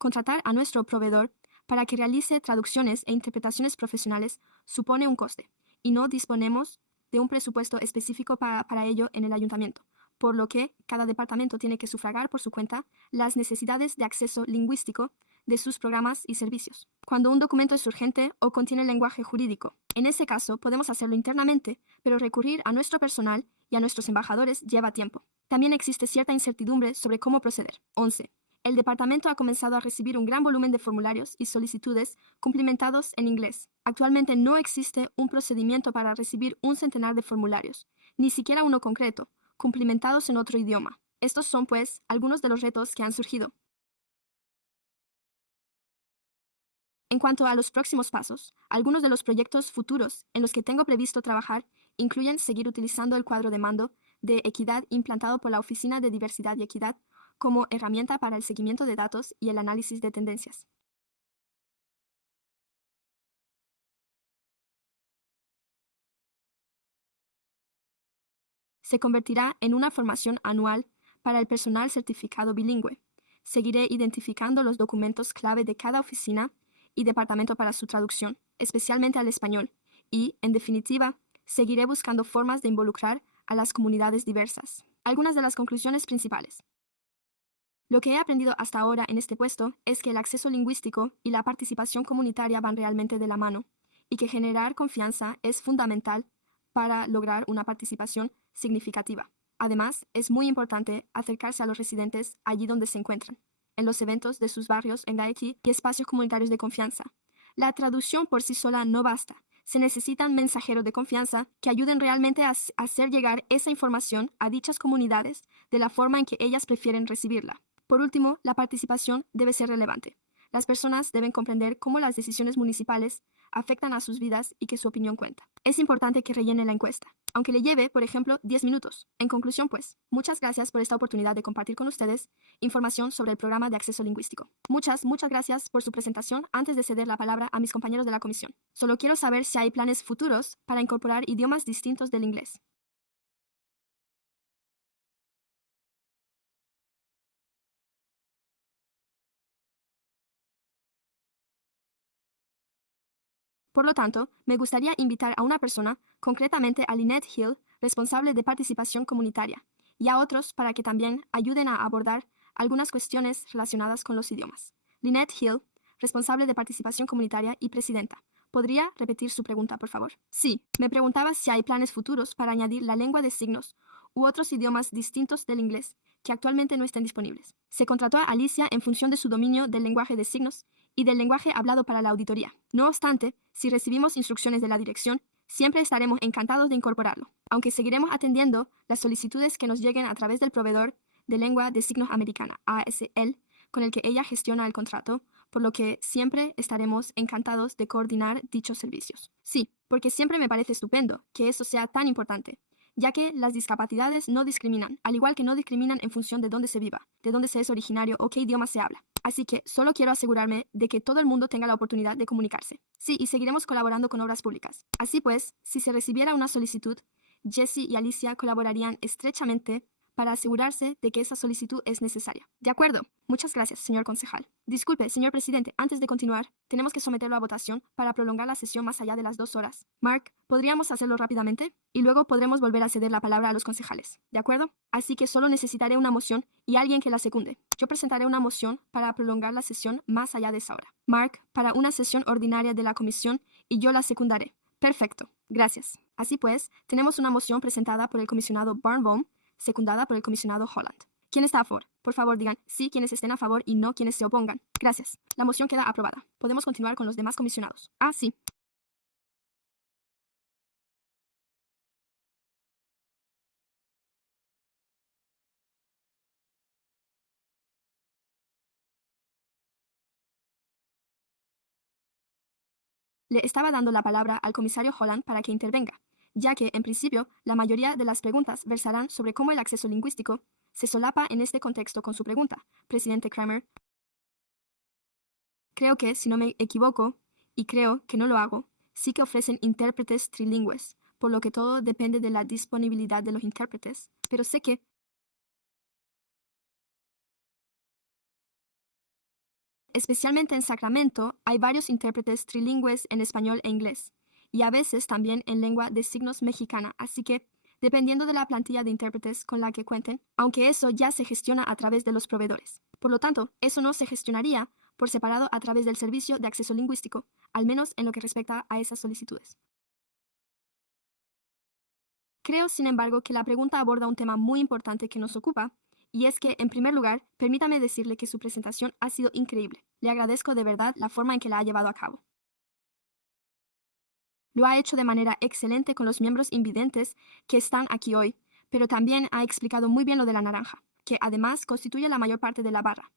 Contratar a nuestro proveedor para que realice traducciones e interpretaciones profesionales supone un coste, y no disponemos de un presupuesto específico para ello en el ayuntamiento, por lo que cada departamento tiene que sufragar por su cuenta las necesidades de acceso lingüístico de sus programas y servicios. Cuando un documento es urgente o contiene lenguaje jurídico, en ese caso podemos hacerlo internamente, pero recurrir a nuestro personal y a nuestros embajadores lleva tiempo. También existe cierta incertidumbre sobre cómo proceder. 11. El departamento ha comenzado a recibir un gran volumen de formularios y solicitudes cumplimentados en inglés. Actualmente no existe un procedimiento para recibir un centenar de formularios, ni siquiera uno concreto, cumplimentados en otro idioma. Estos son, pues, algunos de los retos que han surgido. En cuanto a los próximos pasos, algunos de los proyectos futuros en los que tengo previsto trabajar incluyen seguir utilizando el cuadro de mando de equidad implantado por la Oficina de Diversidad y Equidad como herramienta para el seguimiento de datos y el análisis de tendencias. Se convertirá en una formación anual para el personal certificado bilingüe. Seguiré identificando los documentos clave de cada oficina y departamento para su traducción, especialmente al español, y, en definitiva, seguiré buscando formas de involucrar a las comunidades diversas. Algunas de las conclusiones principales. Lo que he aprendido hasta ahora en este puesto es que el acceso lingüístico y la participación comunitaria van realmente de la mano, y que generar confianza es fundamental para lograr una participación significativa. Además, es muy importante acercarse a los residentes allí donde se encuentran, en los eventos de sus barrios en Haití y espacios comunitarios de confianza. La traducción por sí sola no basta. Se necesitan mensajeros de confianza que ayuden realmente a hacer llegar esa información a dichas comunidades de la forma en que ellas prefieren recibirla. Por último, la participación debe ser relevante. Las personas deben comprender cómo las decisiones municipales afectan a sus vidas y que su opinión cuenta. Es importante que rellene la encuesta, aunque le lleve, por ejemplo, 10 minutos. En conclusión, pues, muchas gracias por esta oportunidad de compartir con ustedes información sobre el programa de acceso lingüístico. Muchas gracias por su presentación. Antes de ceder la palabra a mis compañeros de la comisión, solo quiero saber si hay planes futuros para incorporar idiomas distintos del inglés. Por lo tanto, me gustaría invitar a una persona, concretamente a Lynette Hill, responsable de participación comunitaria, y a otros para que también ayuden a abordar algunas cuestiones relacionadas con los idiomas. Lynette Hill, responsable de participación comunitaria y presidenta. ¿Podría repetir su pregunta, por favor? Sí, me preguntaba si hay planes futuros para añadir la lengua de signos u otros idiomas distintos del inglés que actualmente no estén disponibles. Se contrató a Alicia en función de su dominio del lenguaje de signos y del lenguaje hablado para la auditoría. No obstante, si recibimos instrucciones de la dirección, siempre estaremos encantados de incorporarlo, aunque seguiremos atendiendo las solicitudes que nos lleguen a través del proveedor de lengua de signos americana, ASL, con el que ella gestiona el contrato, por lo que siempre estaremos encantados de coordinar dichos servicios. Sí, porque siempre me parece estupendo que eso sea tan importante, ya que las discapacidades no discriminan, al igual que no discriminan en función de dónde se viva, de dónde se es originario o qué idioma se habla. Así que solo quiero asegurarme de que todo el mundo tenga la oportunidad de comunicarse. Sí, y seguiremos colaborando con obras públicas. Así pues, si se recibiera una solicitud, Jessie y Alicia colaborarían estrechamente para asegurarse de que esa solicitud es necesaria. De acuerdo. Muchas gracias, señor concejal. Disculpe, señor presidente, antes de continuar, tenemos que someterlo a votación para prolongar la sesión más allá de las 2 horas. Mark, ¿podríamos hacerlo rápidamente? Y luego podremos volver a ceder la palabra a los concejales. ¿De acuerdo? Así que solo necesitaré una moción y alguien que la secunde. Yo presentaré una moción para prolongar la sesión más allá de esa hora. Mark, para una sesión ordinaria de la comisión y yo la secundaré. Perfecto. Gracias. Así pues, tenemos una moción presentada por el comisionado Barnbaum, secundada por el comisionado Holland. ¿Quién está a favor? Por favor, digan sí quienes estén a favor y no quienes se opongan. Gracias. La moción queda aprobada. Podemos continuar con los demás comisionados. Ah, sí. Le estaba dando la palabra al comisario Holland para que intervenga, ya que, en principio, la mayoría de las preguntas versarán sobre cómo el acceso lingüístico se solapa en este contexto con su pregunta. Presidente Kramer, creo que, si no me equivoco, y creo que no lo hago, sí que ofrecen intérpretes trilingües, por lo que todo depende de la disponibilidad de los intérpretes, pero sé que especialmente en Sacramento, hay varios intérpretes trilingües en español e inglés, y a veces también en lengua de signos mexicana, así que, dependiendo de la plantilla de intérpretes con la que cuenten, aunque eso ya se gestiona a través de los proveedores. Por lo tanto, eso no se gestionaría por separado a través del servicio de acceso lingüístico, al menos en lo que respecta a esas solicitudes. Creo, sin embargo, que la pregunta aborda un tema muy importante que nos ocupa, y es que, en primer lugar, permítame decirle que su presentación ha sido increíble. Le agradezco de verdad la forma en que la ha llevado a cabo. Lo ha hecho de manera excelente con los miembros invidentes que están aquí hoy, pero también ha explicado muy bien lo de la naranja, que además constituye la mayor parte de la barra.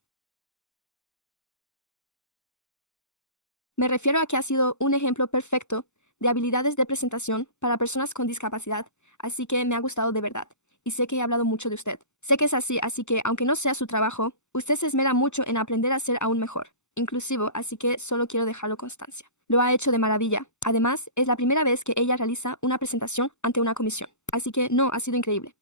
Me refiero a que ha sido un ejemplo perfecto de habilidades de presentación para personas con discapacidad, así que me ha gustado de verdad. Y sé que he hablado mucho de usted. Sé que es así, así que, aunque no sea su trabajo, usted se esmera mucho en aprender a ser aún mejor, inclusivo, así que solo quiero dejarlo constancia. Lo ha hecho de maravilla. Además, es la primera vez que ella realiza una presentación ante una comisión, así que no, ha sido increíble.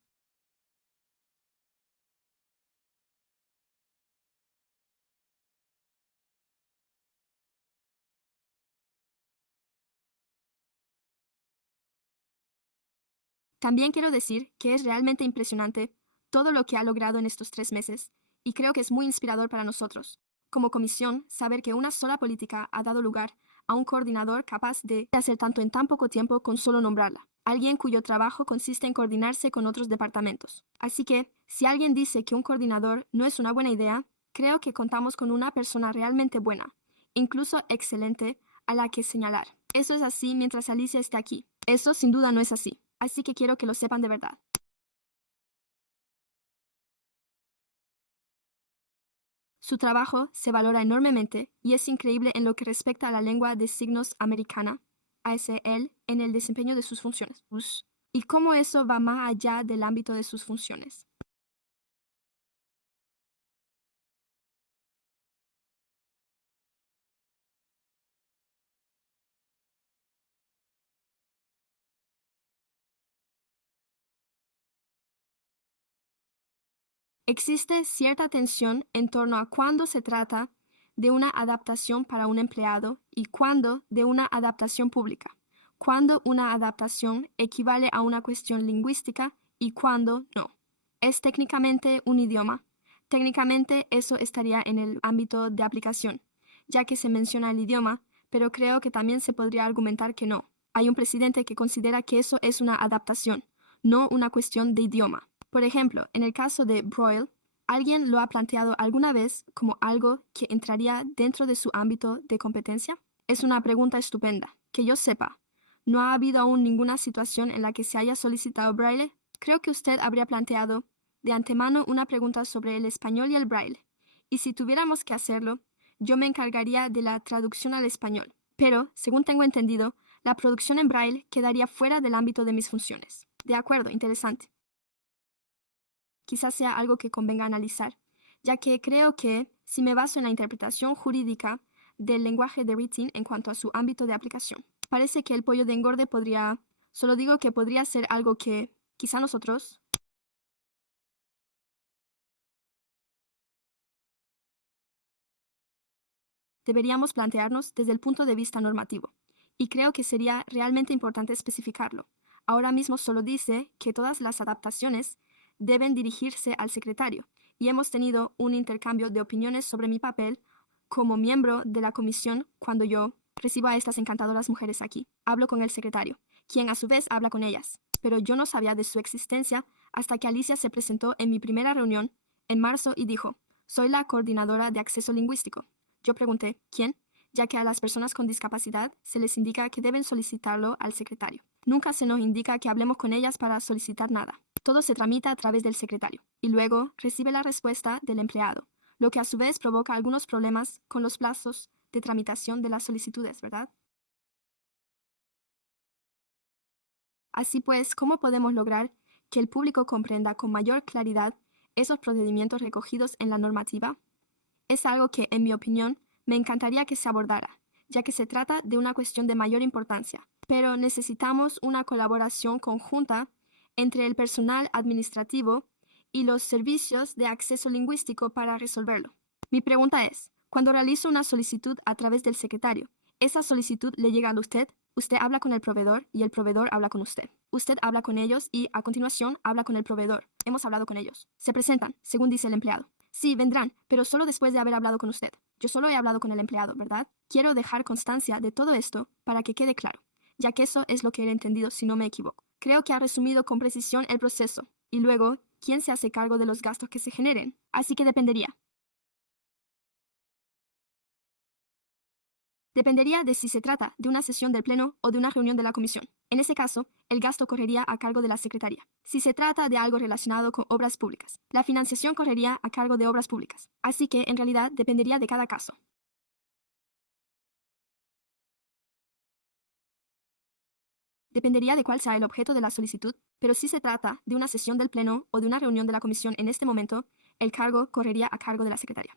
También quiero decir que es realmente impresionante todo lo que ha logrado en estos 3 meses, y creo que es muy inspirador para nosotros, como comisión, saber que una sola política ha dado lugar a un coordinador capaz de hacer tanto en tan poco tiempo con solo nombrarla, alguien cuyo trabajo consiste en coordinarse con otros departamentos. Así que, si alguien dice que un coordinador no es una buena idea, creo que contamos con una persona realmente buena, incluso excelente, a la que señalar. Eso es así mientras Alicia esté aquí. Eso sin duda no es así. Así que quiero que lo sepan de verdad. Su trabajo se valora enormemente y es increíble en lo que respecta a la lengua de signos americana, ASL, en el desempeño de sus funciones, y cómo eso va más allá del ámbito de sus funciones. Existe cierta tensión en torno a cuándo se trata de una adaptación para un empleado y cuándo de una adaptación pública, cuándo una adaptación equivale a una cuestión lingüística y cuándo no. Es técnicamente un idioma. Técnicamente eso estaría en el ámbito de aplicación, ya que se menciona el idioma, pero creo que también se podría argumentar que no. Hay un presidente que considera que eso es una adaptación, no una cuestión de idioma. Por ejemplo, en el caso de Broil, ¿alguien lo ha planteado alguna vez como algo que entraría dentro de su ámbito de competencia? Es una pregunta estupenda. Que yo sepa, ¿no ha habido aún ninguna situación en la que se haya solicitado braille? Creo que usted habría planteado de antemano una pregunta sobre el español y el braille, y si tuviéramos que hacerlo, yo me encargaría de la traducción al español. Pero, según tengo entendido, la producción en braille quedaría fuera del ámbito de mis funciones. De acuerdo, interesante. Quizás sea algo que convenga analizar, ya que creo que, si me baso en la interpretación jurídica del lenguaje de Ritin en cuanto a su ámbito de aplicación, parece que el pollo de engorde podría, solo digo que podría ser algo que, quizá nosotros, deberíamos plantearnos desde el punto de vista normativo, y creo que sería realmente importante especificarlo. Ahora mismo solo dice que todas las adaptaciones deben dirigirse al secretario, y hemos tenido un intercambio de opiniones sobre mi papel como miembro de la comisión cuando yo recibo a estas encantadoras mujeres aquí. Hablo con el secretario, quien a su vez habla con ellas, pero yo no sabía de su existencia hasta que Alicia se presentó en mi primera reunión en marzo y dijo: soy la coordinadora de acceso lingüístico. Yo pregunté, ¿quién? Ya que a las personas con discapacidad se les indica que deben solicitarlo al secretario. Nunca se nos indica que hablemos con ellas para solicitar nada. Todo se tramita a través del secretario y luego recibe la respuesta del empleado, lo que a su vez provoca algunos problemas con los plazos de tramitación de las solicitudes, ¿verdad? Así pues, ¿cómo podemos lograr que el público comprenda con mayor claridad esos procedimientos recogidos en la normativa? Es algo que, en mi opinión, me encantaría que se abordara, ya que se trata de una cuestión de mayor importancia, pero necesitamos una colaboración conjunta entre el personal administrativo y los servicios de acceso lingüístico para resolverlo. Mi pregunta es, cuando realizo una solicitud a través del secretario, ¿esa solicitud le llega a usted? Usted habla con el proveedor y el proveedor habla con usted. Usted habla con ellos y, a continuación, habla con el proveedor. Hemos hablado con ellos. Se presentan, según dice el empleado. Sí, vendrán, pero solo después de haber hablado con usted. Yo solo he hablado con el empleado, ¿verdad? Quiero dejar constancia de todo esto para que quede claro, ya que eso es lo que he entendido si no me equivoco. Creo que ha resumido con precisión el proceso, y luego, ¿quién se hace cargo de los gastos que se generen? Así que dependería. Dependería de si se trata de una sesión del Pleno o de una reunión de la Comisión. En ese caso, el gasto correría a cargo de la Secretaría. Si se trata de algo relacionado con obras públicas, la financiación correría a cargo de obras públicas. Así que, en realidad, dependería de cada caso. Dependería de cuál sea el objeto de la solicitud, pero si se trata de una sesión del Pleno o de una reunión de la Comisión en este momento, el cargo correría a cargo de la Secretaría.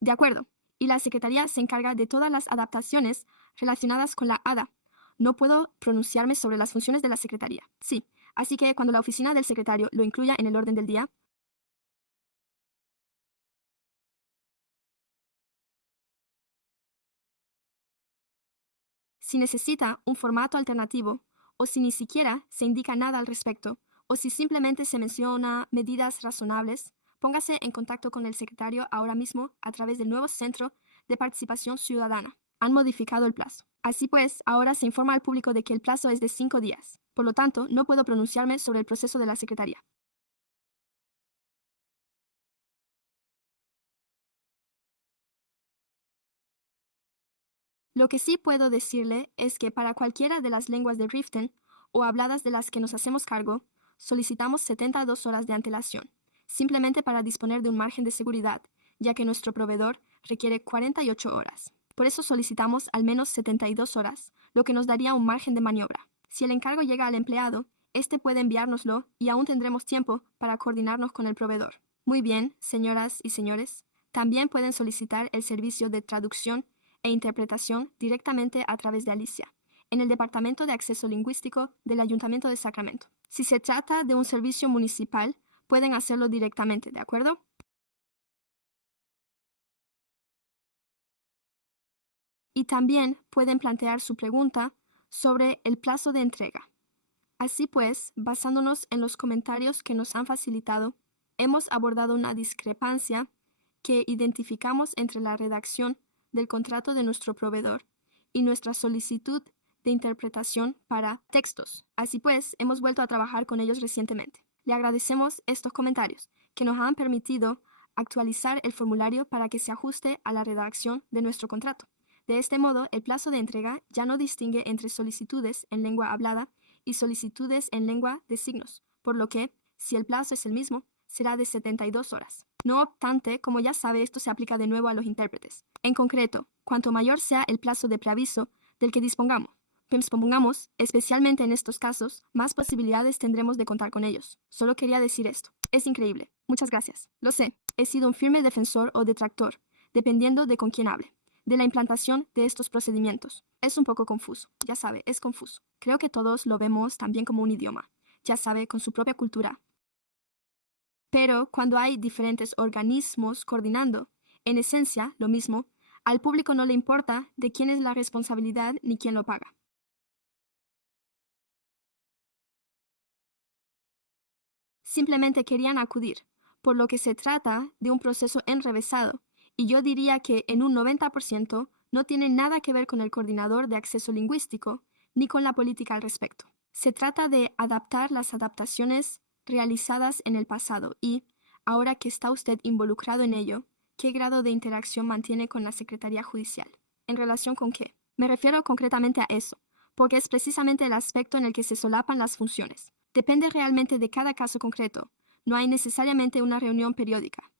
De acuerdo. Y la Secretaría se encarga de todas las adaptaciones relacionadas con la ADA. No puedo pronunciarme sobre las funciones de la Secretaría. Sí. Así que cuando la oficina del secretario lo incluya en el orden del día, si necesita un formato alternativo, o si ni siquiera se indica nada al respecto, o si simplemente se menciona medidas razonables, póngase en contacto con el secretario ahora mismo a través del nuevo Centro de Participación Ciudadana. Han modificado el plazo. Así pues, ahora se informa al público de que el plazo es de 5 días. Por lo tanto, no puedo pronunciarme sobre el proceso de la Secretaría. Lo que sí puedo decirle es que para cualquiera de las lenguas de Riften o habladas de las que nos hacemos cargo, solicitamos 72 horas de antelación, simplemente para disponer de un margen de seguridad, ya que nuestro proveedor requiere 48 horas. Por eso solicitamos al menos 72 horas, lo que nos daría un margen de maniobra. Si el encargo llega al empleado, este puede enviárnoslo y aún tendremos tiempo para coordinarnos con el proveedor. Muy bien, señoras y señores, también pueden solicitar el servicio de traducción e interpretación directamente a través de Alicia, en el Departamento de Acceso Lingüístico del Ayuntamiento de Sacramento. Si se trata de un servicio municipal, pueden hacerlo directamente, ¿de acuerdo? Y también pueden plantear su pregunta sobre el plazo de entrega. Así pues, basándonos en los comentarios que nos han facilitado, hemos abordado una discrepancia que identificamos entre la redacción del contrato de nuestro proveedor y nuestra solicitud de interpretación para textos. Así pues, hemos vuelto a trabajar con ellos recientemente. Le agradecemos estos comentarios que nos han permitido actualizar el formulario para que se ajuste a la redacción de nuestro contrato. De este modo, el plazo de entrega ya no distingue entre solicitudes en lengua hablada y solicitudes en lengua de signos, por lo que, si el plazo es el mismo, será de 72 horas. No obstante, como ya sabe, esto se aplica de nuevo a los intérpretes. En concreto, cuanto mayor sea el plazo de preaviso del que dispongamos, especialmente en estos casos, más posibilidades tendremos de contar con ellos. Solo quería decir esto. Es increíble. Muchas gracias. Lo sé, he sido un firme defensor o detractor, dependiendo de con quién hable, de la implantación de estos procedimientos. Es un poco confuso, ya sabe, es confuso. Creo que todos lo vemos también como un idioma, ya sabe, con su propia cultura. Pero cuando hay diferentes organismos coordinando, en esencia, lo mismo, al público no le importa de quién es la responsabilidad ni quién lo paga. Simplemente querían acudir, por lo que se trata de un proceso enrevesado, y yo diría que en un 90% no tiene nada que ver con el coordinador de acceso lingüístico ni con la política al respecto. Se trata de adaptar las adaptaciones realizadas en el pasado y, ahora que está usted involucrado en ello, ¿qué grado de interacción mantiene con la Secretaría Judicial? ¿En relación con qué? Me refiero concretamente a eso, porque es precisamente el aspecto en el que se solapan las funciones. Depende realmente de cada caso concreto. No hay necesariamente una reunión periódica.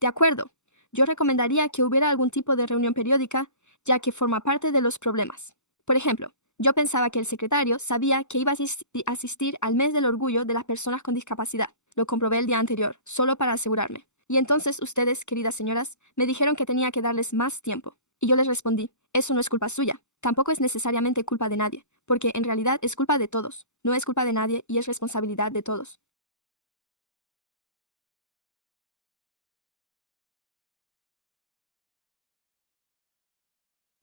De acuerdo. Yo recomendaría que hubiera algún tipo de reunión periódica, ya que forma parte de los problemas. Por ejemplo, yo pensaba que el secretario sabía que iba a asistir al mes del orgullo de las personas con discapacidad. Lo comprobé el día anterior, solo para asegurarme. Y entonces ustedes, queridas señoras, me dijeron que tenía que darles más tiempo. Y yo les respondí, eso no es culpa suya. Tampoco es necesariamente culpa de nadie, porque en realidad es culpa de todos. No es culpa de nadie y es responsabilidad de todos.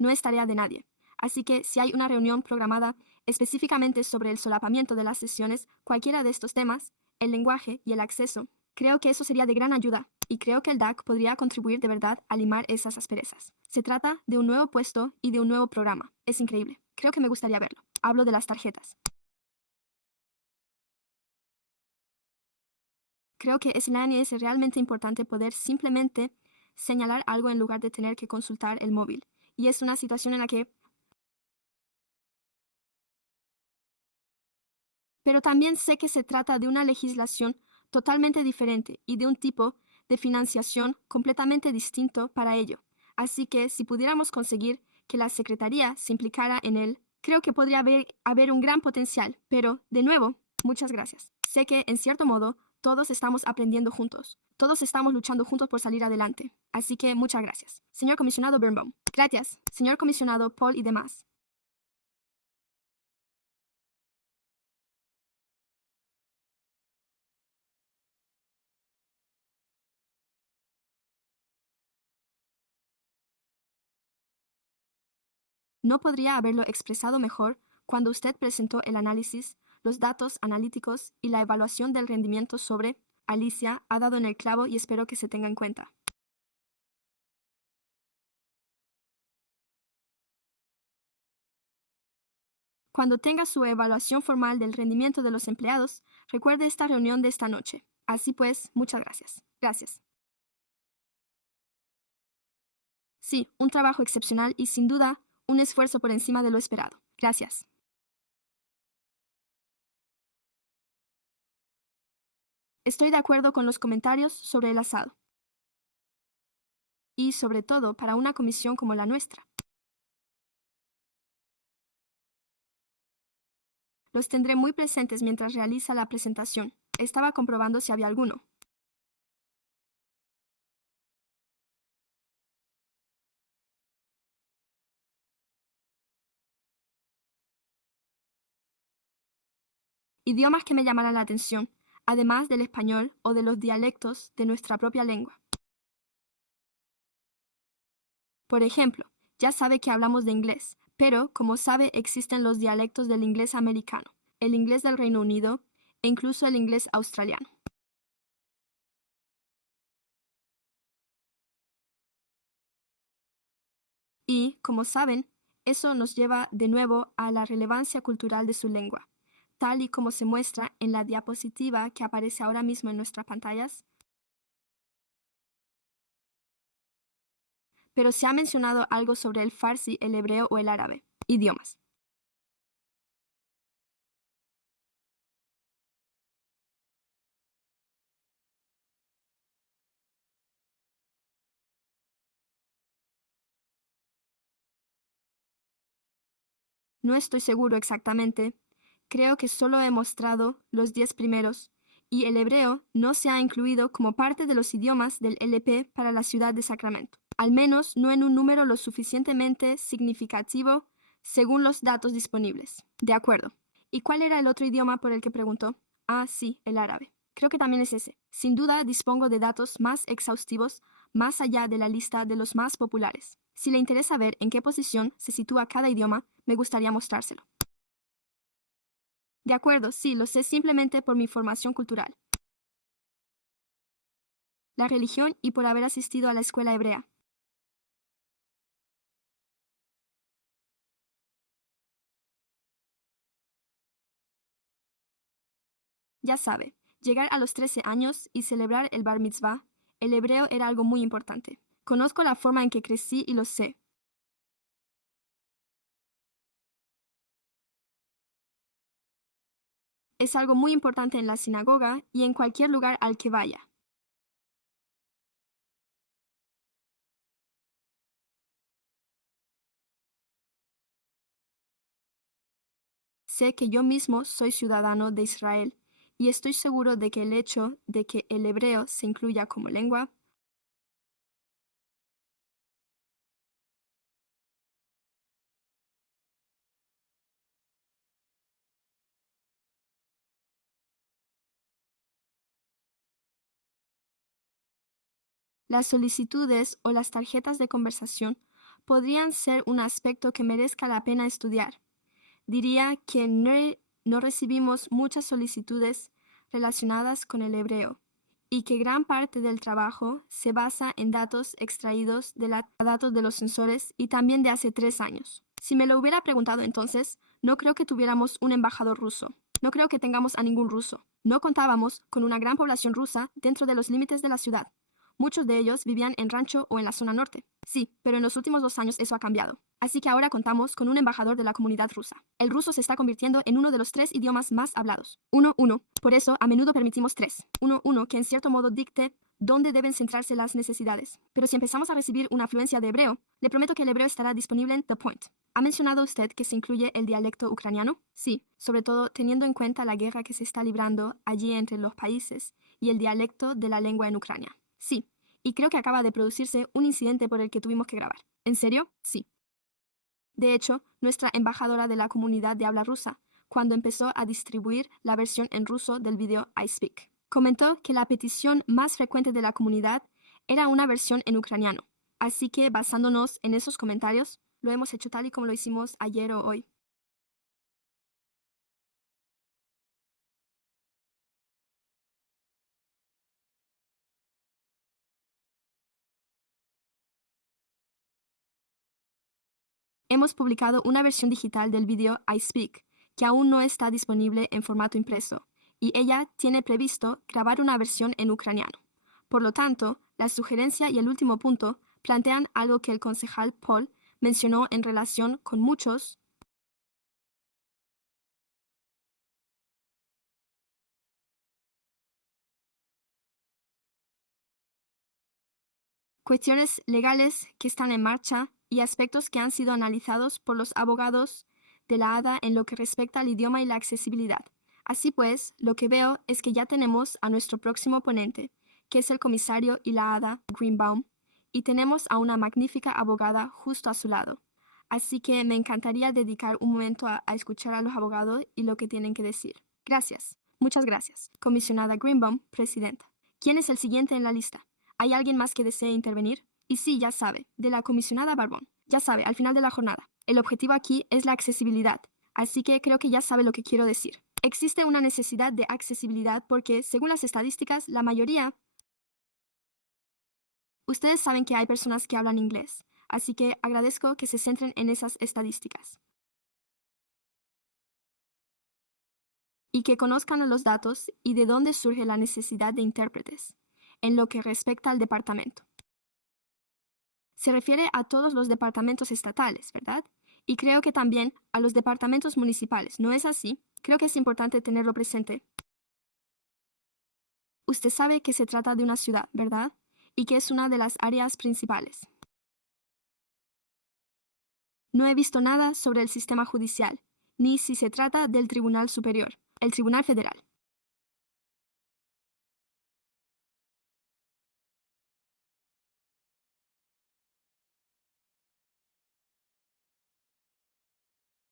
No es tarea de nadie. Así que si hay una reunión programada específicamente sobre el solapamiento de las sesiones, cualquiera de estos temas, el lenguaje y el acceso, creo que eso sería de gran ayuda y creo que el DAC podría contribuir de verdad a limar esas asperezas. Se trata de un nuevo puesto y de un nuevo programa. Es increíble. Creo que me gustaría verlo. Hablo de las tarjetas. Creo que es realmente importante poder simplemente señalar algo en lugar de tener que consultar el móvil. Y es una situación en la que... Pero también sé que se trata de una legislación totalmente diferente y de un tipo de financiación completamente distinto para ello. Así que si pudiéramos conseguir que la Secretaría se implicara en él, creo que podría haber un gran potencial. Pero, de nuevo, muchas gracias. Sé que, en cierto modo, todos estamos aprendiendo juntos. Todos estamos luchando juntos por salir adelante. Así que muchas gracias. Señor comisionado Birnbaum. Gracias, señor comisionado Paul y demás. No podría haberlo expresado mejor cuando usted presentó el análisis, los datos analíticos y la evaluación del rendimiento sobre Alicia ha dado en el clavo y espero que se tenga en cuenta. Cuando tenga su evaluación formal del rendimiento de los empleados, recuerde esta reunión de esta noche. Así pues, muchas gracias. Gracias. Sí, un trabajo excepcional y sin duda un esfuerzo por encima de lo esperado. Gracias. Estoy de acuerdo con los comentarios sobre el asado. Y sobre todo para una comisión como la nuestra. Los tendré muy presentes mientras realiza la presentación. Estaba comprobando si había alguno. Idiomas que me llamarán la atención, además del español o de los dialectos de nuestra propia lengua. Por ejemplo, ya sabe que hablamos de inglés, pero como sabe existen los dialectos del inglés americano, el inglés del Reino Unido e incluso el inglés australiano. Y, como saben, eso nos lleva de nuevo a la relevancia cultural de su lengua, tal y como se muestra en la diapositiva que aparece ahora mismo en nuestras pantallas. Pero se ha mencionado algo sobre el farsi, el hebreo o el árabe. Idiomas. No estoy seguro exactamente. Creo que solo he mostrado los 10 primeros, y el hebreo no se ha incluido como parte de los idiomas del LP para la ciudad de Sacramento, al menos no en un número lo suficientemente significativo según los datos disponibles. De acuerdo. ¿Y cuál era el otro idioma por el que preguntó? Ah, sí, el árabe. Creo que también es ese. Sin duda dispongo de datos más exhaustivos más allá de la lista de los más populares. Si le interesa ver en qué posición se sitúa cada idioma, me gustaría mostrárselo. De acuerdo, sí, lo sé simplemente por mi formación cultural. La religión y por haber asistido a la escuela hebrea. Ya sabe, llegar a los 13 años y celebrar el bar mitzvah, el hebreo era algo muy importante. Conozco la forma en que crecí y lo sé. Es algo muy importante en la sinagoga y en cualquier lugar al que vaya. Sé que yo mismo soy ciudadano de Israel y estoy seguro de que el hecho de que el hebreo se incluya como lengua las solicitudes o las tarjetas de conversación podrían ser un aspecto que merezca la pena estudiar. Diría que no recibimos muchas solicitudes relacionadas con el hebreo y que gran parte del trabajo se basa en datos extraídos de la datos de los sensores y también de hace 3 años. Si me lo hubiera preguntado entonces, no creo que tuviéramos un embajador ruso. No creo que tengamos a ningún ruso. No contábamos con una gran población rusa dentro de los límites de la ciudad. Muchos de ellos vivían en rancho o en la zona norte. Sí, pero en los últimos 2 años eso ha cambiado. Así que ahora contamos con un embajador de la comunidad rusa. El ruso se está convirtiendo en uno de los 3 idiomas más hablados. 1-1. Por eso, a menudo permitimos 3. 1-1 que en cierto modo dicte dónde deben centrarse las necesidades. Pero si empezamos a recibir una afluencia de hebreo, le prometo que el hebreo estará disponible en The Point. ¿Ha mencionado usted que se incluye el dialecto ucraniano? Sí, sobre todo teniendo en cuenta la guerra que se está librando allí entre los países y el dialecto de la lengua en Ucrania. Sí, y creo que acaba de producirse un incidente por el que tuvimos que grabar. ¿En serio? Sí. De hecho, nuestra embajadora de la comunidad de habla rusa, cuando empezó a distribuir la versión en ruso del video I Speak, comentó que la petición más frecuente de la comunidad era una versión en ucraniano. Así que, basándonos en esos comentarios, lo hemos hecho tal y como lo hicimos ayer o hoy. Hemos publicado una versión digital del video I Speak, que aún no está disponible en formato impreso, y ella tiene previsto grabar una versión en ucraniano. Por lo tanto, la sugerencia y el último punto plantean algo que el concejal Paul mencionó en relación con muchos cuestiones legales que están en marcha y aspectos que han sido analizados por los abogados de la ADA en lo que respecta al idioma y la accesibilidad. Así pues, lo que veo es que ya tenemos a nuestro próximo ponente, que es el comisario y la ADA Greenbaum, y tenemos a una magnífica abogada justo a su lado. Así que me encantaría dedicar un momento a escuchar a los abogados y lo que tienen que decir. Gracias. Muchas gracias. Comisionada Greenbaum, presidenta. ¿Quién es el siguiente en la lista? ¿Hay alguien más que desee intervenir? Y sí, ya sabe, de la comisionada Barbón. Ya sabe, al final de la jornada. El objetivo aquí es la accesibilidad, así que creo que ya sabe lo que quiero decir. Existe una necesidad de accesibilidad porque, según las estadísticas, la mayoría... Ustedes saben que hay personas que hablan inglés, así que agradezco que se centren en esas estadísticas. Y que conozcan los datos y de dónde surge la necesidad de intérpretes, en lo que respecta al departamento. Se refiere a todos los departamentos estatales, ¿verdad? Y creo que también a los departamentos municipales, ¿no es así? Creo que es importante tenerlo presente. Usted sabe que se trata de una ciudad, ¿verdad? Y que es una de las áreas principales. No he visto nada sobre el sistema judicial, ni si se trata del Tribunal Superior, el Tribunal Federal.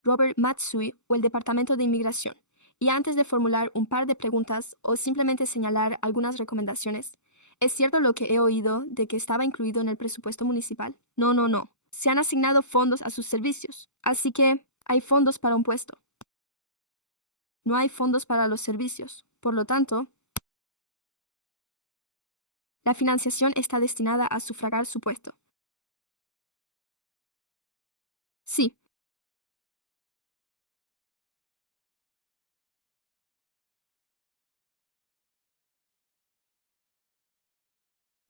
Robert Matsui o el Departamento de Inmigración. Y antes de formular un par de preguntas o simplemente señalar algunas recomendaciones, ¿es cierto lo que he oído de que estaba incluido en el presupuesto municipal? No, no, no. Se han asignado fondos a sus servicios, así que hay fondos para un puesto. No hay fondos para los servicios. Por lo tanto, la financiación está destinada a sufragar su puesto. Sí.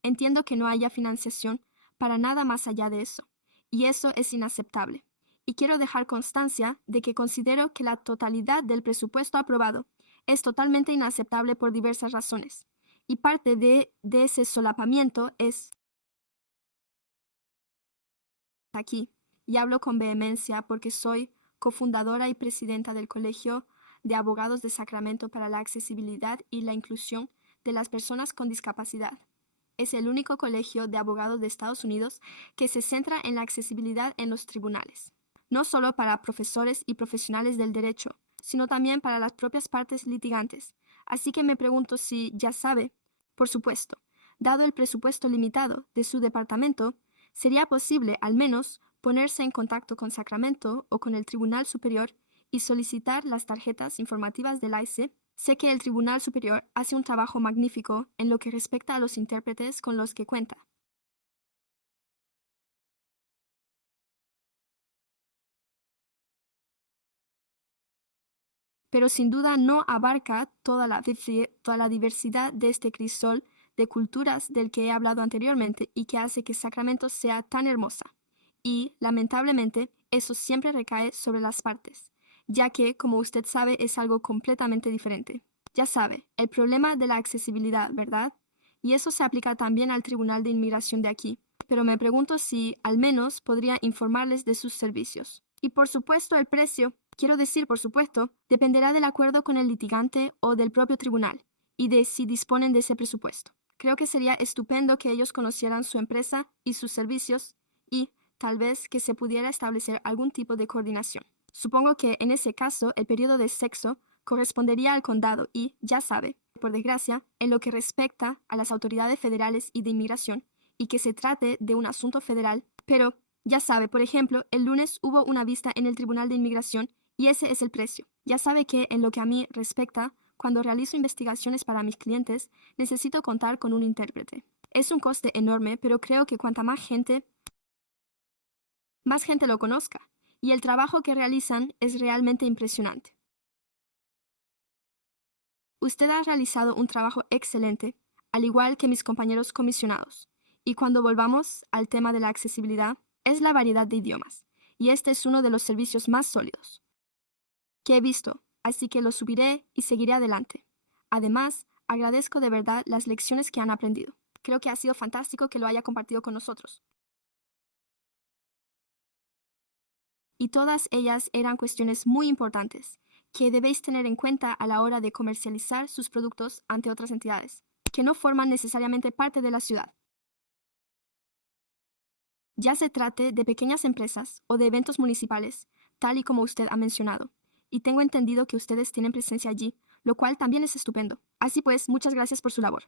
Entiendo que no haya financiación para nada más allá de eso, y eso es inaceptable. Y quiero dejar constancia de que considero que la totalidad del presupuesto aprobado es totalmente inaceptable por diversas razones. Y parte de ese solapamiento es aquí, y hablo con vehemencia porque soy cofundadora y presidenta del Colegio de Abogados de Sacramento para la Accesibilidad y la Inclusión de las Personas con Discapacidad. Es el único colegio de abogados de Estados Unidos que se centra en la accesibilidad en los tribunales, no solo para profesores y profesionales del derecho, sino también para las propias partes litigantes. Así que me pregunto si ya sabe, por supuesto, dado el presupuesto limitado de su departamento, sería posible al menos ponerse en contacto con Sacramento o con el Tribunal Superior y solicitar las tarjetas informativas del ICE. Sé que el Tribunal Superior hace un trabajo magnífico en lo que respecta a los intérpretes con los que cuenta. Pero sin duda no abarca toda la diversidad de este crisol de culturas del que he hablado anteriormente y que hace que Sacramento sea tan hermosa. Y, lamentablemente, eso siempre recae sobre las partes, ya que, como usted sabe, es algo completamente diferente. Ya sabe, el problema de la accesibilidad, ¿verdad? Y eso se aplica también al Tribunal de Inmigración de aquí. Pero me pregunto si, al menos, podría informarles de sus servicios. Y por supuesto, el precio, quiero decir, por supuesto, dependerá del acuerdo con el litigante o del propio tribunal, y de si disponen de ese presupuesto. Creo que sería estupendo que ellos conocieran su empresa y sus servicios y, tal vez, que se pudiera establecer algún tipo de coordinación. Supongo que, en ese caso, el periodo de sexo correspondería al condado y, ya sabe, por desgracia, en lo que respecta a las autoridades federales y de inmigración, y que se trate de un asunto federal, pero, ya sabe, por ejemplo, el lunes hubo una vista en el Tribunal de Inmigración y ese es el precio. Ya sabe que, en lo que a mí respecta, cuando realizo investigaciones para mis clientes, necesito contar con un intérprete. Es un coste enorme, pero creo que cuanta más gente lo conozca, y el trabajo que realizan es realmente impresionante. Usted ha realizado un trabajo excelente, al igual que mis compañeros comisionados. Y cuando volvamos al tema de la accesibilidad, es la variedad de idiomas, y este es uno de los servicios más sólidos que he visto, así que lo subiré y seguiré adelante. Además, agradezco de verdad las lecciones que han aprendido. Creo que ha sido fantástico que lo haya compartido con nosotros. Y todas ellas eran cuestiones muy importantes que debéis tener en cuenta a la hora de comercializar sus productos ante otras entidades, que no forman necesariamente parte de la ciudad. Ya se trate de pequeñas empresas o de eventos municipales, tal y como usted ha mencionado, y tengo entendido que ustedes tienen presencia allí, lo cual también es estupendo. Así pues, muchas gracias por su labor.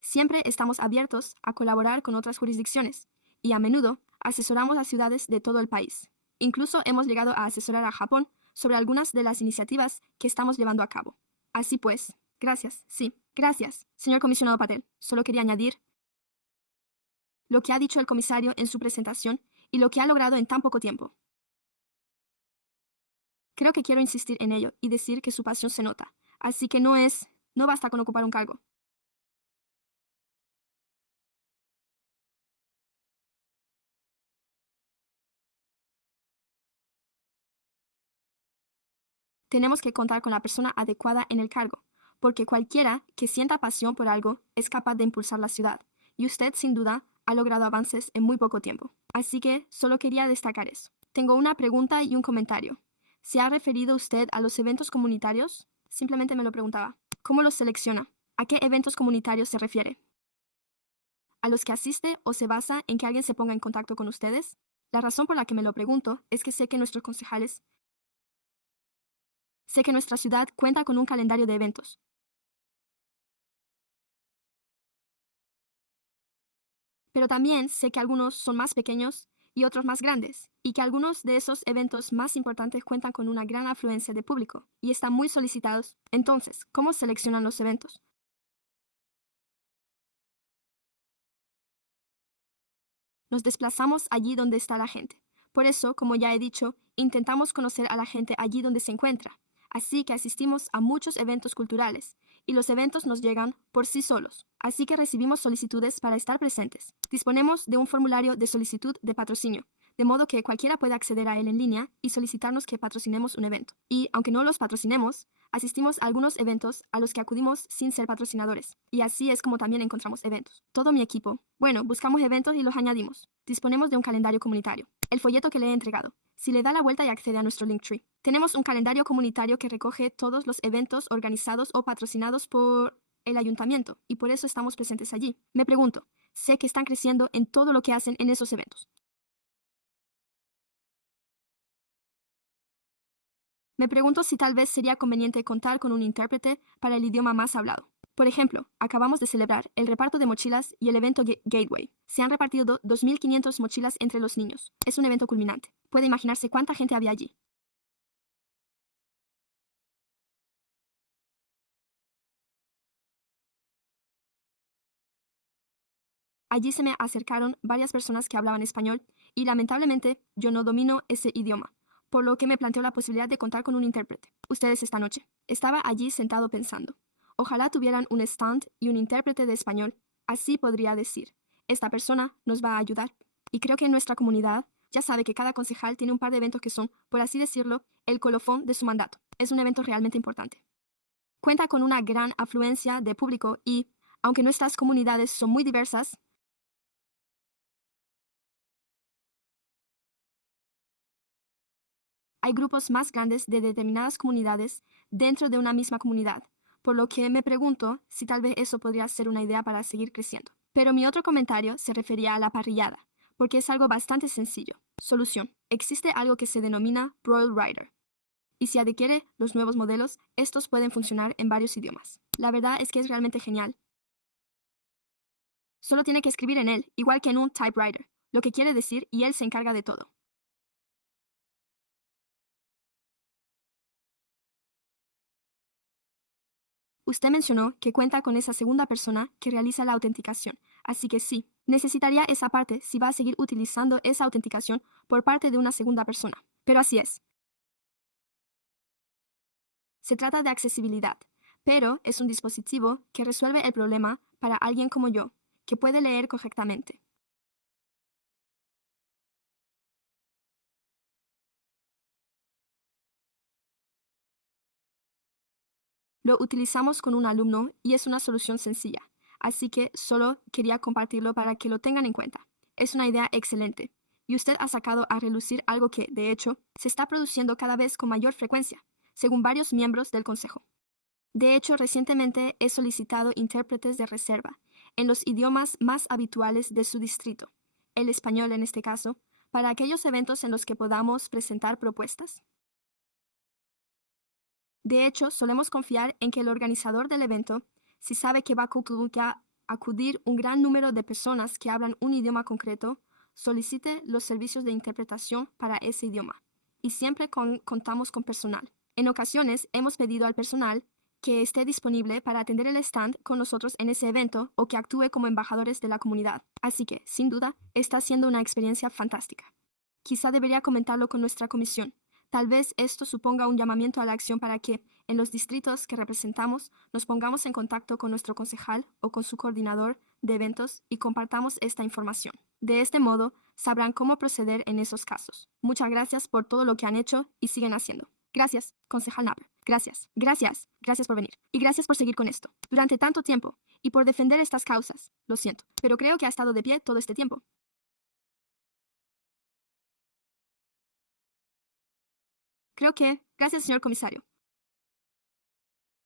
Siempre estamos abiertos a colaborar con otras jurisdicciones, y a menudo asesoramos a ciudades de todo el país. Incluso hemos llegado a asesorar a Japón sobre algunas de las iniciativas que estamos llevando a cabo. Así pues, gracias, sí, gracias, señor comisionado Patel. Solo quería añadir lo que ha dicho el comisario en su presentación y lo que ha logrado en tan poco tiempo. Creo que quiero insistir en ello y decir que su pasión se nota, así que no basta con ocupar un cargo. Tenemos que contar con la persona adecuada en el cargo, porque cualquiera que sienta pasión por algo es capaz de impulsar la ciudad, y usted sin duda ha logrado avances en muy poco tiempo. Así que solo quería destacar eso. Tengo una pregunta y un comentario. ¿Se ha referido usted a los eventos comunitarios? Simplemente me lo preguntaba. ¿Cómo los selecciona? ¿A qué eventos comunitarios se refiere? ¿A los que asiste o se basa en que alguien se ponga en contacto con ustedes? La razón por la que me lo pregunto es que sé que nuestros concejales Sé que nuestra ciudad cuenta con un calendario de eventos, pero también sé que algunos son más pequeños y otros más grandes, y que algunos de esos eventos más importantes cuentan con una gran afluencia de público y están muy solicitados. Entonces, ¿cómo seleccionan los eventos? Nos desplazamos allí donde está la gente. Por eso, como ya he dicho, intentamos conocer a la gente allí donde se encuentra. Así que asistimos a muchos eventos culturales, y los eventos nos llegan por sí solos. Así que recibimos solicitudes para estar presentes. Disponemos de un formulario de solicitud de patrocinio, de modo que cualquiera puede acceder a él en línea y solicitarnos que patrocinemos un evento. Y, aunque no los patrocinemos, asistimos a algunos eventos a los que acudimos sin ser patrocinadores. Y así es como también encontramos eventos. Todo mi equipo, bueno, buscamos eventos y los añadimos. Disponemos de un calendario comunitario. El folleto que le he entregado. Si le da la vuelta y accede a nuestro Linktree. Tenemos un calendario comunitario que recoge todos los eventos organizados o patrocinados por el ayuntamiento, y por eso estamos presentes allí. Me pregunto, sé que están creciendo en todo lo que hacen en esos eventos. Me pregunto si tal vez sería conveniente contar con un intérprete para el idioma más hablado. Por ejemplo, acabamos de celebrar el reparto de mochilas y el evento Gateway. Se han repartido 2.500 mochilas entre los niños. Es un evento culminante. Puede imaginarse cuánta gente había allí. Allí se me acercaron varias personas que hablaban español y lamentablemente yo no domino ese idioma, por lo que me planteó la posibilidad de contar con un intérprete. Ustedes esta noche. Estaba allí sentado pensando. Ojalá tuvieran un stand y un intérprete de español. Así podría decir, esta persona nos va a ayudar. Y creo que en nuestra comunidad ya sabe que cada concejal tiene un par de eventos que son, por así decirlo, el colofón de su mandato. Es un evento realmente importante. Cuenta con una gran afluencia de público y, aunque nuestras comunidades son muy diversas, hay grupos más grandes de determinadas comunidades dentro de una misma comunidad, por lo que me pregunto si tal vez eso podría ser una idea para seguir creciendo. Pero mi otro comentario se refería a la parrillada, porque es algo bastante sencillo. Solución. Existe algo que se denomina Broil Rider. Y si adquiere los nuevos modelos, estos pueden funcionar en varios idiomas. La verdad es que es realmente genial. Solo tiene que escribir en él, igual que en un typewriter, lo que quiere decir y él se encarga de todo. Usted mencionó que cuenta con esa segunda persona que realiza la autenticación, así que sí, necesitaría esa parte si va a seguir utilizando esa autenticación por parte de una segunda persona. Pero así es. Se trata de accesibilidad, pero es un dispositivo que resuelve el problema para alguien como yo, que puede leer correctamente. Lo utilizamos con un alumno y es una solución sencilla, así que solo quería compartirlo para que lo tengan en cuenta. Es una idea excelente, y usted ha sacado a relucir algo que, de hecho, se está produciendo cada vez con mayor frecuencia, según varios miembros del Consejo. De hecho, recientemente he solicitado intérpretes de reserva en los idiomas más habituales de su distrito, el español en este caso, para aquellos eventos en los que podamos presentar propuestas. De hecho, solemos confiar en que el organizador del evento, si sabe que va a acudir un gran número de personas que hablan un idioma concreto, solicite los servicios de interpretación para ese idioma. Y siempre contamos con personal. En ocasiones hemos pedido al personal que esté disponible para atender el stand con nosotros en ese evento o que actúe como embajadores de la comunidad. Así que, sin duda, está siendo una experiencia fantástica. Quizá debería comentarlo con nuestra comisión. Tal vez esto suponga un llamamiento a la acción para que, en los distritos que representamos, nos pongamos en contacto con nuestro concejal o con su coordinador de eventos y compartamos esta información. De este modo, sabrán cómo proceder en esos casos. Muchas gracias por todo lo que han hecho y siguen haciendo. Gracias, concejal Napper. Gracias, gracias, gracias por venir. Y gracias por seguir con esto. Durante tanto tiempo. Y por defender estas causas. Lo siento, pero creo que ha estado de pie todo este tiempo. Gracias, señor comisario.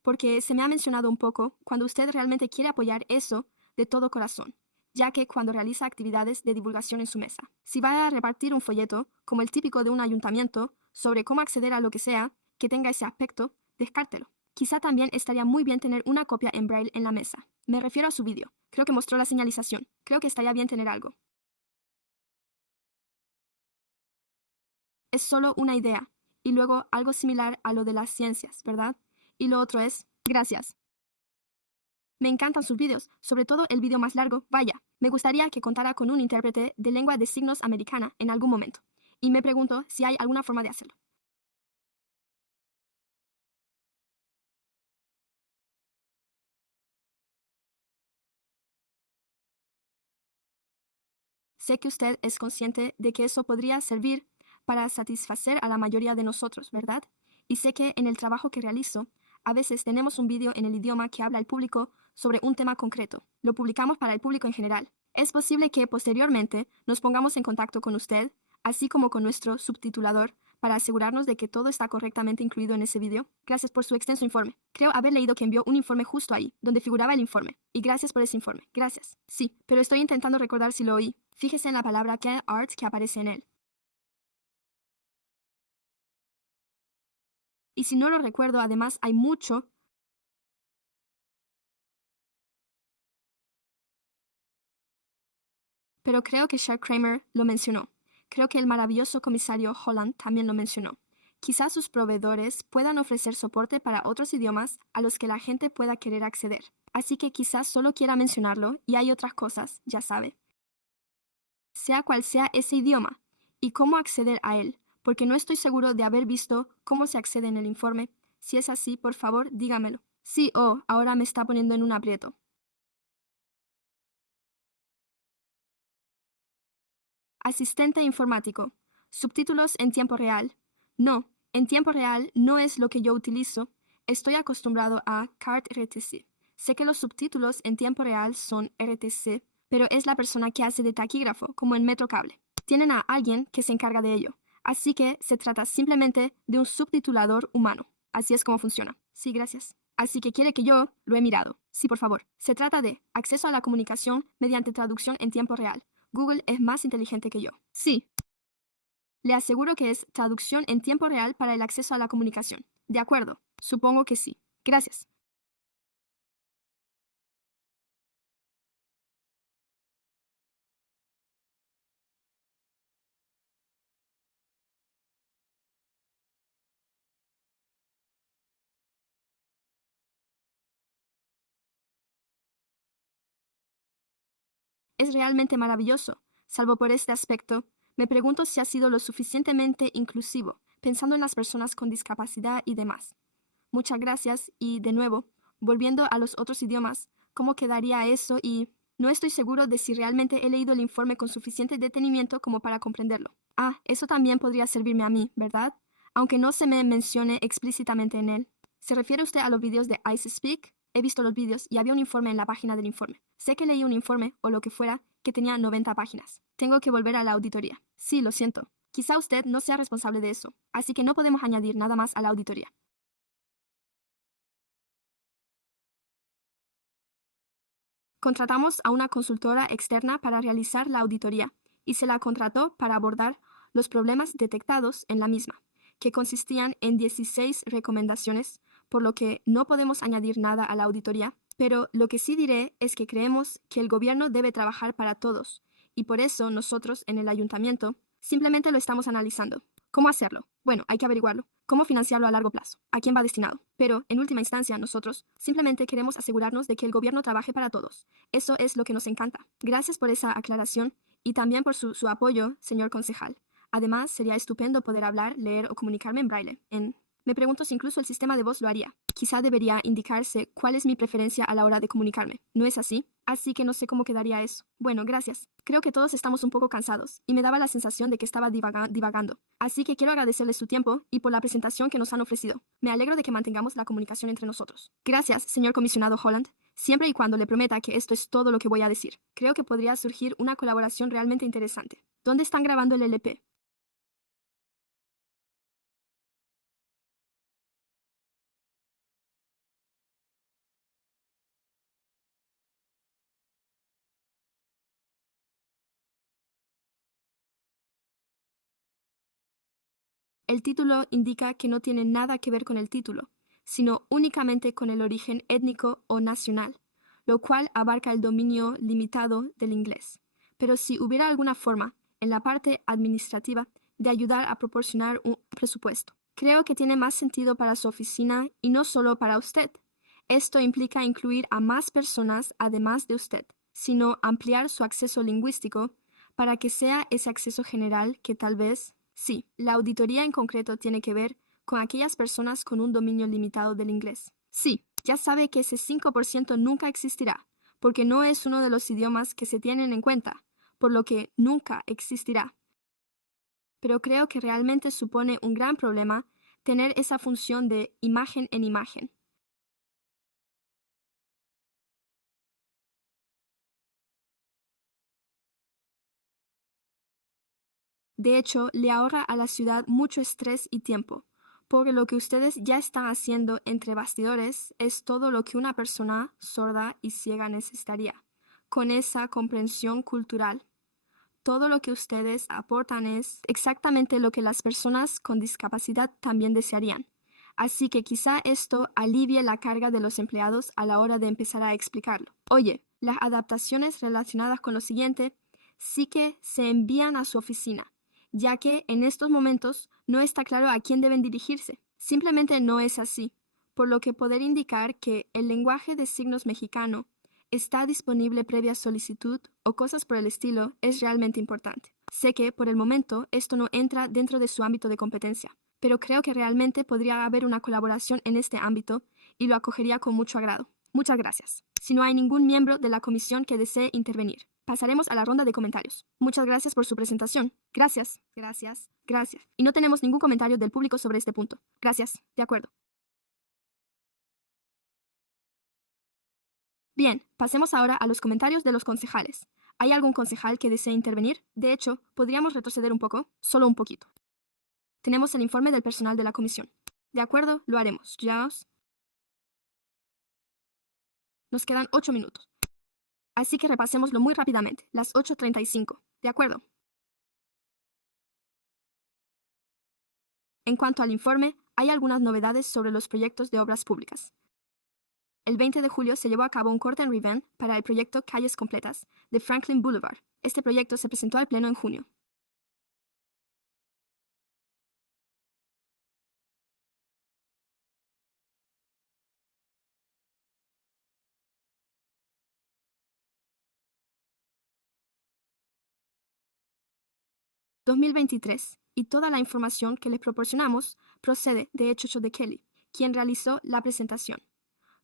Porque se me ha mencionado un poco cuando usted realmente quiere apoyar eso de todo corazón, ya que cuando realiza actividades de divulgación en su mesa. Si va a repartir un folleto, como el típico de un ayuntamiento, sobre cómo acceder a lo que sea que tenga ese aspecto, descártelo. Quizá también estaría muy bien tener una copia en braille en la mesa. Me refiero a su vídeo. Creo que mostró la señalización. Creo que estaría bien tener algo. Es solo una idea, y luego algo similar a lo de las ciencias, ¿verdad? Y lo otro es, gracias. Me encantan sus vídeos, sobre todo el vídeo más largo, vaya. Me gustaría que contara con un intérprete de lengua de signos americana en algún momento. Y me pregunto si hay alguna forma de hacerlo. Sé que usted es consciente de que eso podría servir para satisfacer a la mayoría de nosotros, ¿verdad? Y sé que en el trabajo que realizo, a veces tenemos un vídeo en el idioma que habla el público sobre un tema concreto. Lo publicamos para el público en general. Es posible que posteriormente nos pongamos en contacto con usted, así como con nuestro subtitulador, para asegurarnos de que todo está correctamente incluido en ese vídeo. Gracias por su extenso informe. Creo haber leído que envió un informe justo ahí, donde figuraba el informe. Y gracias por ese informe. Gracias. Sí, pero estoy intentando recordar si lo oí. Fíjese en la palabra Get Art que aparece en él. Y si no lo recuerdo, además hay mucho. Pero creo que Shark Kramer lo mencionó. Creo que el maravilloso comisario Holland también lo mencionó. Quizás sus proveedores puedan ofrecer soporte para otros idiomas a los que la gente pueda querer acceder. Así que quizás solo quiera mencionarlo y hay otras cosas, ya sabe. Sea cual sea ese idioma y cómo acceder a él, porque no estoy seguro de haber visto cómo se accede en el informe. Si es así, por favor, dígamelo. Sí, ahora me está poniendo en un aprieto. Asistente informático. Subtítulos en tiempo real. No, en tiempo real no es lo que yo utilizo. Estoy acostumbrado a CART RTC. Sé que los subtítulos en tiempo real son RTC, pero es la persona que hace de taquígrafo, como en Metro Cable. Tienen a alguien que se encarga de ello. Así que se trata simplemente de un subtitulador humano. Así es como funciona. Sí, gracias. Así que quiere que yo lo he mirado. Sí, por favor. Se trata de acceso a la comunicación mediante traducción en tiempo real. Google es más inteligente que yo. Sí. Le aseguro que es traducción en tiempo real para el acceso a la comunicación. De acuerdo. Supongo que sí. Gracias. Es realmente maravilloso. Salvo por este aspecto, me pregunto si ha sido lo suficientemente inclusivo, pensando en las personas con discapacidad y demás. Muchas gracias y, de nuevo, volviendo a los otros idiomas, ¿cómo quedaría eso? Y no estoy seguro de si realmente he leído el informe con suficiente detenimiento como para comprenderlo. Eso también podría servirme a mí, ¿verdad? Aunque no se me mencione explícitamente en él. ¿Se refiere usted a los vídeos de Ice Speak? He visto los vídeos y había un informe en la página del informe. Sé que leí un informe, o lo que fuera, que tenía 90 páginas. Tengo que volver a la auditoría. Sí, lo siento. Quizá usted no sea responsable de eso, así que no podemos añadir nada más a la auditoría. Contratamos a una consultora externa para realizar la auditoría y se la contrató para abordar los problemas detectados en la misma, que consistían en 16 recomendaciones, por lo que no podemos añadir nada a la auditoría, pero lo que sí diré es que creemos que el gobierno debe trabajar para todos, y por eso nosotros en el ayuntamiento simplemente lo estamos analizando. ¿Cómo hacerlo? Bueno, hay que averiguarlo. ¿Cómo financiarlo a largo plazo? ¿A quién va destinado? Pero, en última instancia, nosotros simplemente queremos asegurarnos de que el gobierno trabaje para todos. Eso es lo que nos encanta. Gracias por esa aclaración y también por su apoyo, señor concejal. Además, sería estupendo poder hablar, leer o comunicarme en braille. Me pregunto si incluso el sistema de voz lo haría. Quizá debería indicarse cuál es mi preferencia a la hora de comunicarme. ¿No es así? Así que no sé cómo quedaría eso. Bueno, gracias. Creo que todos estamos un poco cansados y me daba la sensación de que estaba divagando. Así que quiero agradecerles su tiempo y por la presentación que nos han ofrecido. Me alegro de que mantengamos la comunicación entre nosotros. Gracias, señor comisionado Holland, siempre y cuando le prometa que esto es todo lo que voy a decir. Creo que podría surgir una colaboración realmente interesante. ¿Dónde están grabando el LP? El título indica que no tiene nada que ver con el título, sino únicamente con el origen étnico o nacional, lo cual abarca el dominio limitado del inglés. Pero si hubiera alguna forma, en la parte administrativa, de ayudar a proporcionar un presupuesto, creo que tiene más sentido para su oficina y no solo para usted. Esto implica incluir a más personas además de usted, sino ampliar su acceso lingüístico para que sea ese acceso general que tal vez. Sí, la auditoría en concreto tiene que ver con aquellas personas con un dominio limitado del inglés. Sí, ya sabe que ese 5% nunca existirá, porque no es uno de los idiomas que se tienen en cuenta, por lo que nunca existirá. Pero creo que realmente supone un gran problema tener esa función de imagen en imagen. De hecho, le ahorra a la ciudad mucho estrés y tiempo, porque lo que ustedes ya están haciendo entre bastidores es todo lo que una persona sorda y ciega necesitaría, con esa comprensión cultural. Todo lo que ustedes aportan es exactamente lo que las personas con discapacidad también desearían. Así que quizá esto alivie la carga de los empleados a la hora de empezar a explicarlo. Oye, las adaptaciones relacionadas con lo siguiente sí que se envían a su oficina, ya que en estos momentos no está claro a quién deben dirigirse. Simplemente no es así, por lo que poder indicar que el lenguaje de signos mexicano está disponible previa solicitud o cosas por el estilo es realmente importante. Sé que, por el momento, esto no entra dentro de su ámbito de competencia, pero creo que realmente podría haber una colaboración en este ámbito y lo acogería con mucho agrado. Muchas gracias. Si no hay ningún miembro de la comisión que desee intervenir, pasaremos a la ronda de comentarios. Muchas gracias por su presentación. Gracias, gracias, gracias. Y no tenemos ningún comentario del público sobre este punto. Gracias. De acuerdo. Bien, pasemos ahora a los comentarios de los concejales. ¿Hay algún concejal que desee intervenir? De hecho, podríamos retroceder un poco, solo un poquito. Tenemos el informe del personal de la comisión. De acuerdo, lo haremos. Ya nos quedan 8 minutos. Así que repasémoslo muy rápidamente. Las 8:35. De acuerdo. En cuanto al informe, hay algunas novedades sobre los proyectos de obras públicas. El 20 de julio se llevó a cabo un corte en Riven para el proyecto Calles Completas de Franklin Boulevard. Este proyecto se presentó al Pleno en junio. ...2023... y toda la información que les proporcionamos procede de Hecho de Kelly, quien realizó la presentación.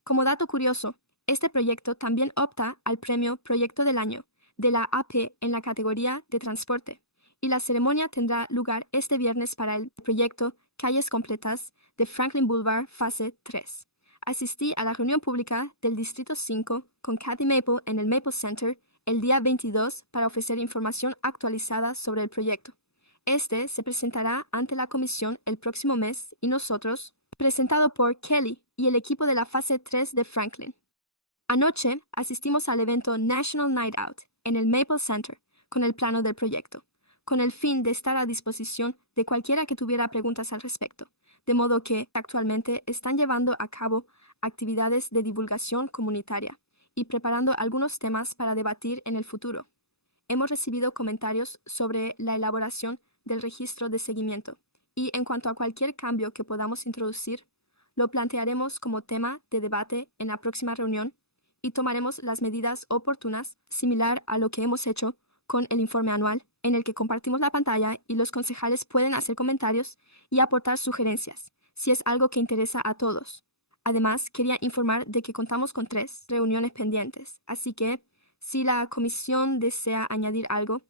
Como dato curioso, este proyecto también opta al premio Proyecto del Año de la AP en la categoría de transporte, y la ceremonia tendrá lugar este viernes para el proyecto Calles Completas de Franklin Boulevard, fase 3. Asistí a la reunión pública del Distrito 5 con Kathy Maple en el Maple Center el día 22 para ofrecer información actualizada sobre el proyecto. Este se presentará ante la comisión el próximo mes y nosotros, presentado por Kelly y el equipo de la fase 3 de Franklin. Anoche asistimos al evento National Night Out en el Maple Center con el plano del proyecto, con el fin de estar a disposición de cualquiera que tuviera preguntas al respecto, de modo que actualmente están llevando a cabo actividades de divulgación comunitaria y preparando algunos temas para debatir en el futuro. Hemos recibido comentarios sobre la elaboración del registro de seguimiento y en cuanto a cualquier cambio que podamos introducir, lo plantearemos como tema de debate en la próxima reunión y tomaremos las medidas oportunas, similar a lo que hemos hecho con el informe anual, en el que compartimos la pantalla y los concejales pueden hacer comentarios y aportar sugerencias, si es algo que interesa a todos. Además, quería informar de que contamos con 3 reuniones pendientes, así que, si la comisión desea añadir algo,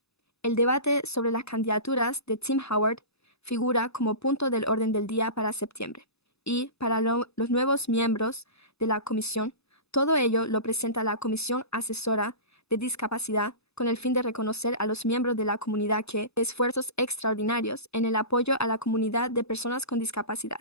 el debate sobre las candidaturas de Tim Howard figura como punto del orden del día para septiembre. Y para los nuevos miembros de la comisión, todo ello lo presenta la Comisión Asesora de Discapacidad con el fin de reconocer a los miembros de la comunidad que esfuerzos extraordinarios en el apoyo a la comunidad de personas con discapacidad.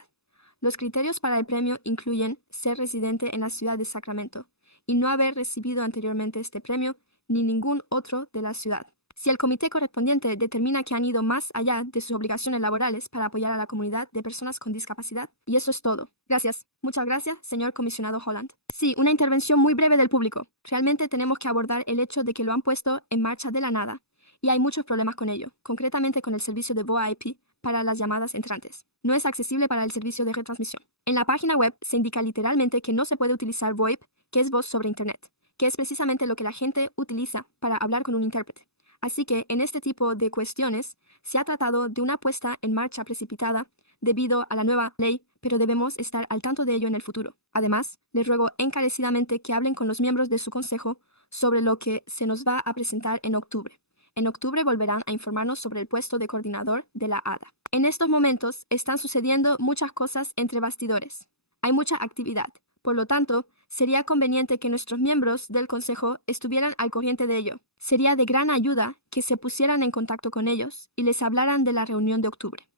Los criterios para el premio incluyen ser residente en la ciudad de Sacramento y no haber recibido anteriormente este premio ni ningún otro de la ciudad. Si el comité correspondiente determina que han ido más allá de sus obligaciones laborales para apoyar a la comunidad de personas con discapacidad. Y eso es todo. Gracias. Muchas gracias, señor comisionado Holland. Sí, una intervención muy breve del público. Realmente tenemos que abordar el hecho de que lo han puesto en marcha de la nada. Y hay muchos problemas con ello, concretamente con el servicio de VoIP para las llamadas entrantes. No es accesible para el servicio de retransmisión. En la página web se indica literalmente que no se puede utilizar VoIP, que es voz sobre Internet, que es precisamente lo que la gente utiliza para hablar con un intérprete. Así que en este tipo de cuestiones se ha tratado de una puesta en marcha precipitada debido a la nueva ley, pero debemos estar al tanto de ello en el futuro. Además, les ruego encarecidamente que hablen con los miembros de su consejo sobre lo que se nos va a presentar en octubre. En octubre volverán a informarnos sobre el puesto de coordinador de la ADA. En estos momentos están sucediendo muchas cosas entre bastidores. Hay mucha actividad. Por lo tanto, sería conveniente que nuestros miembros del Consejo estuvieran al corriente de ello. Sería de gran ayuda que se pusieran en contacto con ellos y les hablaran de la reunión de octubre.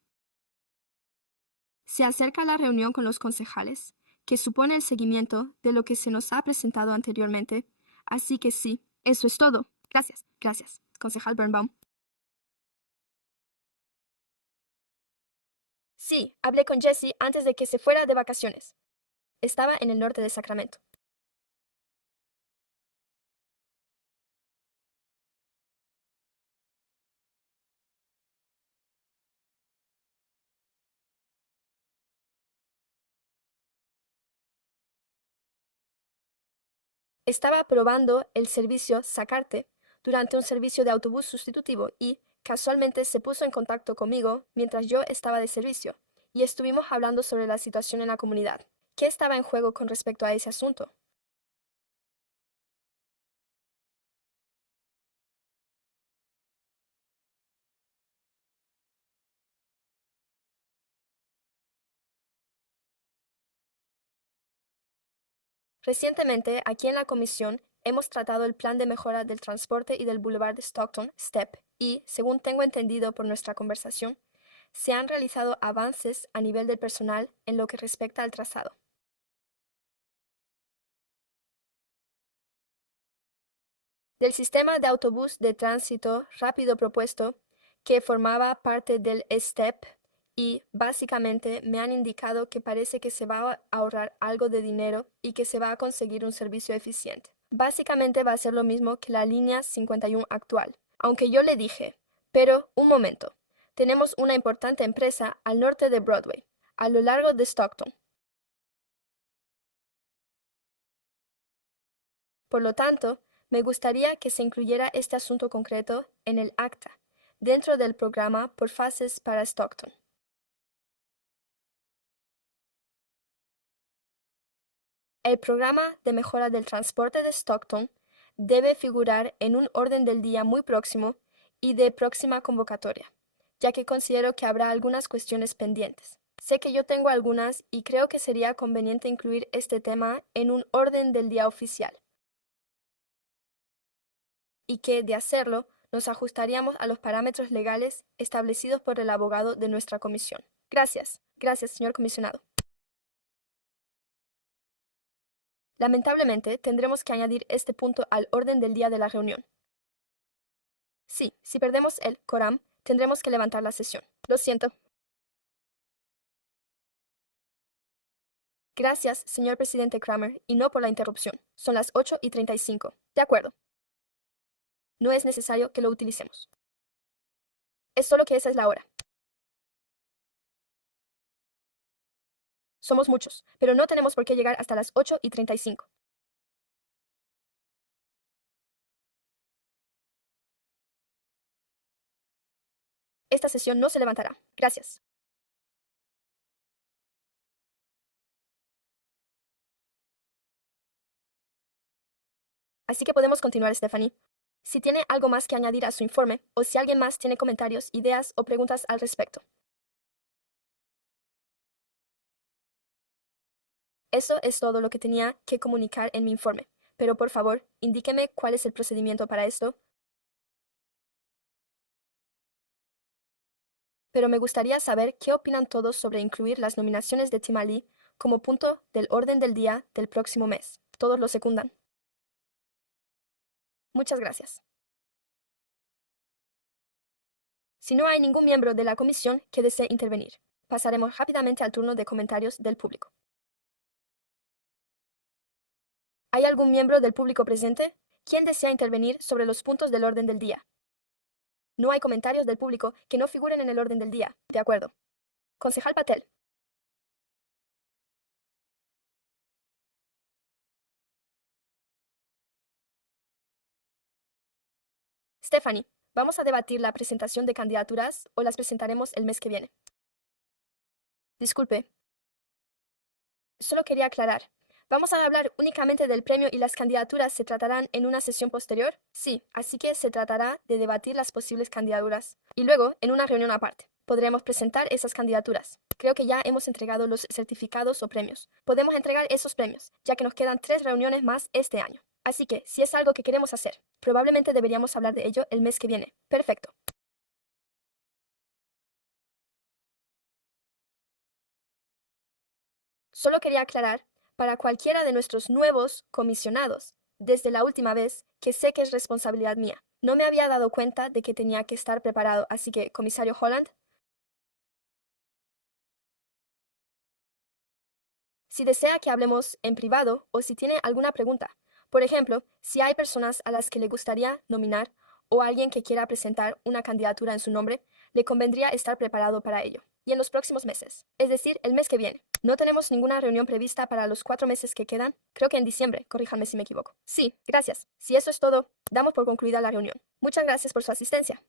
Se acerca la reunión con los concejales, que supone el seguimiento de lo que se nos ha presentado anteriormente. Así que sí, eso es todo. Gracias. Gracias, concejal Birnbaum. Sí, hablé con Jesse antes de que se fuera de vacaciones. Estaba en el norte de Sacramento. Estaba probando el servicio Sacarte durante un servicio de autobús sustitutivo y, casualmente, se puso en contacto conmigo mientras yo estaba de servicio, y estuvimos hablando sobre la situación en la comunidad. ¿Qué estaba en juego con respecto a ese asunto? Recientemente, aquí en la comisión, hemos tratado el plan de mejora del transporte y del Boulevard de Stockton, STEP, y, según tengo entendido por nuestra conversación, se han realizado avances a nivel del personal en lo que respecta al trazado. Del sistema de autobús de tránsito rápido propuesto, que formaba parte del STEP, y básicamente me han indicado que parece que se va a ahorrar algo de dinero y que se va a conseguir un servicio eficiente. Básicamente va a ser lo mismo que la línea 51 actual, aunque yo le dije, pero un momento, tenemos una importante empresa al norte de Broadway, a lo largo de Stockton. Por lo tanto, me gustaría que se incluyera este asunto concreto en el acta, dentro del programa por fases para Stockton. El programa de mejora del transporte de Stockton debe figurar en un orden del día muy próximo y de próxima convocatoria, ya que considero que habrá algunas cuestiones pendientes. Sé que yo tengo algunas y creo que sería conveniente incluir este tema en un orden del día oficial. Y que, de hacerlo, nos ajustaríamos a los parámetros legales establecidos por el abogado de nuestra comisión. Gracias. Gracias, señor comisionado. Lamentablemente, tendremos que añadir este punto al orden del día de la reunión. Sí, si perdemos el quórum, tendremos que levantar la sesión. Lo siento. Gracias, señor presidente Kramer, y no por la interrupción. Son las 8:35. De acuerdo. No es necesario que lo utilicemos. Es solo que esa es la hora. Somos muchos, pero no tenemos por qué llegar hasta las 8:35. Esta sesión no se levantará. Gracias. Así que podemos continuar, Stephanie. Si tiene algo más que añadir a su informe, o si alguien más tiene comentarios, ideas o preguntas al respecto. Eso es todo lo que tenía que comunicar en mi informe. Pero por favor, indíqueme cuál es el procedimiento para esto. Pero me gustaría saber qué opinan todos sobre incluir las nominaciones de Tim Ali como punto del orden del día del próximo mes. Todos lo secundan. Muchas gracias. Si no hay ningún miembro de la comisión que desee intervenir, pasaremos rápidamente al turno de comentarios del público. ¿Hay algún miembro del público presente? ¿Quién desea intervenir sobre los puntos del orden del día? No hay comentarios del público que no figuren en el orden del día. De acuerdo. Concejal Patel. Stephanie, ¿vamos a debatir la presentación de candidaturas o las presentaremos el mes que viene? Disculpe. Solo quería aclarar. ¿Vamos a hablar únicamente del premio y las candidaturas se tratarán en una sesión posterior? Sí, así que se tratará de debatir las posibles candidaturas. Y luego, en una reunión aparte, podremos presentar esas candidaturas. Creo que ya hemos entregado los certificados o premios. Podemos entregar esos premios, ya que nos quedan 3 reuniones más este año. Así que, si es algo que queremos hacer, probablemente deberíamos hablar de ello el mes que viene. Perfecto. Solo quería aclarar, para cualquiera de nuestros nuevos comisionados, desde la última vez, que sé que es responsabilidad mía. No me había dado cuenta de que tenía que estar preparado, así que, comisario Holland, si desea que hablemos en privado o si tiene alguna pregunta, por ejemplo, si hay personas a las que le gustaría nominar o alguien que quiera presentar una candidatura en su nombre, le convendría estar preparado para ello. Y en los próximos meses, es decir, el mes que viene. No tenemos ninguna reunión prevista para los 4 meses que quedan. Creo que en diciembre, corríjame si me equivoco. Sí, gracias. Si eso es todo, damos por concluida la reunión. Muchas gracias por su asistencia.